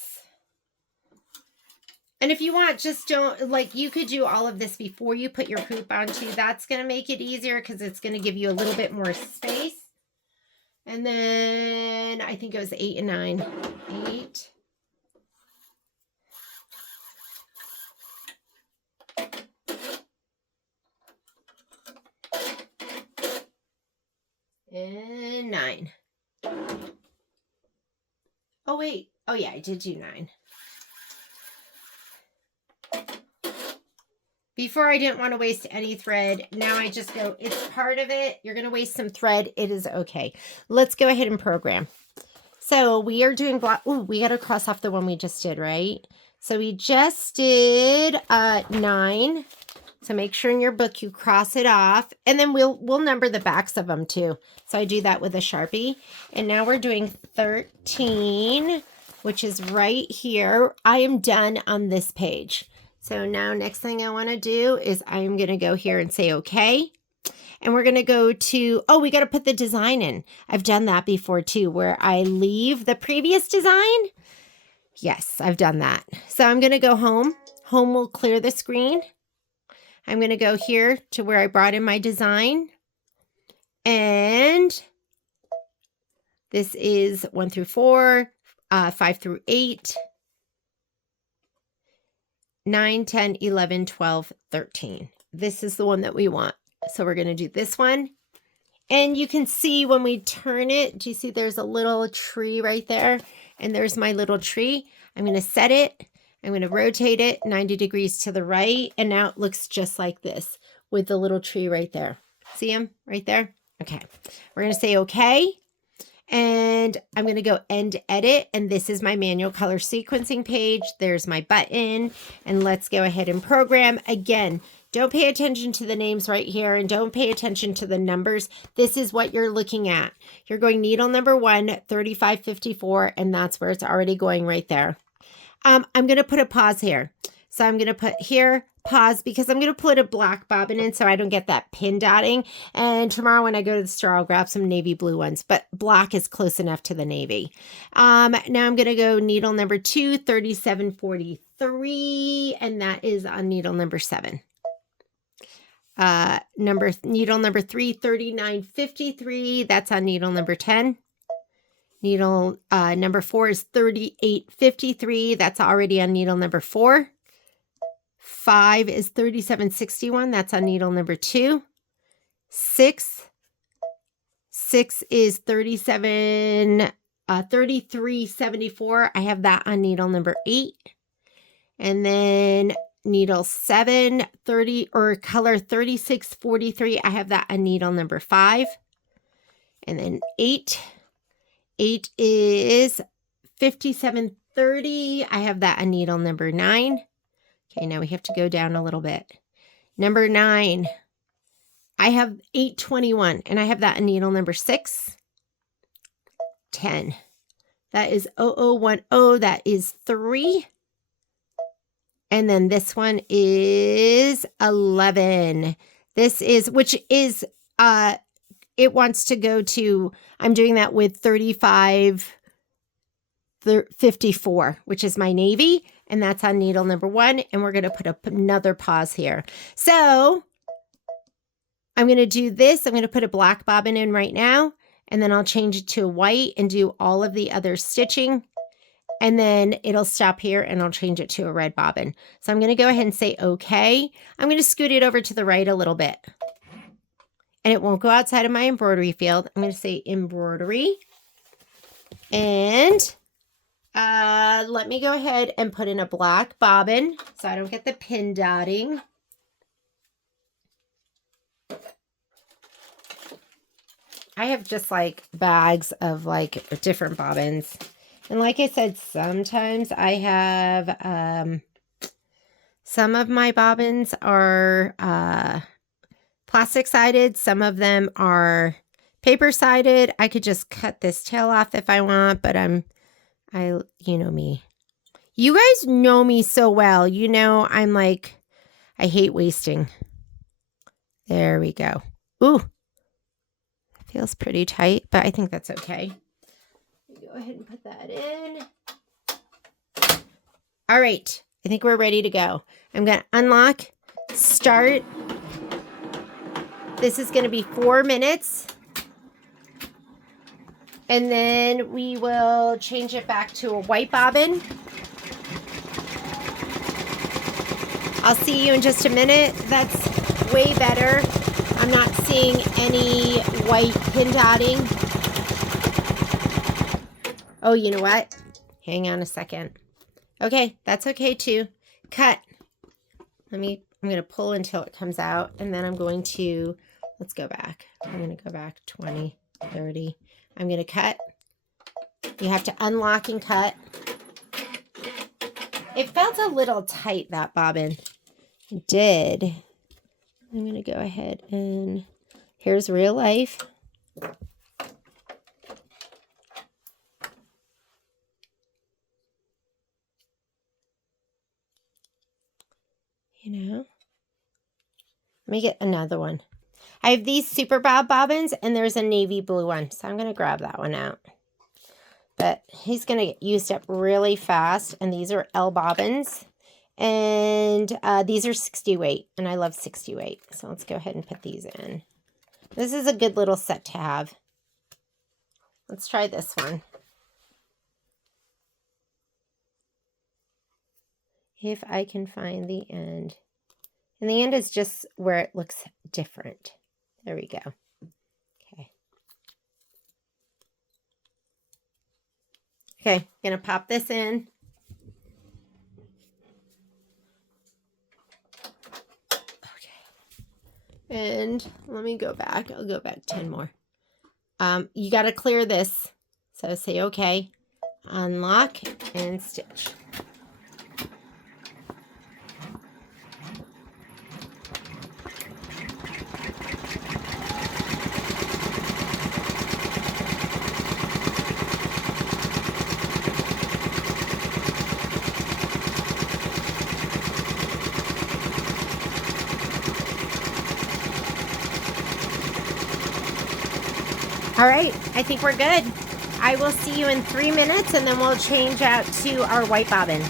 And if you want, just don't, like, you could do all of this before you put your hoop on too. That's going to make it easier because it's going to give you a little bit more space. And then I think it was 8 and 9. 8. And 9. Oh, wait. Oh, yeah, I did do 9. Before I didn't want to waste any thread. Now I just go, it's part of it. You're going to waste some thread. It is okay. Let's go ahead and program. So we are doing block. Oh, we got to cross off the one we just did, right? So we just did 9. So make sure in your book you cross it off, and then we'll number the backs of them too. So I do that with a Sharpie. And now we're doing 13, which is right here. I am done on this page. So now next thing I want to do is I'm going to go here and say okay. And we're going to go to, oh, we got to put the design in. I've done that before too, where I leave the previous design. Yes, I've done that. So I'm going to go home. Home will clear the screen. I'm going to go here to where I brought in my design. And this is 1 through 4, 5 through 8, 9, 10, 11, 12, 13. This is the one that we want. So we're going to do this one. And you can see when we turn it, do you see there's a little tree right there? And there's my little tree. I'm going to set it. I'm going to rotate it 90 degrees to the right. And now it looks just like this with the little tree right there. See him right there? Okay. We're going to say okay. And I'm going to go end edit. And this is my manual color sequencing page. There's my button. And let's go ahead and program. Again, don't pay attention to the names right here. And don't pay attention to the numbers. This is what you're looking at. You're going needle number 1, 3554. And that's where it's already going right there. I'm going to put a pause here. So I'm going to put here, pause, because I'm going to put a black bobbin in so I don't get that pin dotting. And tomorrow when I go to the store, I'll grab some navy blue ones, but black is close enough to the navy. Now I'm going to go needle number 2, 3743, and that is on needle number 7. Needle number 3, 3953, that's on needle number 10. Needle number 4 is 3853. That's already on needle number 4. 5 is 3761. That's on needle number 2. 6 is 3374. I have that on needle number 8. And then needle 7, 30 or color 3643. I have that on needle number 5. And then 8 is 5730. I have that on needle number 9. Okay, now we have to go down a little bit. Number 9, I have 821, and I have that on needle number 6. 10. That is 0010. That is 3. And then this one is 11. This is, which is, it wants to go to, I'm doing that with 3554, which is my navy, and that's on needle number 1, and we're going to put up another pause here. So I'm going to do this. I'm going to put a black bobbin in right now, and then I'll change it to white and do all of the other stitching, and then it'll stop here, and I'll change it to a red bobbin. So I'm going to go ahead and say okay. I'm going to scoot it over to the right a little bit. And it won't go outside of my embroidery field. I'm going to say embroidery. And let me go ahead and put in a black bobbin so I don't get the pin dotting. I have just like bags of like different bobbins. And like I said, sometimes I have, some of my bobbins are, plastic sided. Some of them are paper sided. I could just cut this tail off if I want, but you know me. You guys know me so well. You know, I'm like, I hate wasting. There we go. Ooh, feels pretty tight, but I think that's okay. Go ahead and put that in. All right. I think we're ready to go. I'm going to unlock, start. This is going to be 4 minutes. And then we will change it back to a white bobbin. I'll see you in just a minute. That's way better. I'm not seeing any white pin dotting. Oh, you know what? Hang on a second. Okay, that's okay too. Cut. Let me I'm going to pull until it comes out, and then I'm going to, let's go back. I'm going to go back 20, 30. I'm going to cut. You have to unlock and cut. It felt a little tight, that bobbin. It did. I'm going to go ahead and here's real life. You know, let me get another one. I have these super bobbins, and there's a navy blue one, so I'm going to grab that one out. But he's going to get used up really fast, and these are L bobbins, and these are 60 weight, and I love 60 weight, so let's go ahead and put these in. This is a good little set to have. Let's try this one. If I can find the end. And the end is just where it looks different. There we go. Okay. Okay, gonna pop this in. Okay. And let me go back. I'll go back 10 more. You gotta clear this. So say okay. Unlock and stitch. All right, I think we're good. I will see you in 3 minutes, and then we'll change out to our white bobbin.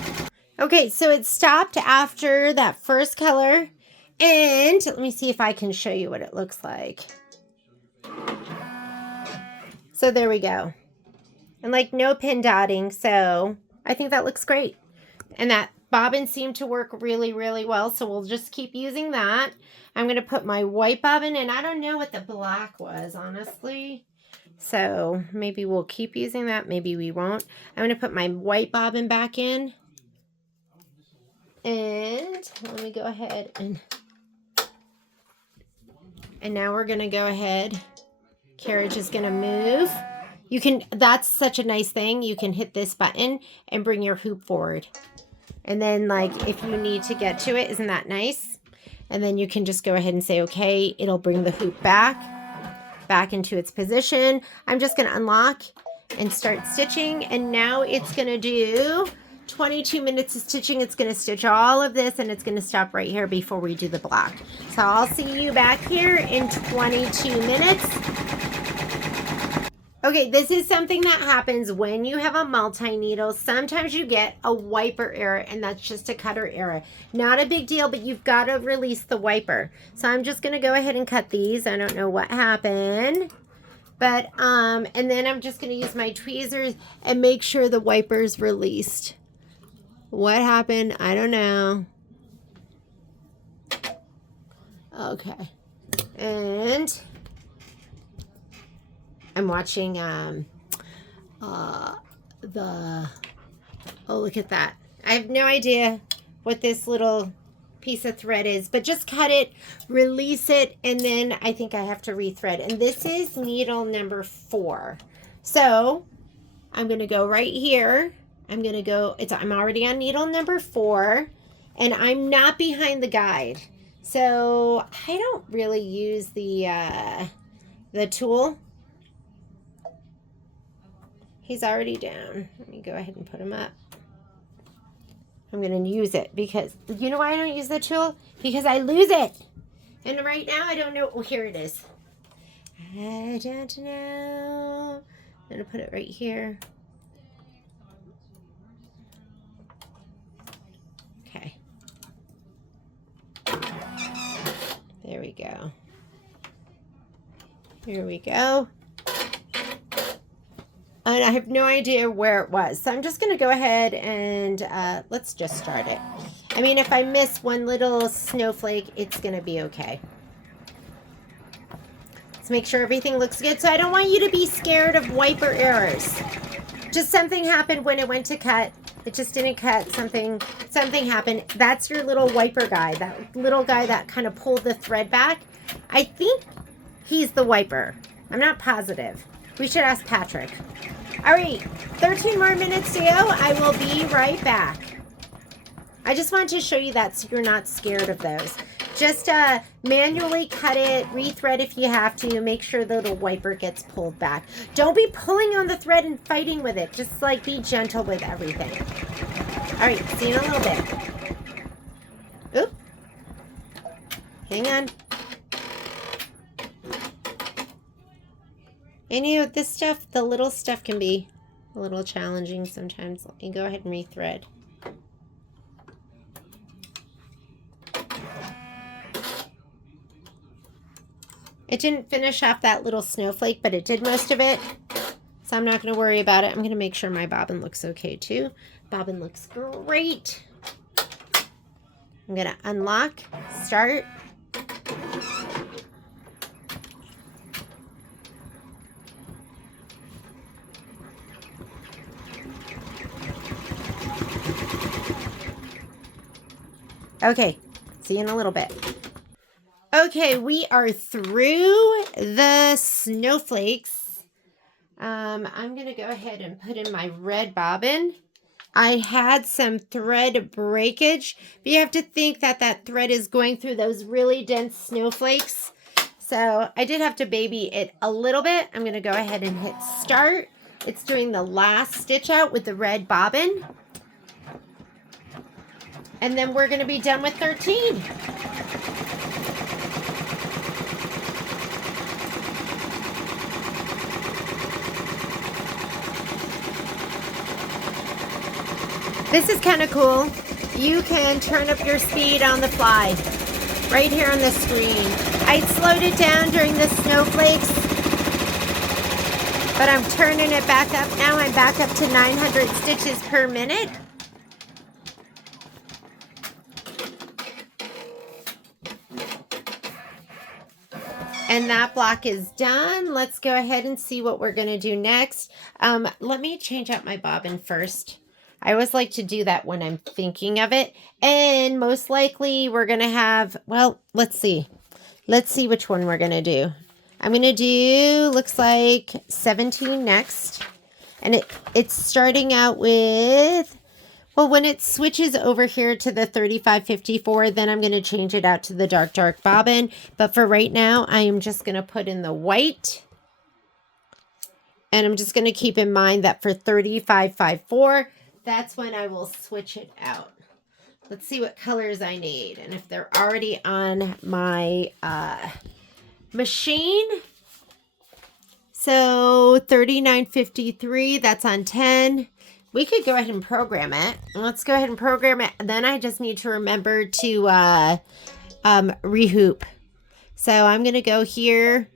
Okay, so it stopped after that first color, and let me see if I can show you what it looks like. So there we go. And like no pin dotting, so I think that looks great. And that bobbin seemed to work really, really well, so we'll just keep using that. I'm going to put my white bobbin, and I don't know what the black was, honestly. So maybe we'll keep using that. Maybe we won't. I'm going to put my white bobbin back in. And let me go ahead and now we're going to go ahead. Carriage is going to move. You can, that's such a nice thing. You can hit this button and bring your hoop forward. And then like if you need to get to it, isn't that nice? And then you can just go ahead and say, okay, it'll bring the hoop back into its position. I'm just going to unlock and start stitching, and now it's going to do 22 minutes of stitching. It's going to stitch all of this, and it's going to stop right here before we do the block. So I'll see you back here in 22 minutes. Okay, this is something that happens when you have a multi-needle. Sometimes you get a wiper error, and that's just a cutter error. Not a big deal, but you've got to release the wiper. So I'm just going to go ahead and cut these. I don't know what happened. But, and then I'm just going to use my tweezers and make sure the wiper's released. What happened? I don't know. Okay. And I'm watching oh, look at that. I have no idea what this little piece of thread is, but just cut it, release it, and then I think I have to rethread. And this is needle number 4. So I'm going to go right here. I'm going to go, I'm already on needle number 4, and I'm not behind the guide. So I don't really use the tool. He's already down. Let me go ahead and put him up. I'm going to use it because, you know why I don't use the tool? Because I lose it. And right now I don't know. Oh, here it is. I don't know. I'm going to put it right here. Okay. There we go. Here we go. And I have no idea where it was. So I'm just going to go ahead and let's just start it. I mean, if I miss one little snowflake, it's going to be okay. Let's make sure everything looks good. So I don't want you to be scared of wiper errors. Just something happened when it went to cut. It just didn't cut. Something happened. That's your little wiper guy. That little guy that kind of pulled the thread back. I think he's the wiper. I'm not positive. We should ask Patrick. All right, 13 more minutes to go. I will be right back. I just wanted to show you that so you're not scared of those. Just manually cut it, rethread if you have to. Make sure the little wiper gets pulled back. Don't be pulling on the thread and fighting with it. Just like be gentle with everything. All right, see you in a little bit. Oop. Hang on. And you know, this stuff, the little stuff can be a little challenging sometimes. Let me go ahead and rethread. It didn't finish off that little snowflake, but it did most of it. So I'm not going to worry about it. I'm going to make sure my bobbin looks okay too. Bobbin looks great. I'm going to unlock, start. Okay, see you in a little bit. Okay, we are through the snowflakes. I'm going to go ahead and put in my red bobbin. I had some thread breakage, but you have to think that that thread is going through those really dense snowflakes. So I did have to baby it a little bit. I'm going to go ahead and hit start. It's doing the last stitch out with the red bobbin. And then we're going to be done with 13. This is kind of cool. You can turn up your speed on the fly right here on the screen. I slowed it down during the snowflakes, but I'm turning it back up now. I'm back up to 900 stitches per minute. And that block is done. Let's go ahead and see what we're going to do next. Let me change out my bobbin first. I always like to do that when I'm thinking of it. And most likely we're going to have, well, let's see. Let's see which one we're going to do. I'm going to do, looks like 17 next. And it's starting out with, well, when it switches over here to the 3554, then I'm going to change it out to the dark bobbin. But for right now, I am just going to put in the white. And I'm just going to keep in mind that for 3554, that's when I will switch it out. Let's see what colors I need. And if they're already on my machine. So 3953, that's on 10. We could go ahead and program it. Let's go ahead and program it. Then I just need to remember to rehoop. So I'm going to go here.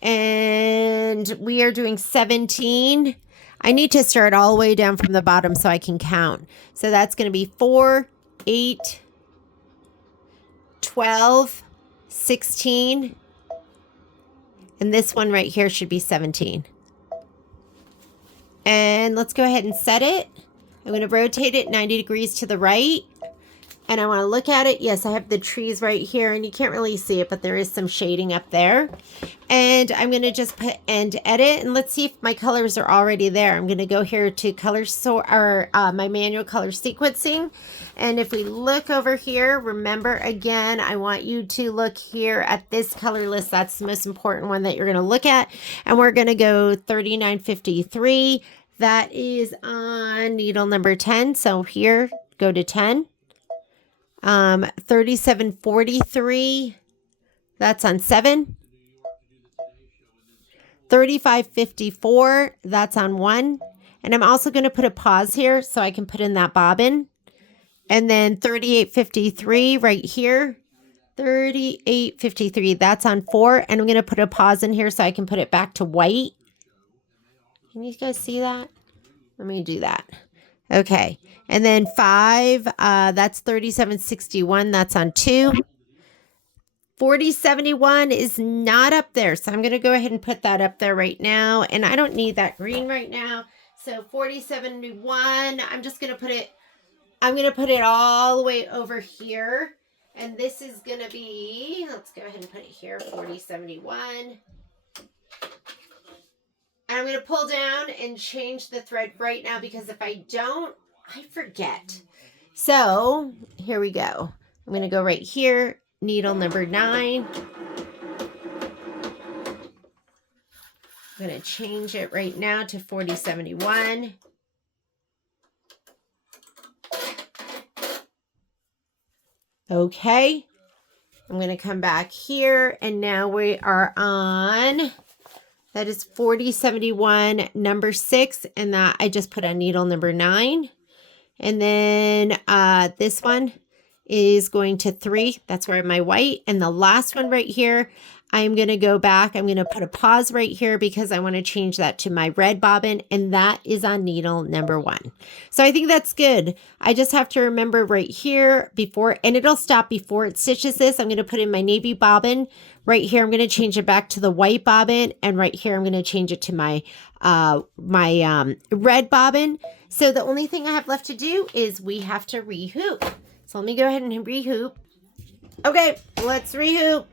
And we are doing 17. I need to start all the way down from the bottom so I can count. So that's going to be 4, 8, 12, 16. And this one right here should be 17. And let's go ahead and set it. I'm going to rotate it 90 degrees to the right. And I want to look at it. Yes, I have the trees right here, and you can't really see it, but there is some shading up there. And I'm going to just put end edit, and let's see if my colors are already there. I'm going to go here to color sort, or my manual color sequencing. And if we look over here, remember again, I want you to look here at this color list. That's the most important one that you're going to look at. And we're going to go 3953. That is on needle number 10. So here, go to 10. 3743, that's on 7. 3554, that's on 1. And I'm also going to put a pause here so I can put in that bobbin. And then 3853 right here. 3853, that's on 4. And I'm going to put a pause in here so I can put it back to white. Can you guys see that? Let me do that. Okay, and then 5, that's 3761, that's on 2. 4071 is not up there, so I'm going to go ahead and put that up there right now. And I don't need that green right now, So 4071, I'm going to put it all the way over here. And this is going to be, let's go ahead and put it here, 4071. And I'm going to pull down and change the thread right now, because if I don't, I forget. So here we go. I'm going to go right here, needle number 9. I'm going to change it right now to 4071. Okay. I'm going to come back here, and now we are on, that is 4071 number 6, and that I just put on needle number 9. And then this one is going to 3. That's where my white. And the last one right here, I'm going to go back. I'm going to put a pause right here because I want to change that to my red bobbin, and that is on needle number 1. So I think that's good. I just have to remember right here before, and it'll stop before it stitches this. I'm going to put in my navy bobbin. Right here, I'm going to change it back to the white bobbin, and right here, I'm going to change it to my red bobbin. So the only thing I have left to do is we have to rehoop. So let me go ahead and rehoop. Okay, let's rehoop.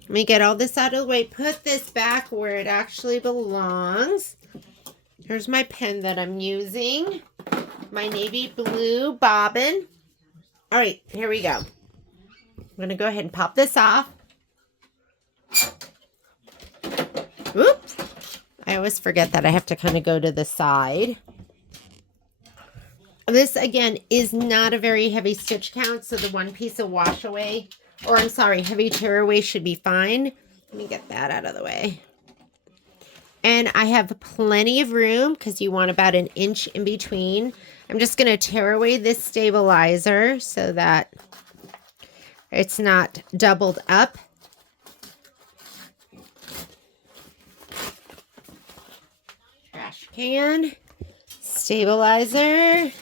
Let me get all this out of the way. Put this back where it actually belongs. Here's my pen that I'm using. My navy blue bobbin. All right, here we go. I'm going to go ahead and pop this off. Oops. I always forget that I have to kind of go to the side. This, again, is not a very heavy stitch count, so the one piece of wash away, or I'm sorry, heavy tear away should be fine. Let me get that out of the way. And I have plenty of room because you want about an inch in between. I'm just going to tear away this stabilizer so that it's not doubled up. Trash can, stabilizer.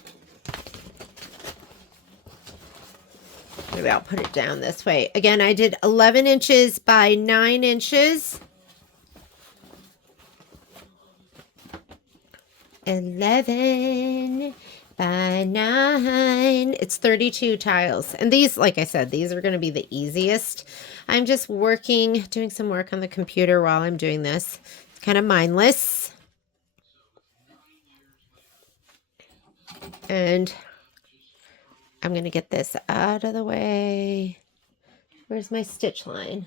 Maybe I'll put it down this way. Again, I did 11 inches by 9 inches. 11 by 9. It's 32 tiles. And these, like I said, these are going to be the easiest. I'm just doing some work on the computer while I'm doing this. It's kind of mindless. And I'm going to get this out of the way. Where's my stitch line?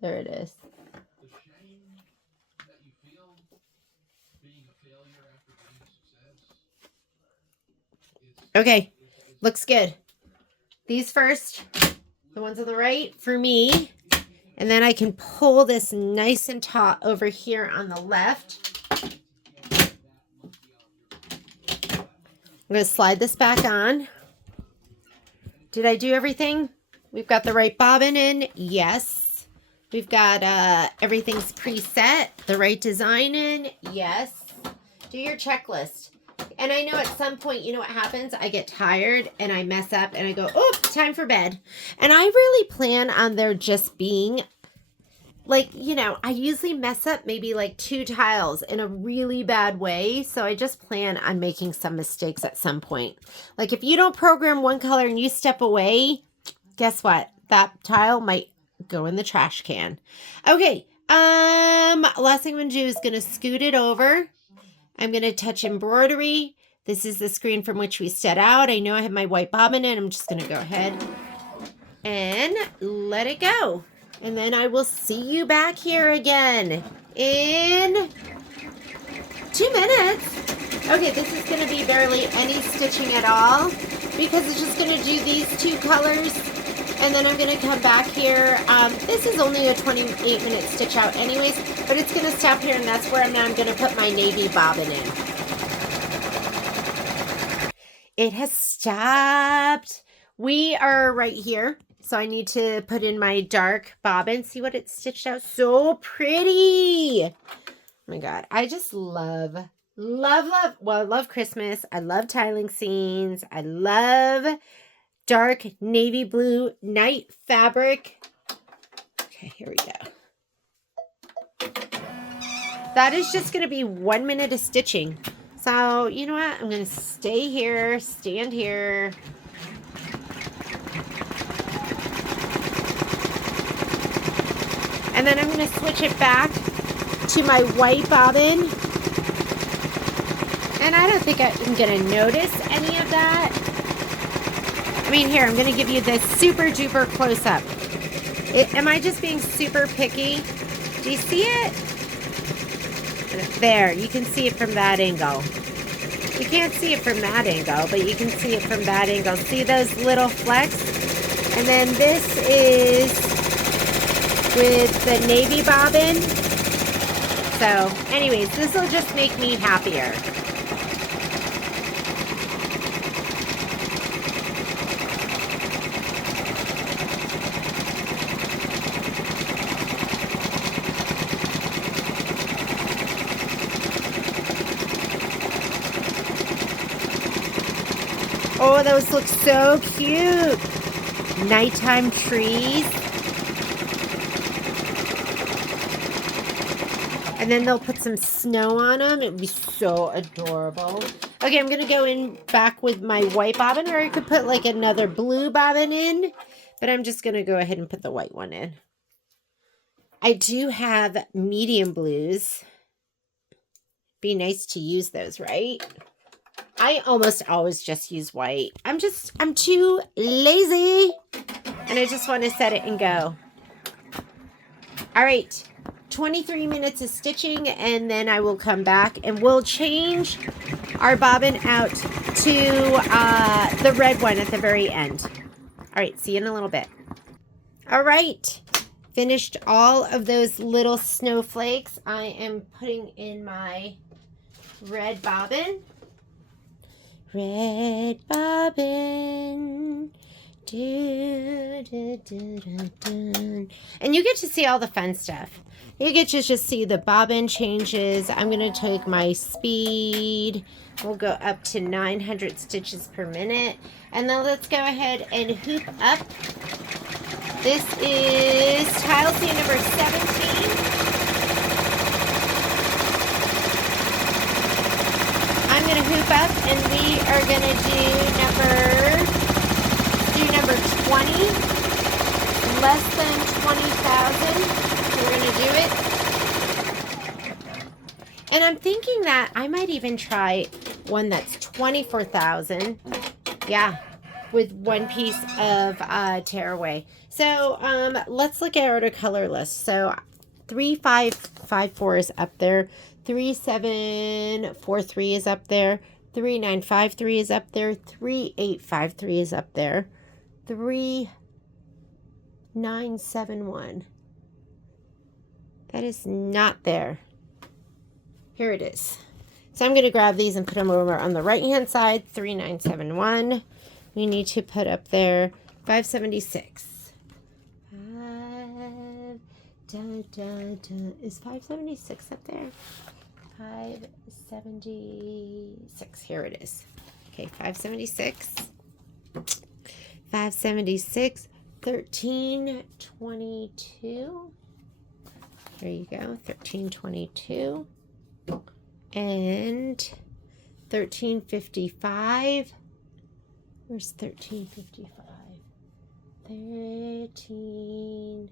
There it is. Okay, looks good. These first, the ones on the right for me. And then I can pull this nice and taut over here on the left. I'm going to slide this back on. Did I do everything? We've got the right bobbin in. Yes. We've got everything's preset. The right design in. Yes. Do your checklist. And I know at some point, you know what happens? I get tired and I mess up and I go, oh, time for bed. And I really plan on there just being like, you know, I usually mess up maybe like 2 tiles in a really bad way. So I just plan on making some mistakes at some point. Like if you don't program one color and you step away, guess what? That tile might go in the trash can. Okay. Last thing I'm going to do is going to scoot it over. I'm going to touch embroidery. This is the screen from which we set out. I know I have my white bobbin in. I'm just going to go ahead and let it go. And then I will see you back here again in 2 minutes. Okay, this is going to be barely any stitching at all because it's just going to do these 2 colors. And then I'm going to come back here. This is only a 28-minute stitch out anyways, but it's going to stop here, and that's where I'm going to put my navy bobbin in. It has stopped. We are right here. So I need to put in my dark bobbin. See what it's stitched out? So pretty. Oh my God. I just love. Well, I love Christmas. I love tiling scenes. I love dark navy blue night fabric. Okay, here we go. that is just going to be 1 minute of stitching. So, you know what? I'm going to stay here, stand here. And then I'm going to switch it back to my white bobbin. And I don't think I'm going to notice any of that. I mean, here, I'm going to give you this super duper close up. Am I just being super picky? Do you see it? There, you can see it from that angle. You can't see it from that angle, but you can see it from that angle. See those little flecks? And then this is with the navy bobbin. So, anyways, this will just make me happier. Oh, those look so cute. Nighttime trees. And then they'll put some snow on them. It would be so adorable. Okay, I'm going to go in back with my white bobbin, or I could put like another blue bobbin in. But I'm just going to go ahead and put the white one in. I do have medium blues. Be nice to use those, right? I almost always just use white. I'm too lazy. And I just want to set it and go. All right. 23 minutes of stitching, and then I will come back and we'll change our bobbin out to the red one at the very end. All right. See you in a little bit. All right. Finished all of those little snowflakes. I am putting in my red bobbin. Red bobbin. Do, do, do, do, do. And you get to see all the fun stuff. You get to just see the bobbin changes. I'm going to take my speed. We'll go up to 900 stitches per minute. And then let's go ahead and hoop up. This is tile seam number 17. I'm going to hoop up, and we are going to do number 20, less than 20,000. So we're going to do it. And I'm thinking that I might even try one that's 24,000. Yeah, with one piece of tearaway. So let's look at our color list. So 3554 is up there. 3743 is up there. 3953 is up there. 3853 is up there. 3971. That is not there. Here it is. So I'm going to grab these and put them over on the right hand side. 3971. We need to put up there 576. Is 576 up there? 576. Here it is. Okay, 576. 576. 1322. Here you go. 1322. And 1355. Where's 1355? 13.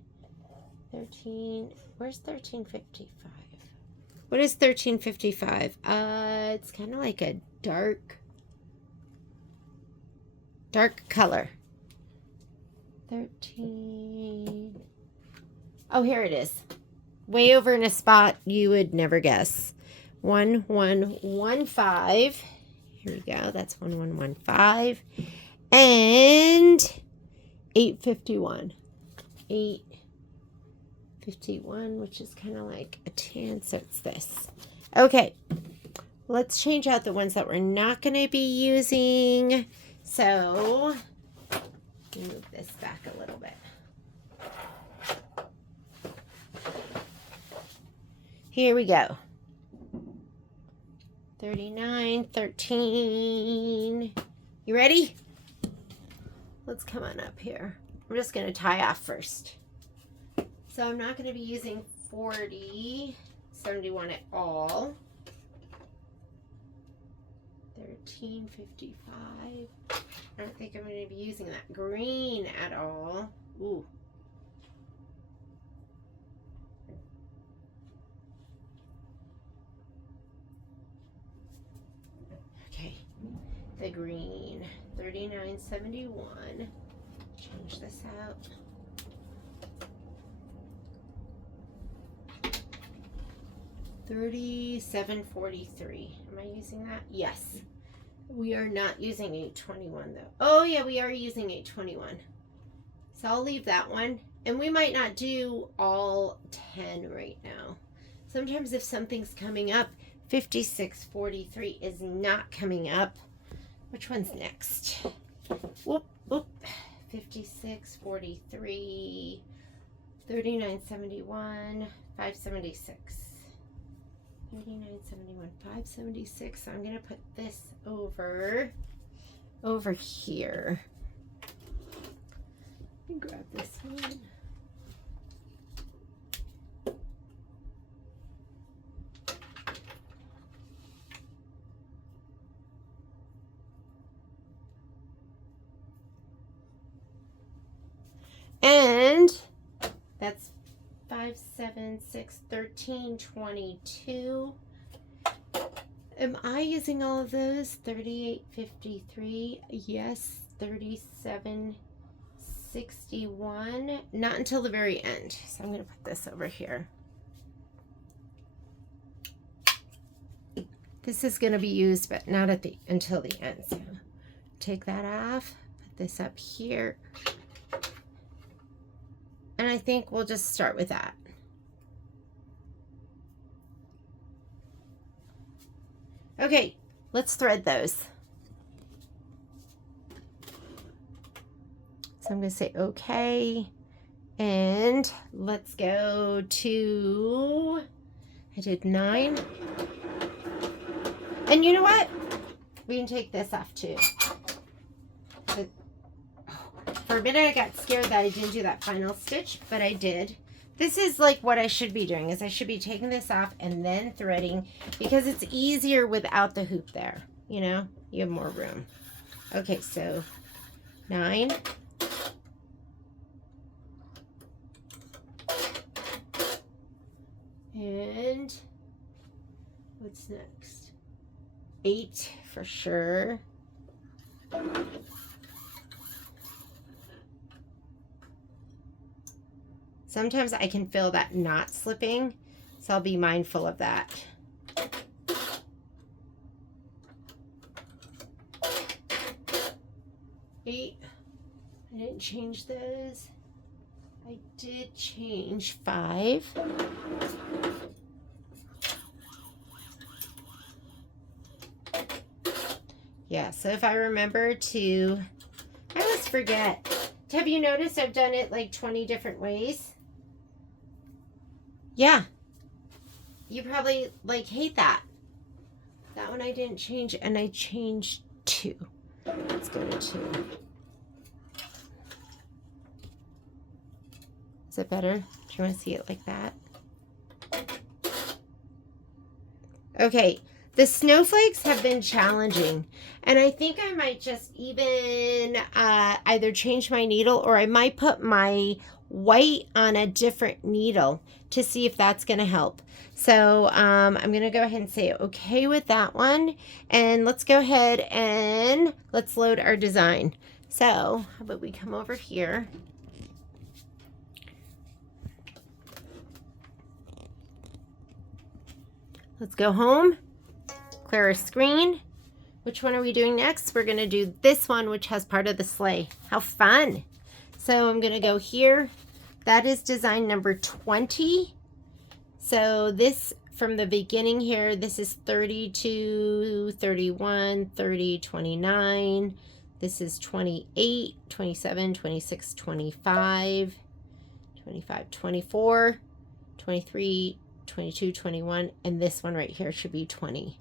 Where's 1355? What is 1355? It's kind of like a dark color. 13. Oh, here it is. Way over in a spot you would never guess. 1115. Here we go. That's 1115. And 851. 851, which is kind of like a tan, so it's this. Okay. Let's change out the ones that we're not going to be using. So, move this back a little bit. Here we go. 39, 13. You ready? Let's come on up here. I'm just going to tie off first. So I'm not going to be using 40. 71 at all. 1355. I don't think I'm going to be using that green at all. Ooh. Okay, the green, 3971. Change this out. $37.43. Am I using that? Yes. We are not using 821 though. Oh yeah, we are using 821. So I'll leave that one. And we might not do all 10 right now. Sometimes if something's coming up, 5643 is not coming up. Which one's next? Whoop, whoop. 5643, 3971, 576. 3971, 576. So I'm going to put this over here. Let me grab this one. And that's 5, 7, 6, 13, 22. Am I using all of those? 38.53. Yes. 37.61. Not until the very end. So I'm going to put this over here. This is going to be used, but not at the until the end. So take that off. Put this up here. And I think we'll just start with that. Okay, let's thread those. So I'm going to say okay. And let's go to, I did 9. And you know what? We can take this off too. For a minute I got scared that I didn't do that final stitch, but I did. This is like what I should be doing, is I should be taking this off and then threading, because it's easier without the hoop there. You know, you have more room. Okay, so 9. And what's next? 8 for sure. Sometimes I can feel that knot slipping, so I'll be mindful of that. I didn't change those. I did change 5. Yeah, so if I remember to, I always forget. Have you noticed I've done it like 20 different ways? Yeah. You probably like hate that. That one I didn't change, and I changed 2. Let's go to 2. Is it better? Do you want to see it like that? Okay. The snowflakes have been challenging, and I think I might just even either change my needle, or I might put my white on a different needle to see if that's going to help. So I'm going to go ahead and say okay with that one, and let's go ahead and let's load our design. So how about we come over here. Let's go home. Clear our screen. Which one are we doing next? We're going to do this one, which has part of the sleigh. How fun. So I'm going to go here. That is design number 20. So this, from the beginning here, this is 32, 31, 30, 29. This is 28, 27, 26, 25, 25, 24, 23, 22, 21, and this one right here should be 20.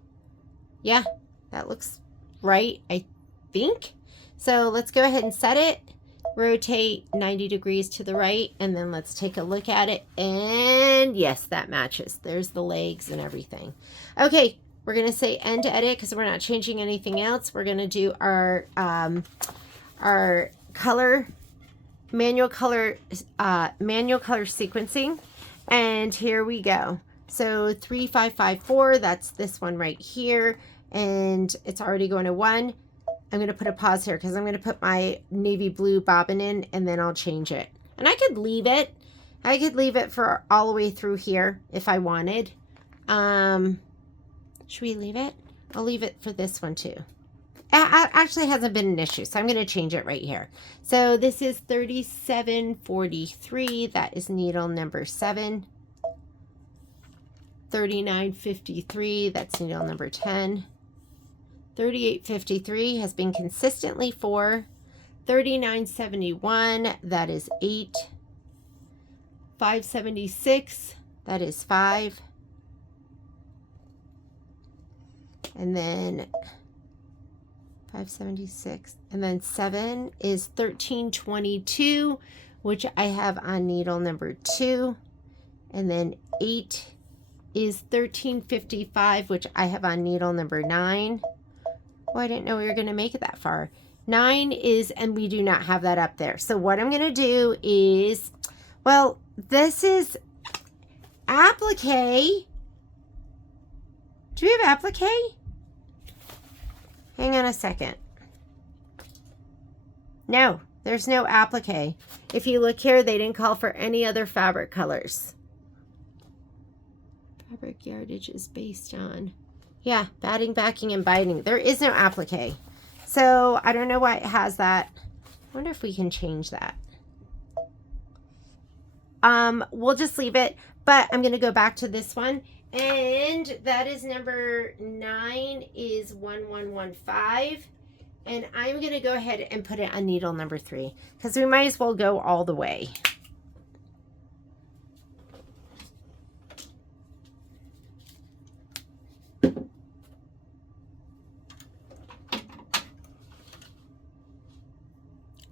Yeah, that looks right, I think. So let's go ahead and set it. rotate 90 degrees to the right, and then let's take a look at it. And yes, that matches. There's the legs and everything. Okay, we're going to say end edit because we're not changing anything else. We're going to do our color, manual color sequencing. And here we go. So 3554, that's this one right here. And it's already going to 1. I'm going to put a pause here because I'm going to put my navy blue bobbin in, and then I'll change it. And I could leave it. I could leave it for all the way through here if I wanted. Should we leave it? I'll leave it for this one too. It actually hasn't been an issue, so I'm going to change it right here. So this is 3743. That is needle number 7. 3953. That's needle number 10. 3853 has been consistently 4. 3971, that is 8. 576, that is 5. And then 576, and then 7 is 1322, which I have on needle number 2. And then 8 is 1355, which I have on needle number 9. Oh, I didn't know we were going to make it that far. 9 is, and we do not have that up there. So what I'm going to do is, well, this is applique. Do we have applique? Hang on a second. No, there's no applique. If you look here, they didn't call for any other fabric colors. Fabric yardage is based on, yeah, batting, backing, and binding. There is no applique. So I don't know why it has that. I wonder if we can change that. We'll just leave it, but I'm going to go back to this one. And that is number 9 is 1115. And I'm going to go ahead and put it on needle number 3 because we might as well go all the way.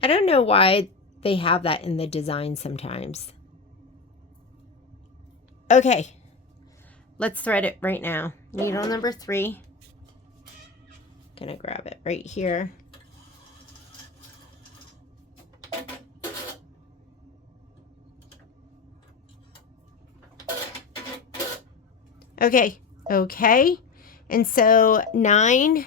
I don't know why they have that in the design sometimes. Okay, let's thread it right now. Needle number 3. Gonna grab it right here. Okay, and so 9,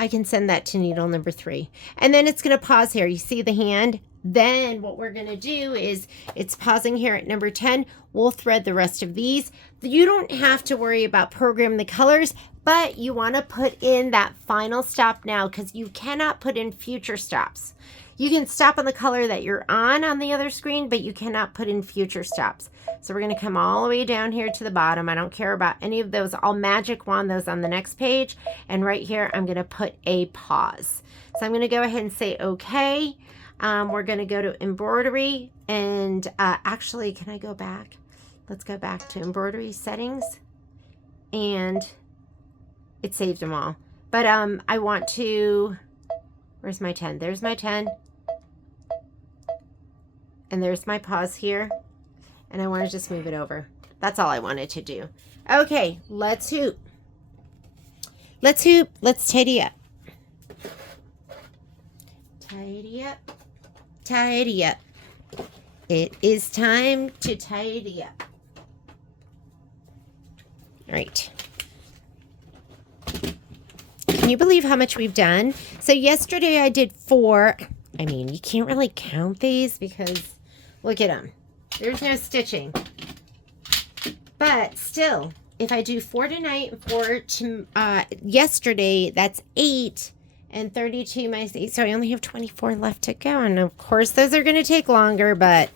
I can send that to needle number 3. And then it's going to pause here. You see the hand? Then what we're going to do is it's pausing here at number 10. We'll thread the rest of these. You don't have to worry about programming the colors, but you want to put in that final stop now because you cannot put in future stops. You can stop on the color that you're on the other screen, but you cannot put in future stops. So we're going to come all the way down here to the bottom. I don't care about any of those. I'll magic wand those on the next page. And right here, I'm going to put a pause. So I'm going to go ahead and say, okay. We're going to go to embroidery. And actually, can I go back? Let's go back to embroidery settings. And it saved them all. But I want to, where's my 10? There's my 10. And there's my pause here. And I want to just move it over. That's all I wanted to do. Okay, let's hoop. Let's hoop. Let's tidy up. Tidy up. Tidy up. It is time to tidy up. All right. Can you believe how much we've done? So yesterday I did 4. I mean, you can't really count these because look at them. There's no stitching. But still, if I do 4 tonight and 4 to, yesterday, that's 8 and 32 my 8. So I only have 24 left to go. And of course, those are going to take longer, but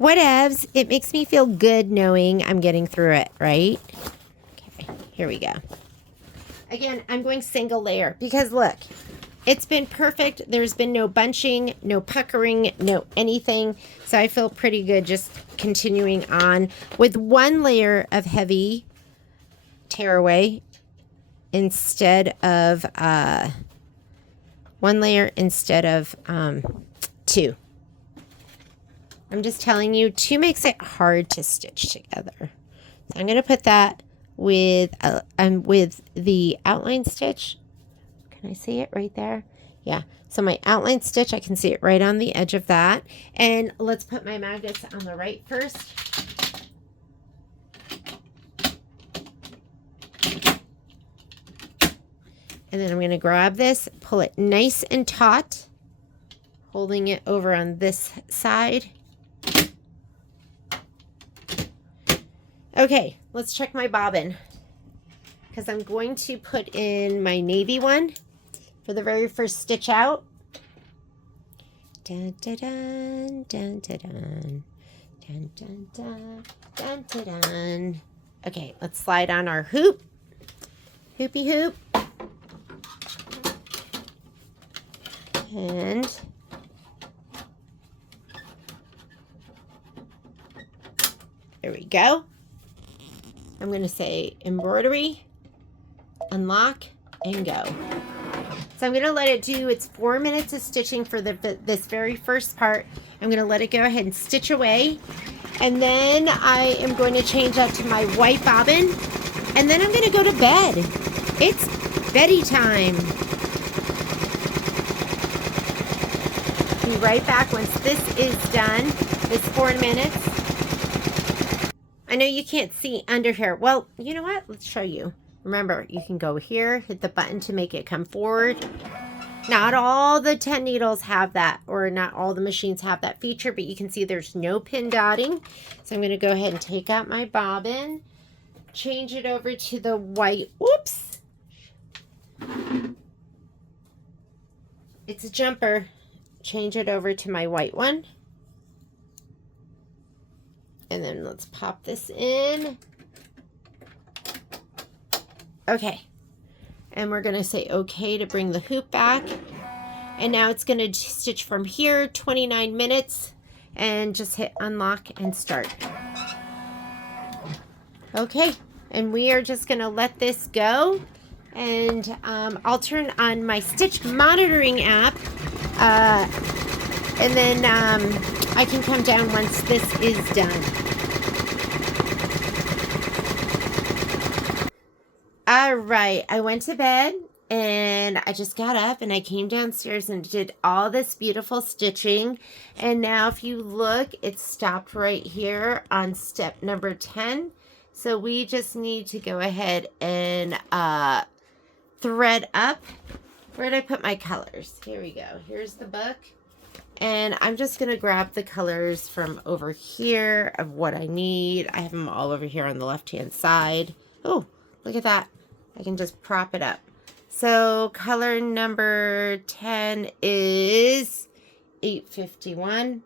whatevs. It makes me feel good knowing I'm getting through it, right? Okay, here we go. Again, I'm going single layer because look, it's been perfect. There's been no bunching, no puckering, no anything. So I feel pretty good just continuing on with 1 layer of heavy tearaway instead of 1 layer instead of 2. I'm just telling you, 2 makes it hard to stitch together. So I'm going to put that with the outline stitch. Can I see it right there? Yeah. So my outline stitch, I can see it right on the edge of that. And let's put my magnets on the right first. And then I'm going to grab this, pull it nice and taut, holding it over on this side. Okay, let's check my bobbin, because I'm going to put in my navy one for the very first stitch out. Dun, dun, dun, dun, dun, dun, dun, dun, dun, dun, dun, dun. Okay, let's slide on our hoop. Hoopy hoop. And there we go. I'm going to say embroidery, unlock, and go. So I'm going to let it do its 4 minutes of stitching for this very first part. I'm going to let it go ahead and stitch away. And then I am going to change that to my white bobbin. And then I'm going to go to bed. It's beddy time. Be right back once this is done. It's 4 minutes. I know you can't see under here. Well, you know what? Let's show you. Remember, you can go here, hit the button to make it come forward. Not all the 10 needles have that, or not all the machines have that feature, but you can see there's no pin dotting. So I'm going to go ahead and take out my bobbin, change it over to the white. Whoops. It's a jumper. Change it over to my white one. And then let's pop this in. Okay. And we're going to say okay to bring the hoop back. And now it's going to stitch from here 29 minutes and just hit unlock and start. Okay. And we are just going to let this go. And I'll turn on my stitch monitoring app. And then I can come down once this is done. All right, I went to bed and I just got up and I came downstairs and did all this beautiful stitching. And now if you look, it stopped right here on step number 10. So we just need to go ahead and thread up. Where did I put my colors? Here we go. Here's the book. And I'm just going to grab the colors from over here of what I need. I have them all over here on the left-hand side. Oh, look at that. I can just prop it up. So color number 10 is 851.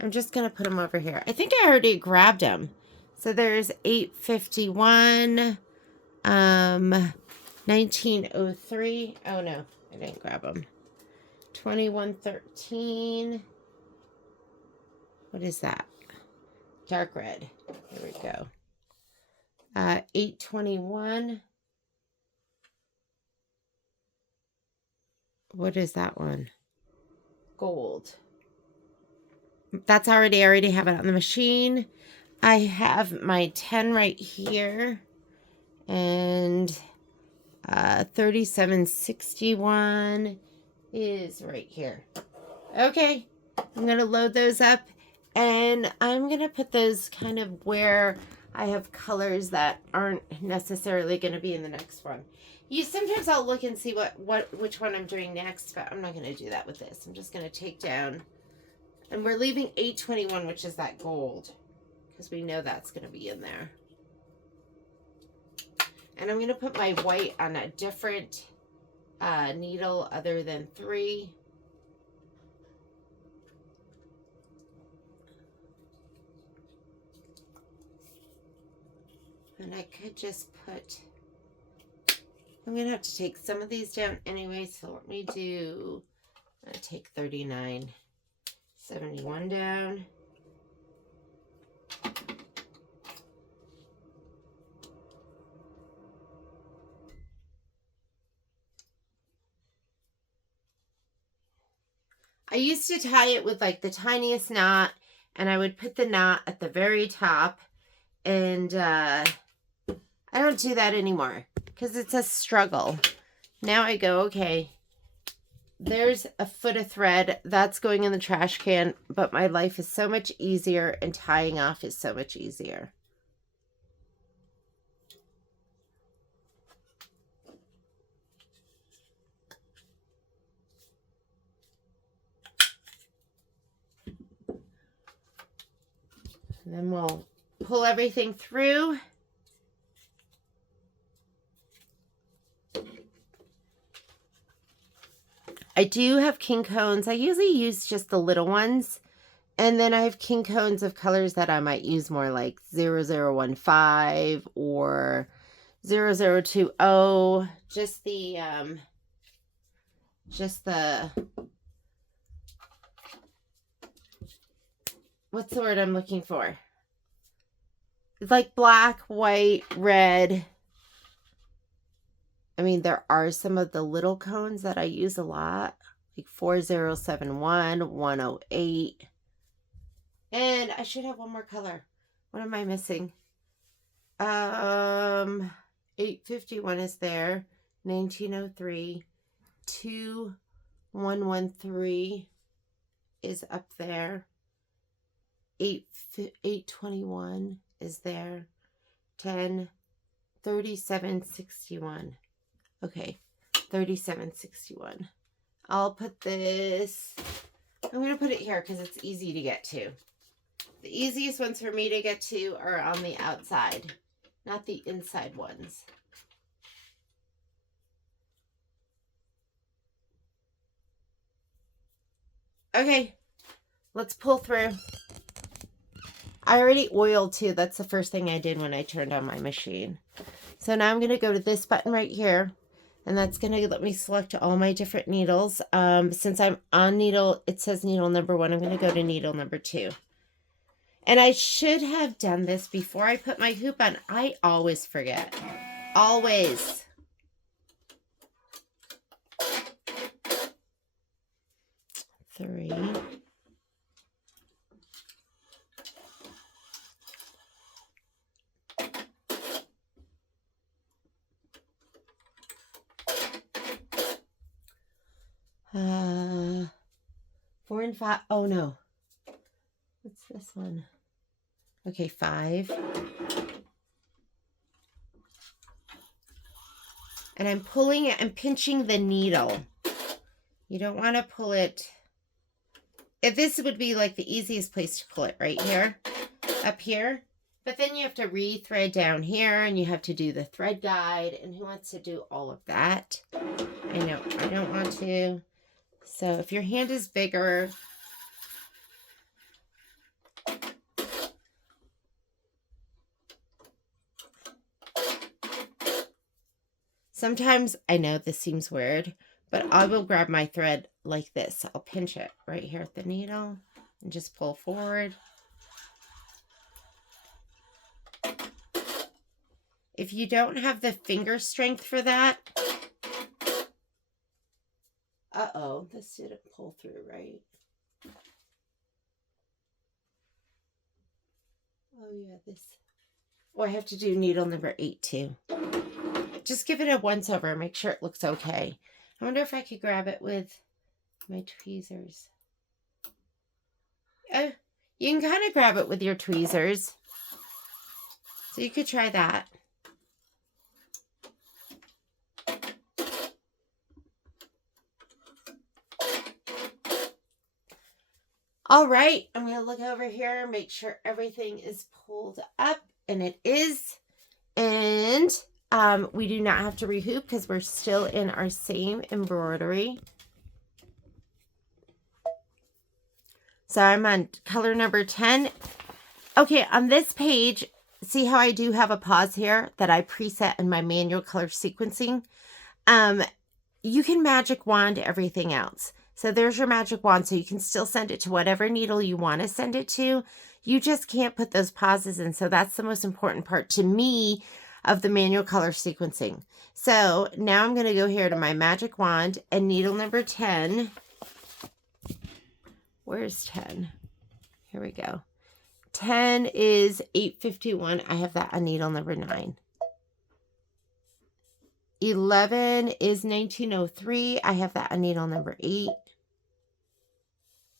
I'm just going to put them over here. I think I already grabbed them. So there's 851, 1903. Oh no, I didn't grab them. 2113. What is that? Dark red. There we go. 821. What is that one? Gold. That's I already have it on the machine. I have my 10 right here. And 3761 is right here. Okay, I'm going to load those up. And I'm going to put those kind of where I have colors that aren't necessarily going to be in the next one. Sometimes I'll look and see which one I'm doing next, but I'm not going to do that with this. I'm just going to take down, and we're leaving 821, which is that gold, because we know that's going to be in there. And I'm going to put my white on a different needle other than 3. And I could just put, I'm going to have to take some of these down anyway, so let me do, I'm going to take 3971 down. I used to tie it with like the tiniest knot, and I would put the knot at the very top, and I don't do that anymore because it's a struggle. Now I go, okay, there's a foot of thread that's going in the trash can, but my life is so much easier and tying off is so much easier. And then we'll pull everything through. I do have king cones. I usually use just the little ones. And then I have king cones of colors that I might use more, like 0015 or 0020. Just the what's the word I'm looking for? It's like black, white, red. I mean, there are some of the little cones that I use a lot, like 4071, 108. And I should have one more color. What am I missing? 851 is there. 1903. 2113 is up there. 821 is there. 3761. Okay, 3761. I'll put this, I'm going to put it here because it's easy to get to. The easiest ones for me to get to are on the outside, not the inside ones. Okay, let's pull through. I already oiled too. That's the first thing I did when I turned on my machine. So now I'm going to go to this button right here. And that's going to let me select all my different needles. Since I'm on needle, it says needle number 1. I'm going to go to needle number 2. And I should have done this before I put my hoop on. I always forget. Always. Three. Four and 5. Oh no. What's this one? Okay, 5. And I'm pulling it, I'm pinching the needle. You don't want to pull it. If this would be like the easiest place to pull it, right here, up here. But then you have to re-thread down here, and you have to do the thread guide. And who wants to do all of that? I know I don't want to. So if your hand is bigger, sometimes, I know this seems weird, but I will grab my thread like this. I'll pinch it right here at the needle and just pull forward. If you don't have the finger strength for that, uh-oh, this didn't pull through right. Oh yeah, this. Oh, I have to do needle number 8 too. Just give it a once over and make sure it looks okay. I wonder if I could grab it with my tweezers. You can kind of grab it with your tweezers. So you could try that. All right, I'm going to look over here and make sure everything is pulled up, and it is. And we do not have to rehoop because we're still in our same embroidery. So I'm on color number 10. Okay, on this page, see how I do have a pause here that I preset in my manual color sequencing? You can magic wand everything else. So there's your magic wand, so you can still send it to whatever needle you want to send it to. You just can't put those pauses in. So that's the most important part to me of the manual color sequencing. So now I'm going to go here to my magic wand and needle number 10. Where's 10? Here we go. 10 is 851. I have that on needle number 9. 11 is 1903. I have that on needle number 8.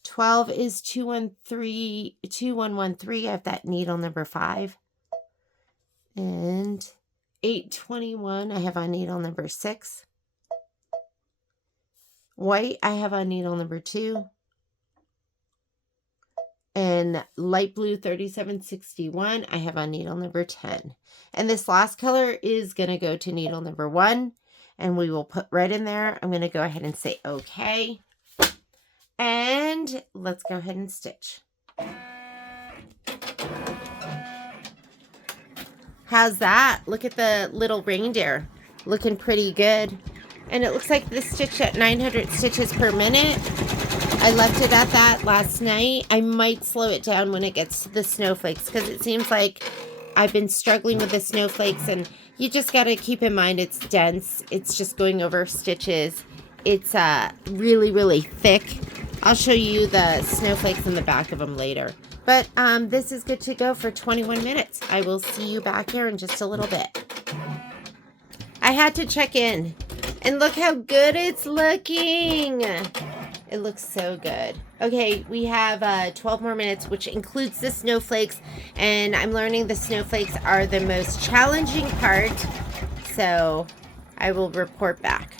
12 is 2113. I have that needle number 5. And 821 I have on needle number 6. White I have on needle number 2. And light blue 3761 I have on needle number 10. And this last color is going to go to needle number 1. And we will put red in there. I'm going to go ahead and say okay. And let's go ahead and stitch. How's that? Look at the little reindeer. Looking pretty good. And it looks like this stitch at 900 stitches per minute. I left it at that last night. I might slow it down when it gets to the snowflakes because it seems like I've been struggling with the snowflakes, and you just got to keep in mind it's dense. It's just going over stitches. It's really, really thick. I'll show you the snowflakes in the back of them later. But this is good to go for 21 minutes. I will see you back here in just a little bit. I had to check in. And look how good it's looking. It looks so good. Okay, we have 12 more minutes, which includes the snowflakes. And I'm learning the snowflakes are the most challenging part. So I will report back.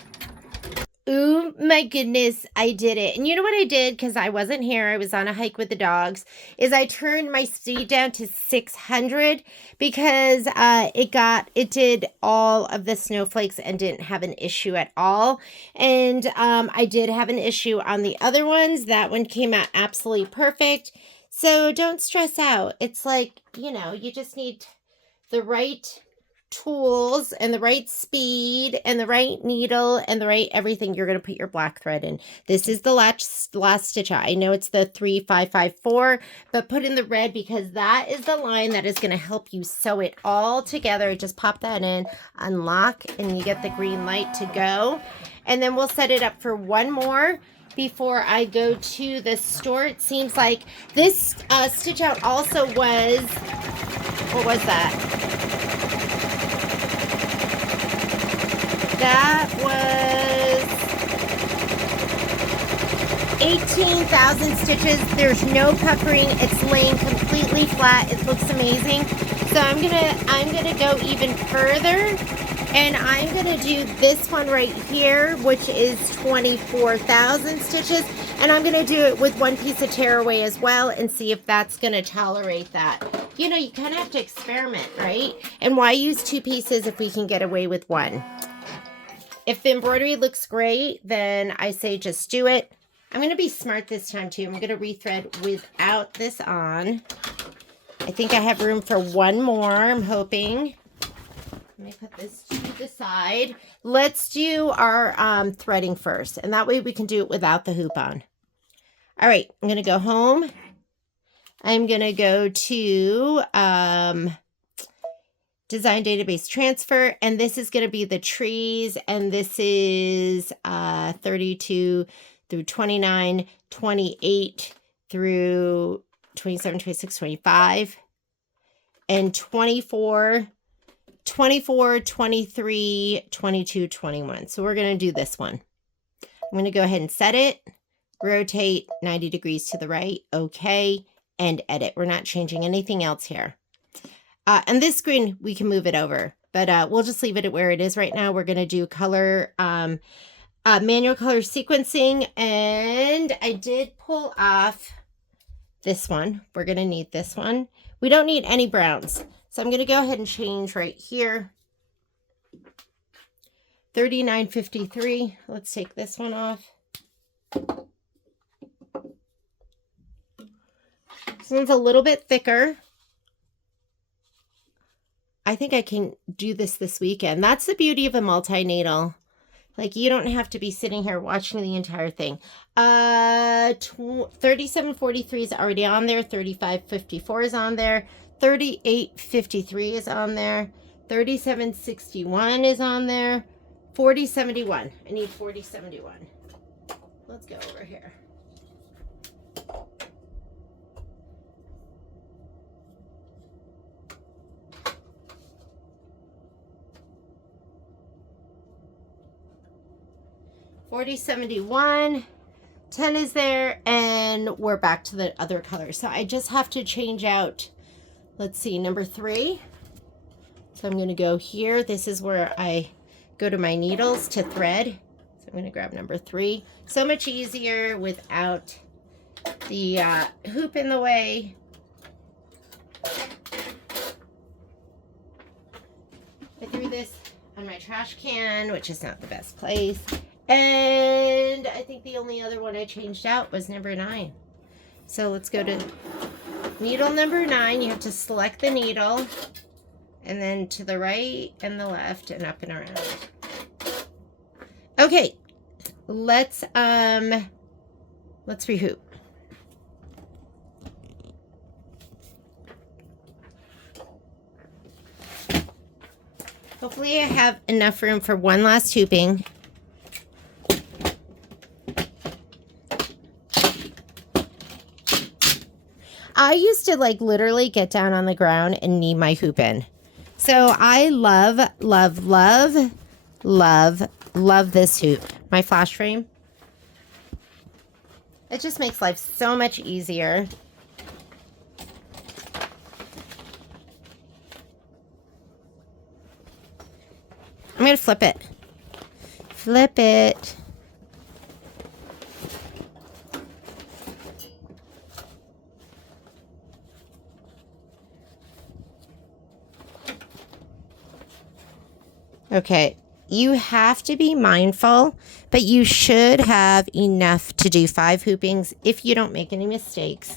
Oh my goodness, I did it. And you know what I did, because I wasn't here, I was on a hike with the dogs, is I turned my speed down to 600 because it did all of the snowflakes and didn't have an issue at all. And I did have an issue on the other ones. That one came out absolutely perfect. So don't stress out. It's like, you know, you just need the right tools and the right speed and the right needle and the right everything. You're going to put your black thread in. This is the last stitch out. I know it's the 3554, but put in the red because that is the line that is going to help you sew it all together. Just pop that in, unlock, and you get the green light to go. And then we'll set it up for one more before I go to the store. It seems like this stitch out also was, what was that? That was 18,000 stitches. There's no puckering. It's laying completely flat. It looks amazing. So I'm gonna go even further, and I'm gonna do this one right here, which is 24,000 stitches, and I'm gonna do it with one piece of tearaway as well and see if that's gonna tolerate that. You know, you kind of have to experiment, right? And why use two pieces if we can get away with one? If the embroidery looks great, then I say just do it. I'm going to be smart this time too. I'm going to rethread without this on. I think I have room for one more, I'm hoping. Let me put this to the side. Let's do our threading first, and that way we can do it without the hoop on. All right, I'm going to go home. I'm going to go to Design Database Transfer, and this is going to be the trees, and this is 32 through 29, 28 through 27, 26, 25, and 24, 23, 22, 21. So we're going to do this one. I'm going to go ahead and set it, rotate 90 degrees to the right, okay, and edit. We're not changing anything else here. And this screen, we can move it over, but we'll just leave it at where it is right now. We're going to do color, manual color sequencing, and I did pull off this one. We're going to need this one. We don't need any browns, so I'm going to go ahead and change right here. 39.53. Let's take this one off. This one's a little bit thicker. I think I can do this weekend. That's the beauty of a multi-needle. Like, you don't have to be sitting here watching the entire thing. 37.43 is already on there. 35.54 is on there. 38.53 is on there. 37.61 is on there. 40.71. I need 40.71. Let's go over here. 4071, 10 is there, and we're back to the other color. So I just have to change out, let's see, number 3. So I'm going to go here. This is where I go to my needles to thread. So I'm going to grab number 3. So much easier without the hoop in the way. I threw this on my trash can, which is not the best place. And I think the only other one I changed out was number 9. So let's go to needle number 9. You have to select the needle and then to the right and the left and up and around. Okay, let's rehoop. Hopefully I have enough room for one last hooping. I used to like literally get down on the ground and knee my hoop in. So I love, love, love, love, love this hoop. My flash frame. It just makes life so much easier. I'm going to flip it. Flip it. Okay, you have to be mindful, but you should have enough to do 5 hoopings if you don't make any mistakes.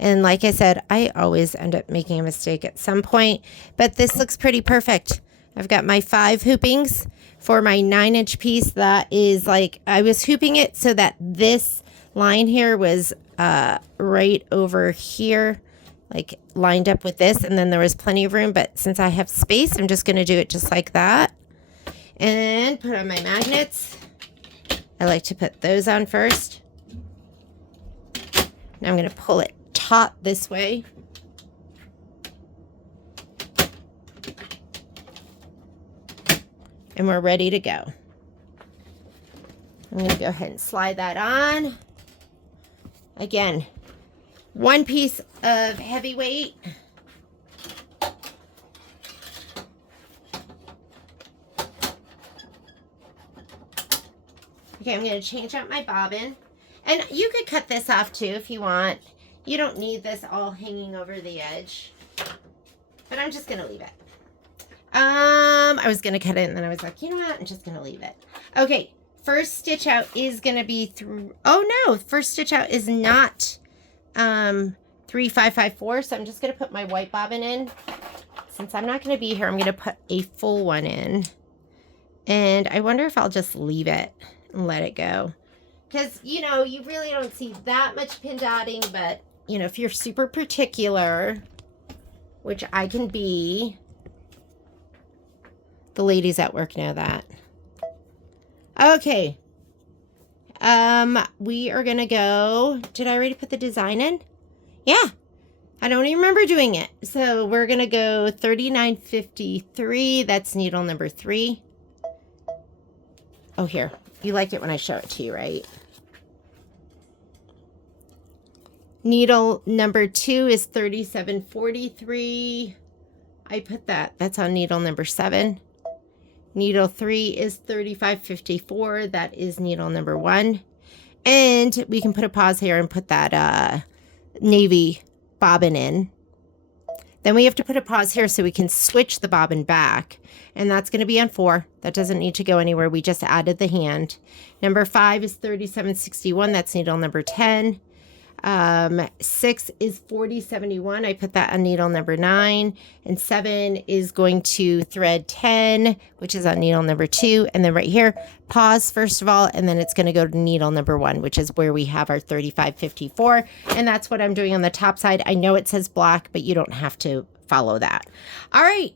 And like I said, I always end up making a mistake at some point, but this looks pretty perfect. I've got my 5 hoopings for my 9-inch piece. That is like, I was hooping it so that this line here was right over here, like lined up with this, and then there was plenty of room, but since I have space, I'm just going to do it just like that. And put on my magnets. I like to put those on first. Now I'm going to pull it taut this way. And we're ready to go. I'm going to go ahead and slide that on. Again, one piece of heavy weight. Okay, I'm going to change out my bobbin. And you could cut this off too if you want. You don't need this all hanging over the edge. But I'm just going to leave it. I was going to cut it and then I was like, you know what? I'm just going to leave it. Okay, first stitch out is going to be through. Oh no, first stitch out is not 3554. So I'm just going to put my white bobbin in. Since I'm not going to be here, I'm going to put a full one in. And I wonder if I'll just leave it and let it go. Because, you know, you really don't see that much pin dotting, but, you know, if you're super particular, which I can be, the ladies at work know that. Okay. We are going to go, did I already put the design in? Yeah. I don't even remember doing it. So we're going to go 3953. That's needle number 3. Oh, here. You like it when I show it to you, right? Needle number 2 is 3743. I put that. That's on needle number 7. Needle 3 is 3554. That is needle number 1. And we can put a pause here and put that navy bobbin in. Then we have to put a pause here so we can switch the bobbin back. And that's going to be on 4. That doesn't need to go anywhere. We just added the hand. Number 5 is 3761. That's needle number 10. 6 is 4071. I put that on needle number 9. And 7 is going to thread 10, which is on needle number 2. And then right here, pause first of all, and then it's going to go to needle number 1, which is where we have our 3554. And that's what I'm doing on the top side. I know it says black, but you don't have to follow that. All right.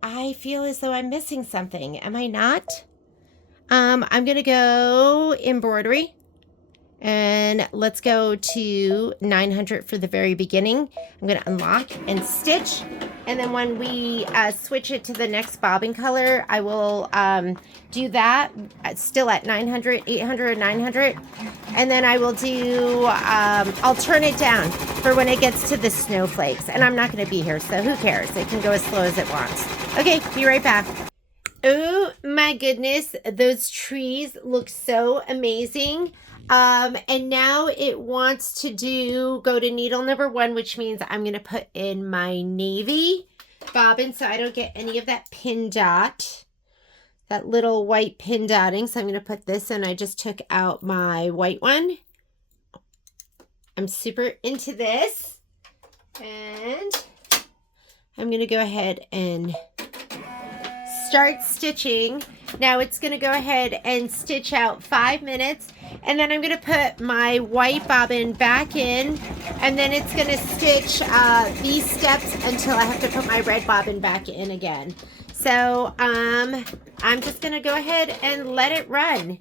I feel as though I'm missing something. Am I not? I'm going to go embroidery. And let's go to 900 for the very beginning. I'm going to unlock and stitch. And then when we switch it to the next bobbin color, I will do that still at 900, 800, 900. And then I will do, I'll turn it down for when it gets to the snowflakes. And I'm not going to be here, so who cares? It can go as slow as it wants. Okay, be right back. Oh my goodness, those trees look so amazing. And now it wants to go to needle number 1, which means I'm going to put in my navy bobbin so I don't get any of that pin dot, that little white pin dotting. So I'm going to put this in. I just took out my white one. I'm super into this. And I'm going to go ahead and start stitching. Now it's going to go ahead and stitch out 5 minutes, and then I'm going to put my white bobbin back in, and then it's going to stitch these steps until I have to put my red bobbin back in again. So I'm just going to go ahead and let it run.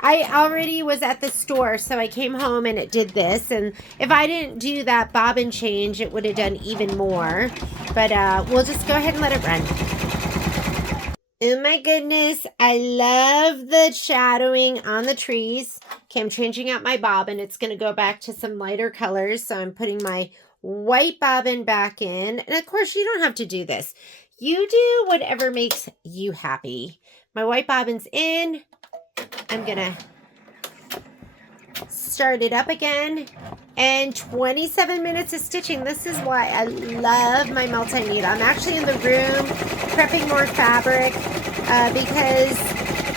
I already was at the store, so I came home and it did this, and if I didn't do that bobbin change, it would have done even more, but we'll just go ahead and let it run. Oh my goodness, I love the shadowing on the trees. Okay, I'm changing out my bobbin. It's going to go back to some lighter colors. So I'm putting my white bobbin back in. And of course, you don't have to do this. You do whatever makes you happy. My white bobbin's in. I'm going to start it up again. And 27 minutes of stitching. This is why I love my multimeter. I'm actually in the room prepping more fabric because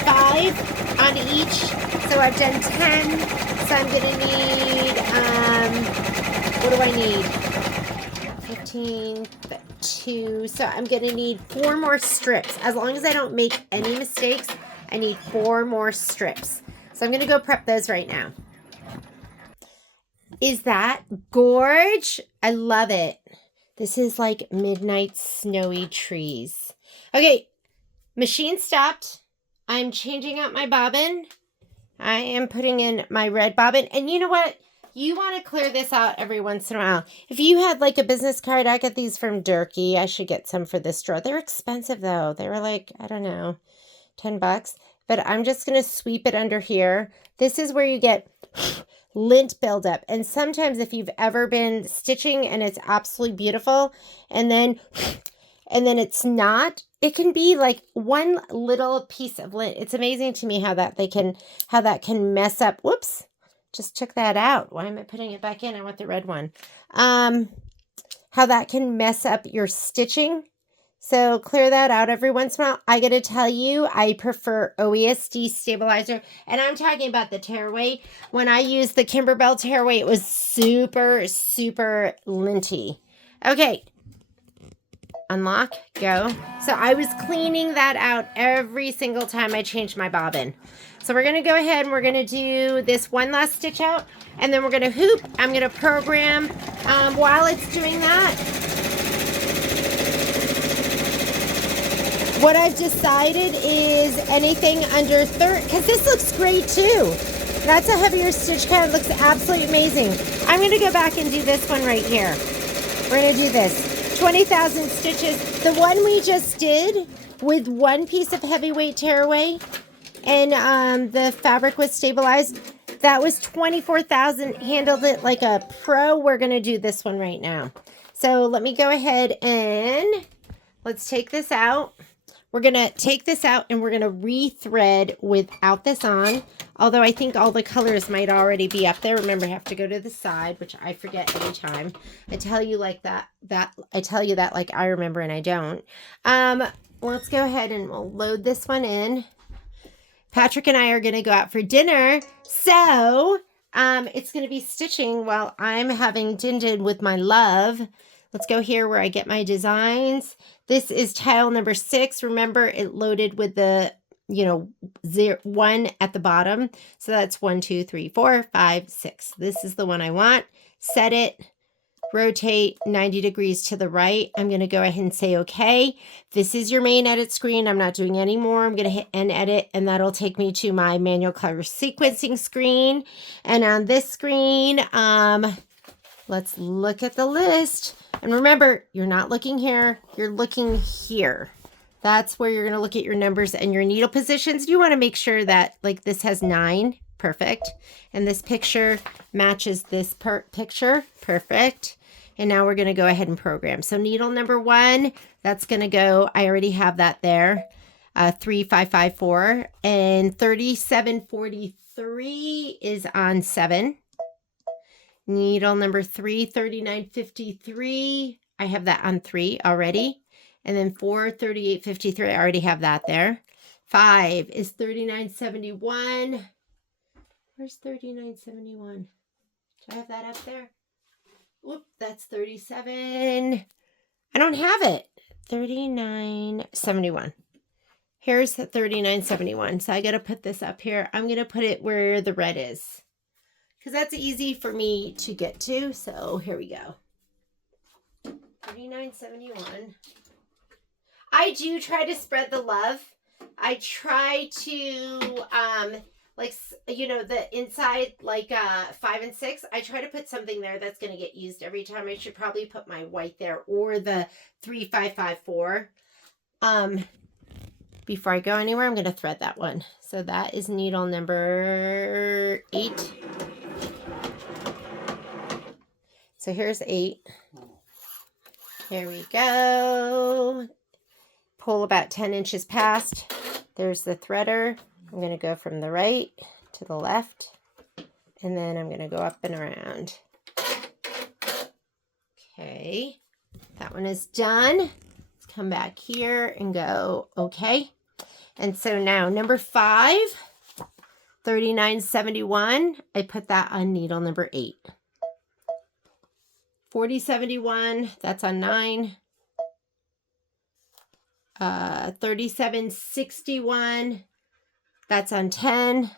5 on each. So I've done 10. So I'm going to need, what do I need? 15, 2. So I'm going to need 4 more strips. As long as I don't make any mistakes, I need 4 more strips. So I'm going to go prep those right now. Is that gorge? I love it. This is like midnight snowy trees. Okay, machine stopped. I'm changing out my bobbin. I am putting in my red bobbin. And you know what? You want to clear this out every once in a while. If you had like a business card, I get these from Durkee. I should get some for this drawer. They're expensive though. They were like, I don't know, 10 bucks. But I'm just going to sweep it under here. This is where you get lint buildup. And sometimes if you've ever been stitching and it's absolutely beautiful and then it's not, it can be like one little piece of lint. It's amazing to me how that can mess up. Whoops, just took that out. Why am I putting it back in? I want the red one. How that can mess up your stitching. So clear that out every once in a while. I got to tell you, I prefer OESD stabilizer. And I'm talking about the tearaway. When I used the Kimberbell tearaway, it was super, super linty. Okay. Unlock, go. So I was cleaning that out every single time I changed my bobbin. So we're going to go ahead and we're going to do this one last stitch out. And then we're going to hoop. I'm going to program while it's doing that. What I've decided is anything under 30, because this looks great too. That's a heavier stitch count. It looks absolutely amazing. I'm going to go back and do this one right here. We're going to do this. 20,000 stitches. The one we just did with one piece of heavyweight tearaway and the fabric was stabilized, that was 24,000. Handled it like a pro. We're going to do this one right now. So let me go ahead and let's take this out. We're going to take this out and we're going to rethread without this on. Although I think all the colors might already be up there. Remember, I have to go to the side, which I forget every time. I tell you like that I tell you that like I remember and I don't. Let's go ahead and we'll load this one in. Patrick and I are going to go out for dinner. So it's going to be stitching while I'm having din with my love. Let's go here where I get my designs. This is tile number 6. Remember, it loaded with the, 1 at the bottom. So that's 1, 2, 3, 4, 5, 6. This is the one I want. Set it. Rotate 90 degrees to the right. I'm going to go ahead and say, okay, this is your main edit screen. I'm not doing any more. I'm going to hit end edit, and that'll take me to my manual color sequencing screen. And on this screen, let's look at the list. And remember, you're not looking here, you're looking here. That's where you're going to look at your numbers and your needle positions. You want to make sure that like this has 9, perfect. And this picture matches this picture, perfect. And now we're going to go ahead and program. So needle number 1, that's going to go, I already have that there, 3554. And 3743 is on 7. Needle number 3, 3953, I have that on 3 already. And then 4, 3853, I already have that there. 5 is 3971. Where's 3971? Do I have that up there? Whoop, that's 37. I don't have it. 3971. Here's the 3971. So I got to put this up here. I'm going to put it where the red is, because that's easy for me to get to. So here we go. 3971. I do try to spread the love. I try to, like, you know, the inside, like 5 and 6, I try to put something there that's going to get used every time. I should probably put my white there or the 3554. Before I go anywhere, I'm going to thread that one. So that is needle number 8. So here's 8. Here we go. Pull about 10 inches past. There's the threader. I'm going to go from the right to the left, and then I'm going to go up and around. Okay, that one is done. Let's come back here and go okay. And so now number 5, 3971, I put that on needle number 8. 4071, that's on 9. 3761, that's on 10.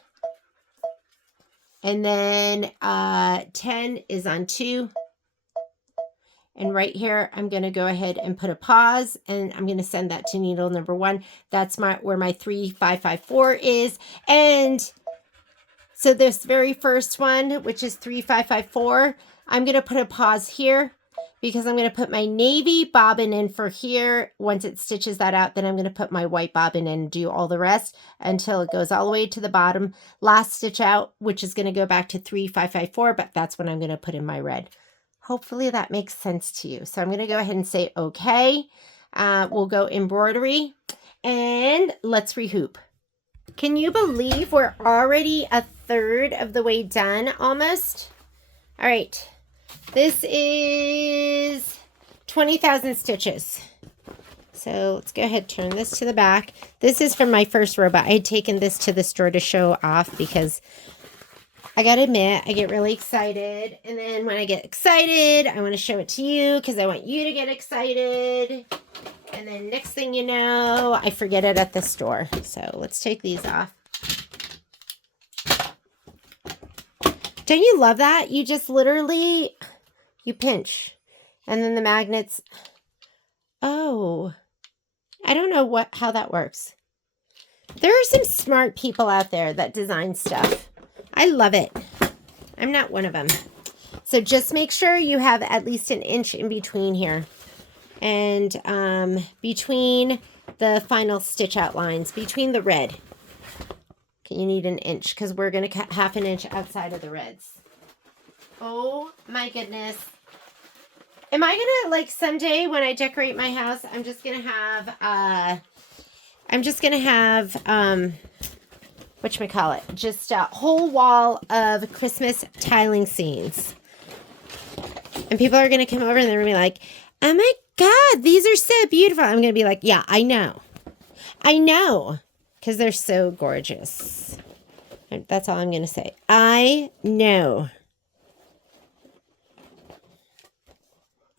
And then 10 is on 2. And right here, I'm going to go ahead and put a pause, and I'm going to send that to needle number 1. That's where my 3554 is. And so this very first one, which is 3554, I'm going to put a pause here, because I'm going to put my navy bobbin in for here. Once it stitches that out, then I'm going to put my white bobbin in and do all the rest until it goes all the way to the bottom. Last stitch out, which is going to go back to 3554, but that's when I'm going to put in my red. Hopefully that makes sense to you. So I'm going to go ahead and say okay. We'll go embroidery, and let's rehoop. Can you believe we're already a third of the way done almost? All right. This is 20,000 stitches. So let's go ahead and turn this to the back. This is from my first robot. I had taken this to the store to show off because I gotta admit, I get really excited. And then when I get excited, I want to show it to you because I want you to get excited. And then next thing you know, I forget it at the store. So let's take these off. Don't you love that? You just literally, you pinch. And then the magnets, oh, I don't know how that works. There are some smart people out there that design stuff. I love it. I'm not one of them. So just make sure you have at least an inch in between here. And between the final stitch outlines, between the red. You need an inch because we're going to cut half an inch outside of the reds. Oh my goodness. Am I going to, like, someday when I decorate my house, I'm just going to have, whatchamacallit, just a whole wall of Christmas tiling scenes. And people are going to come over and they're going to be like, oh my God, these are so beautiful. I'm going to be like, yeah, I know. I know. Because they're so gorgeous. That's all I'm going to say. I know.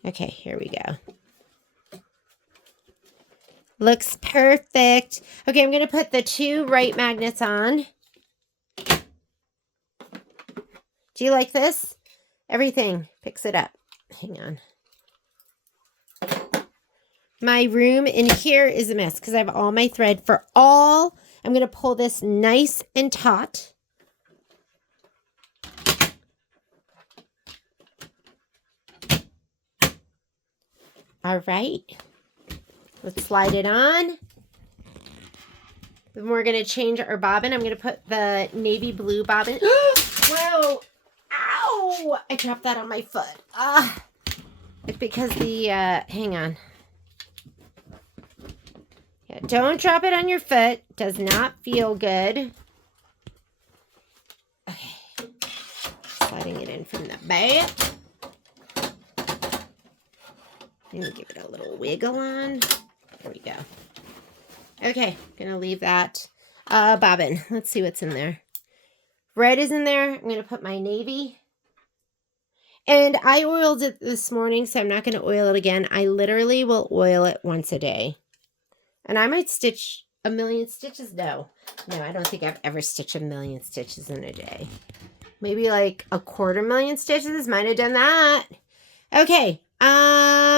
Okay, here we go. Looks perfect. Okay, I'm going to put the 2 right magnets on. Do you like this? Everything picks it up. Hang on. My room in here is a mess because I have all my thread for all. I'm going to pull this nice and taut. All right. Let's slide it on. Then we're going to change our bobbin. I'm going to put the navy blue bobbin. Whoa. Ow. I dropped that on my foot. It's because the, hang on. Yeah, don't drop it on your foot. Does not feel good. Okay. Sliding it in from the back. Maybe give it a little wiggle on. There we go. Okay, gonna leave that bobbin. Let's see what's in there. Red is in there. I'm gonna put my navy. And I oiled it this morning, so I'm not gonna oil it again. I literally will oil it once a day. And I might stitch a million stitches. No, I don't think I've ever stitched a million stitches in a day. Maybe like 250,000 stitches. Might have done that. Okay.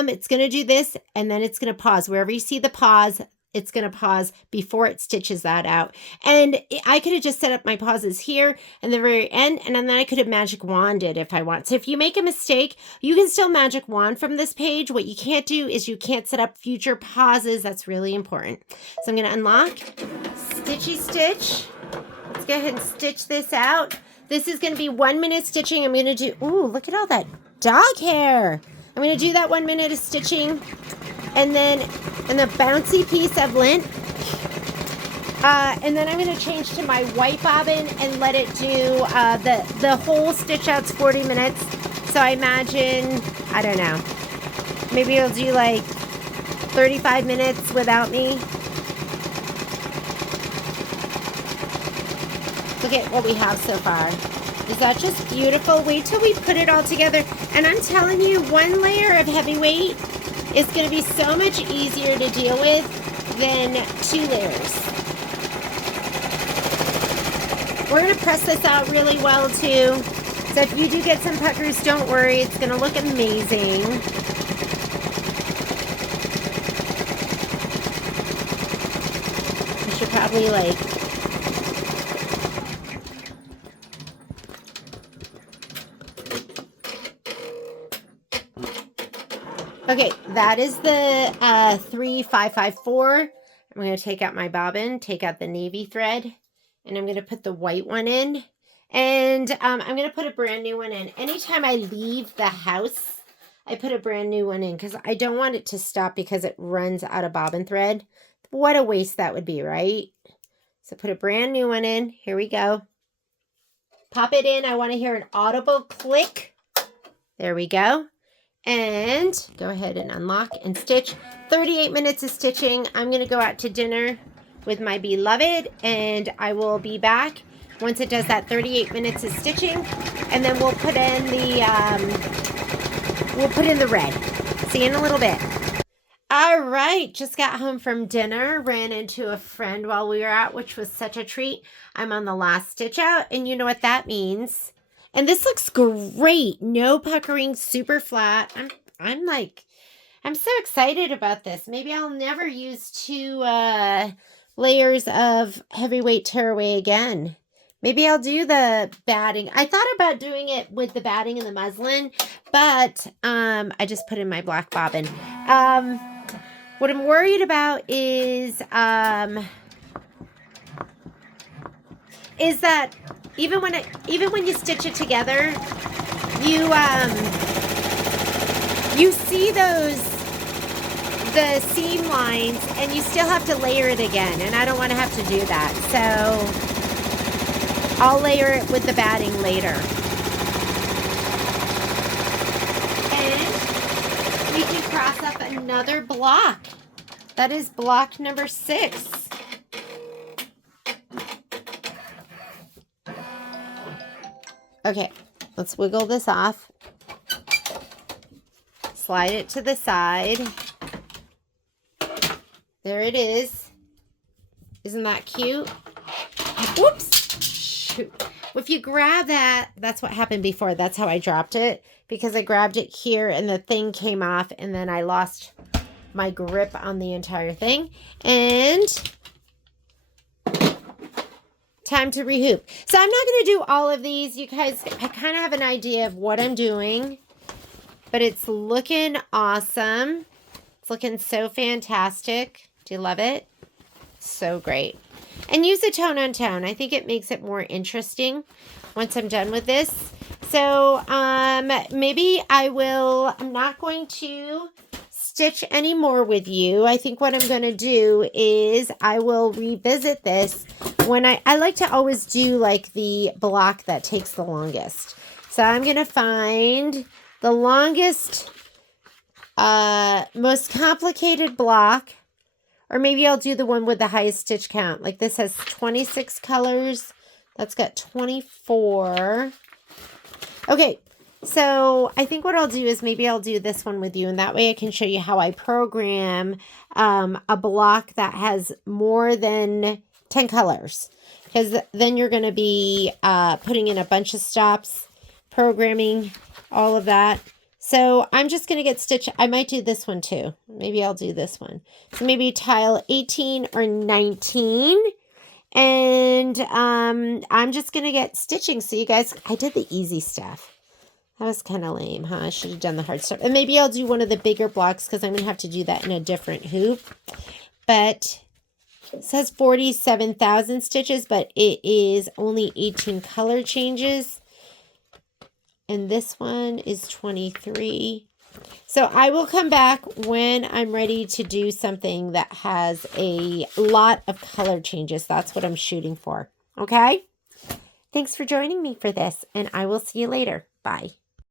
It's going to do this, and then it's going to pause. Wherever you see the pause, it's going to pause before it stitches that out. And I could have just set up my pauses here and the very end, and then I could have magic wanded if I want. So if you make a mistake, you can still magic wand from this page. What you can't do is you can't set up future pauses. That's really important. So I'm going to unlock, stitchy stitch. Let's go ahead and stitch this out. This is going to be 1 minute stitching. I'm going to do, ooh, look at all that dog hair. I'm going to do that 1 minute of stitching, and then the bouncy piece of lint. And then I'm going to change to my white bobbin and let it do the whole stitch out's 40 minutes. So I imagine, I don't know, maybe it'll do like 35 minutes without me. Look at what we have so far. Is that just beautiful? Wait till we put it all together. And I'm telling you, 1 layer of heavyweight is going to be so much easier to deal with than 2 layers. We're going to press this out really well too. So if you do get some puckers, don't worry. It's going to look amazing. I should probably like... Okay, that is the 3554. I'm going to take out my bobbin, take out the navy thread, and I'm going to put the white one in. And I'm going to put a brand new one in. Anytime I leave the house, I put a brand new one in because I don't want it to stop because it runs out of bobbin thread. What a waste that would be, right? So put a brand new one in. Here we go. Pop it in. I want to hear an audible click. There we go. And go ahead and unlock and stitch. 38 minutes of stitching. I'm going to go out to dinner with my beloved, and I will be back once it does that 38 minutes of stitching, and then we'll put in the red. See you in a little bit. All right, just got home from dinner, ran into a friend while we were out, which was such a treat. I'm on the last stitch out, and you know what that means. And this looks great. No puckering, super flat. I'm so excited about this. Maybe I'll never use 2 layers of heavyweight tearaway again. Maybe I'll do the batting. I thought about doing it with the batting and the muslin, but I just put in my black bobbin. What I'm worried about is that even when you stitch it together, you see the seam lines, and you still have to layer it again, and I don't want to have to do that. So I'll layer it with the batting later. And we can cross up another block. That is block number 6. Okay, let's wiggle this off. Slide it to the side. There it is. Isn't that cute? Whoops! Shoot. If you grab that, that's what happened before. That's how I dropped it, because I grabbed it here and the thing came off, and then I lost my grip on the entire thing. And time to rehoop. So I'm not going to do all of these. You guys, I kind of have an idea of what I'm doing, but it's looking awesome. It's looking so fantastic. Do you love it? So great. And use a tone on tone. I think it makes it more interesting once I'm done with this. So maybe I'm not going to stitch anymore with you. I think what I'm going to do is I will revisit this when I like to always do like the block that takes the longest. So I'm going to find the longest, most complicated block, or maybe I'll do the one with the highest stitch count. Like this has 26 colors. That's got 24. Okay, so I think what I'll do is maybe I'll do this one with you, and that way I can show you how I program a block that has more than 10 colors. Because then you're going to be putting in a bunch of stops, programming, all of that. So I'm just going to get stitched. I might do this one too. Maybe I'll do this one. So maybe tile 18 or 19. And I'm just going to get stitching. So you guys, I did the easy stuff. That was kind of lame, huh? I should have done the hard stuff. And maybe I'll do one of the bigger blocks because I'm going to have to do that in a different hoop. But it says 47,000 stitches, but it is only 18 color changes. And this one is 23. So I will come back when I'm ready to do something that has a lot of color changes. That's what I'm shooting for. Okay? Thanks for joining me for this, and I will see you later. Bye.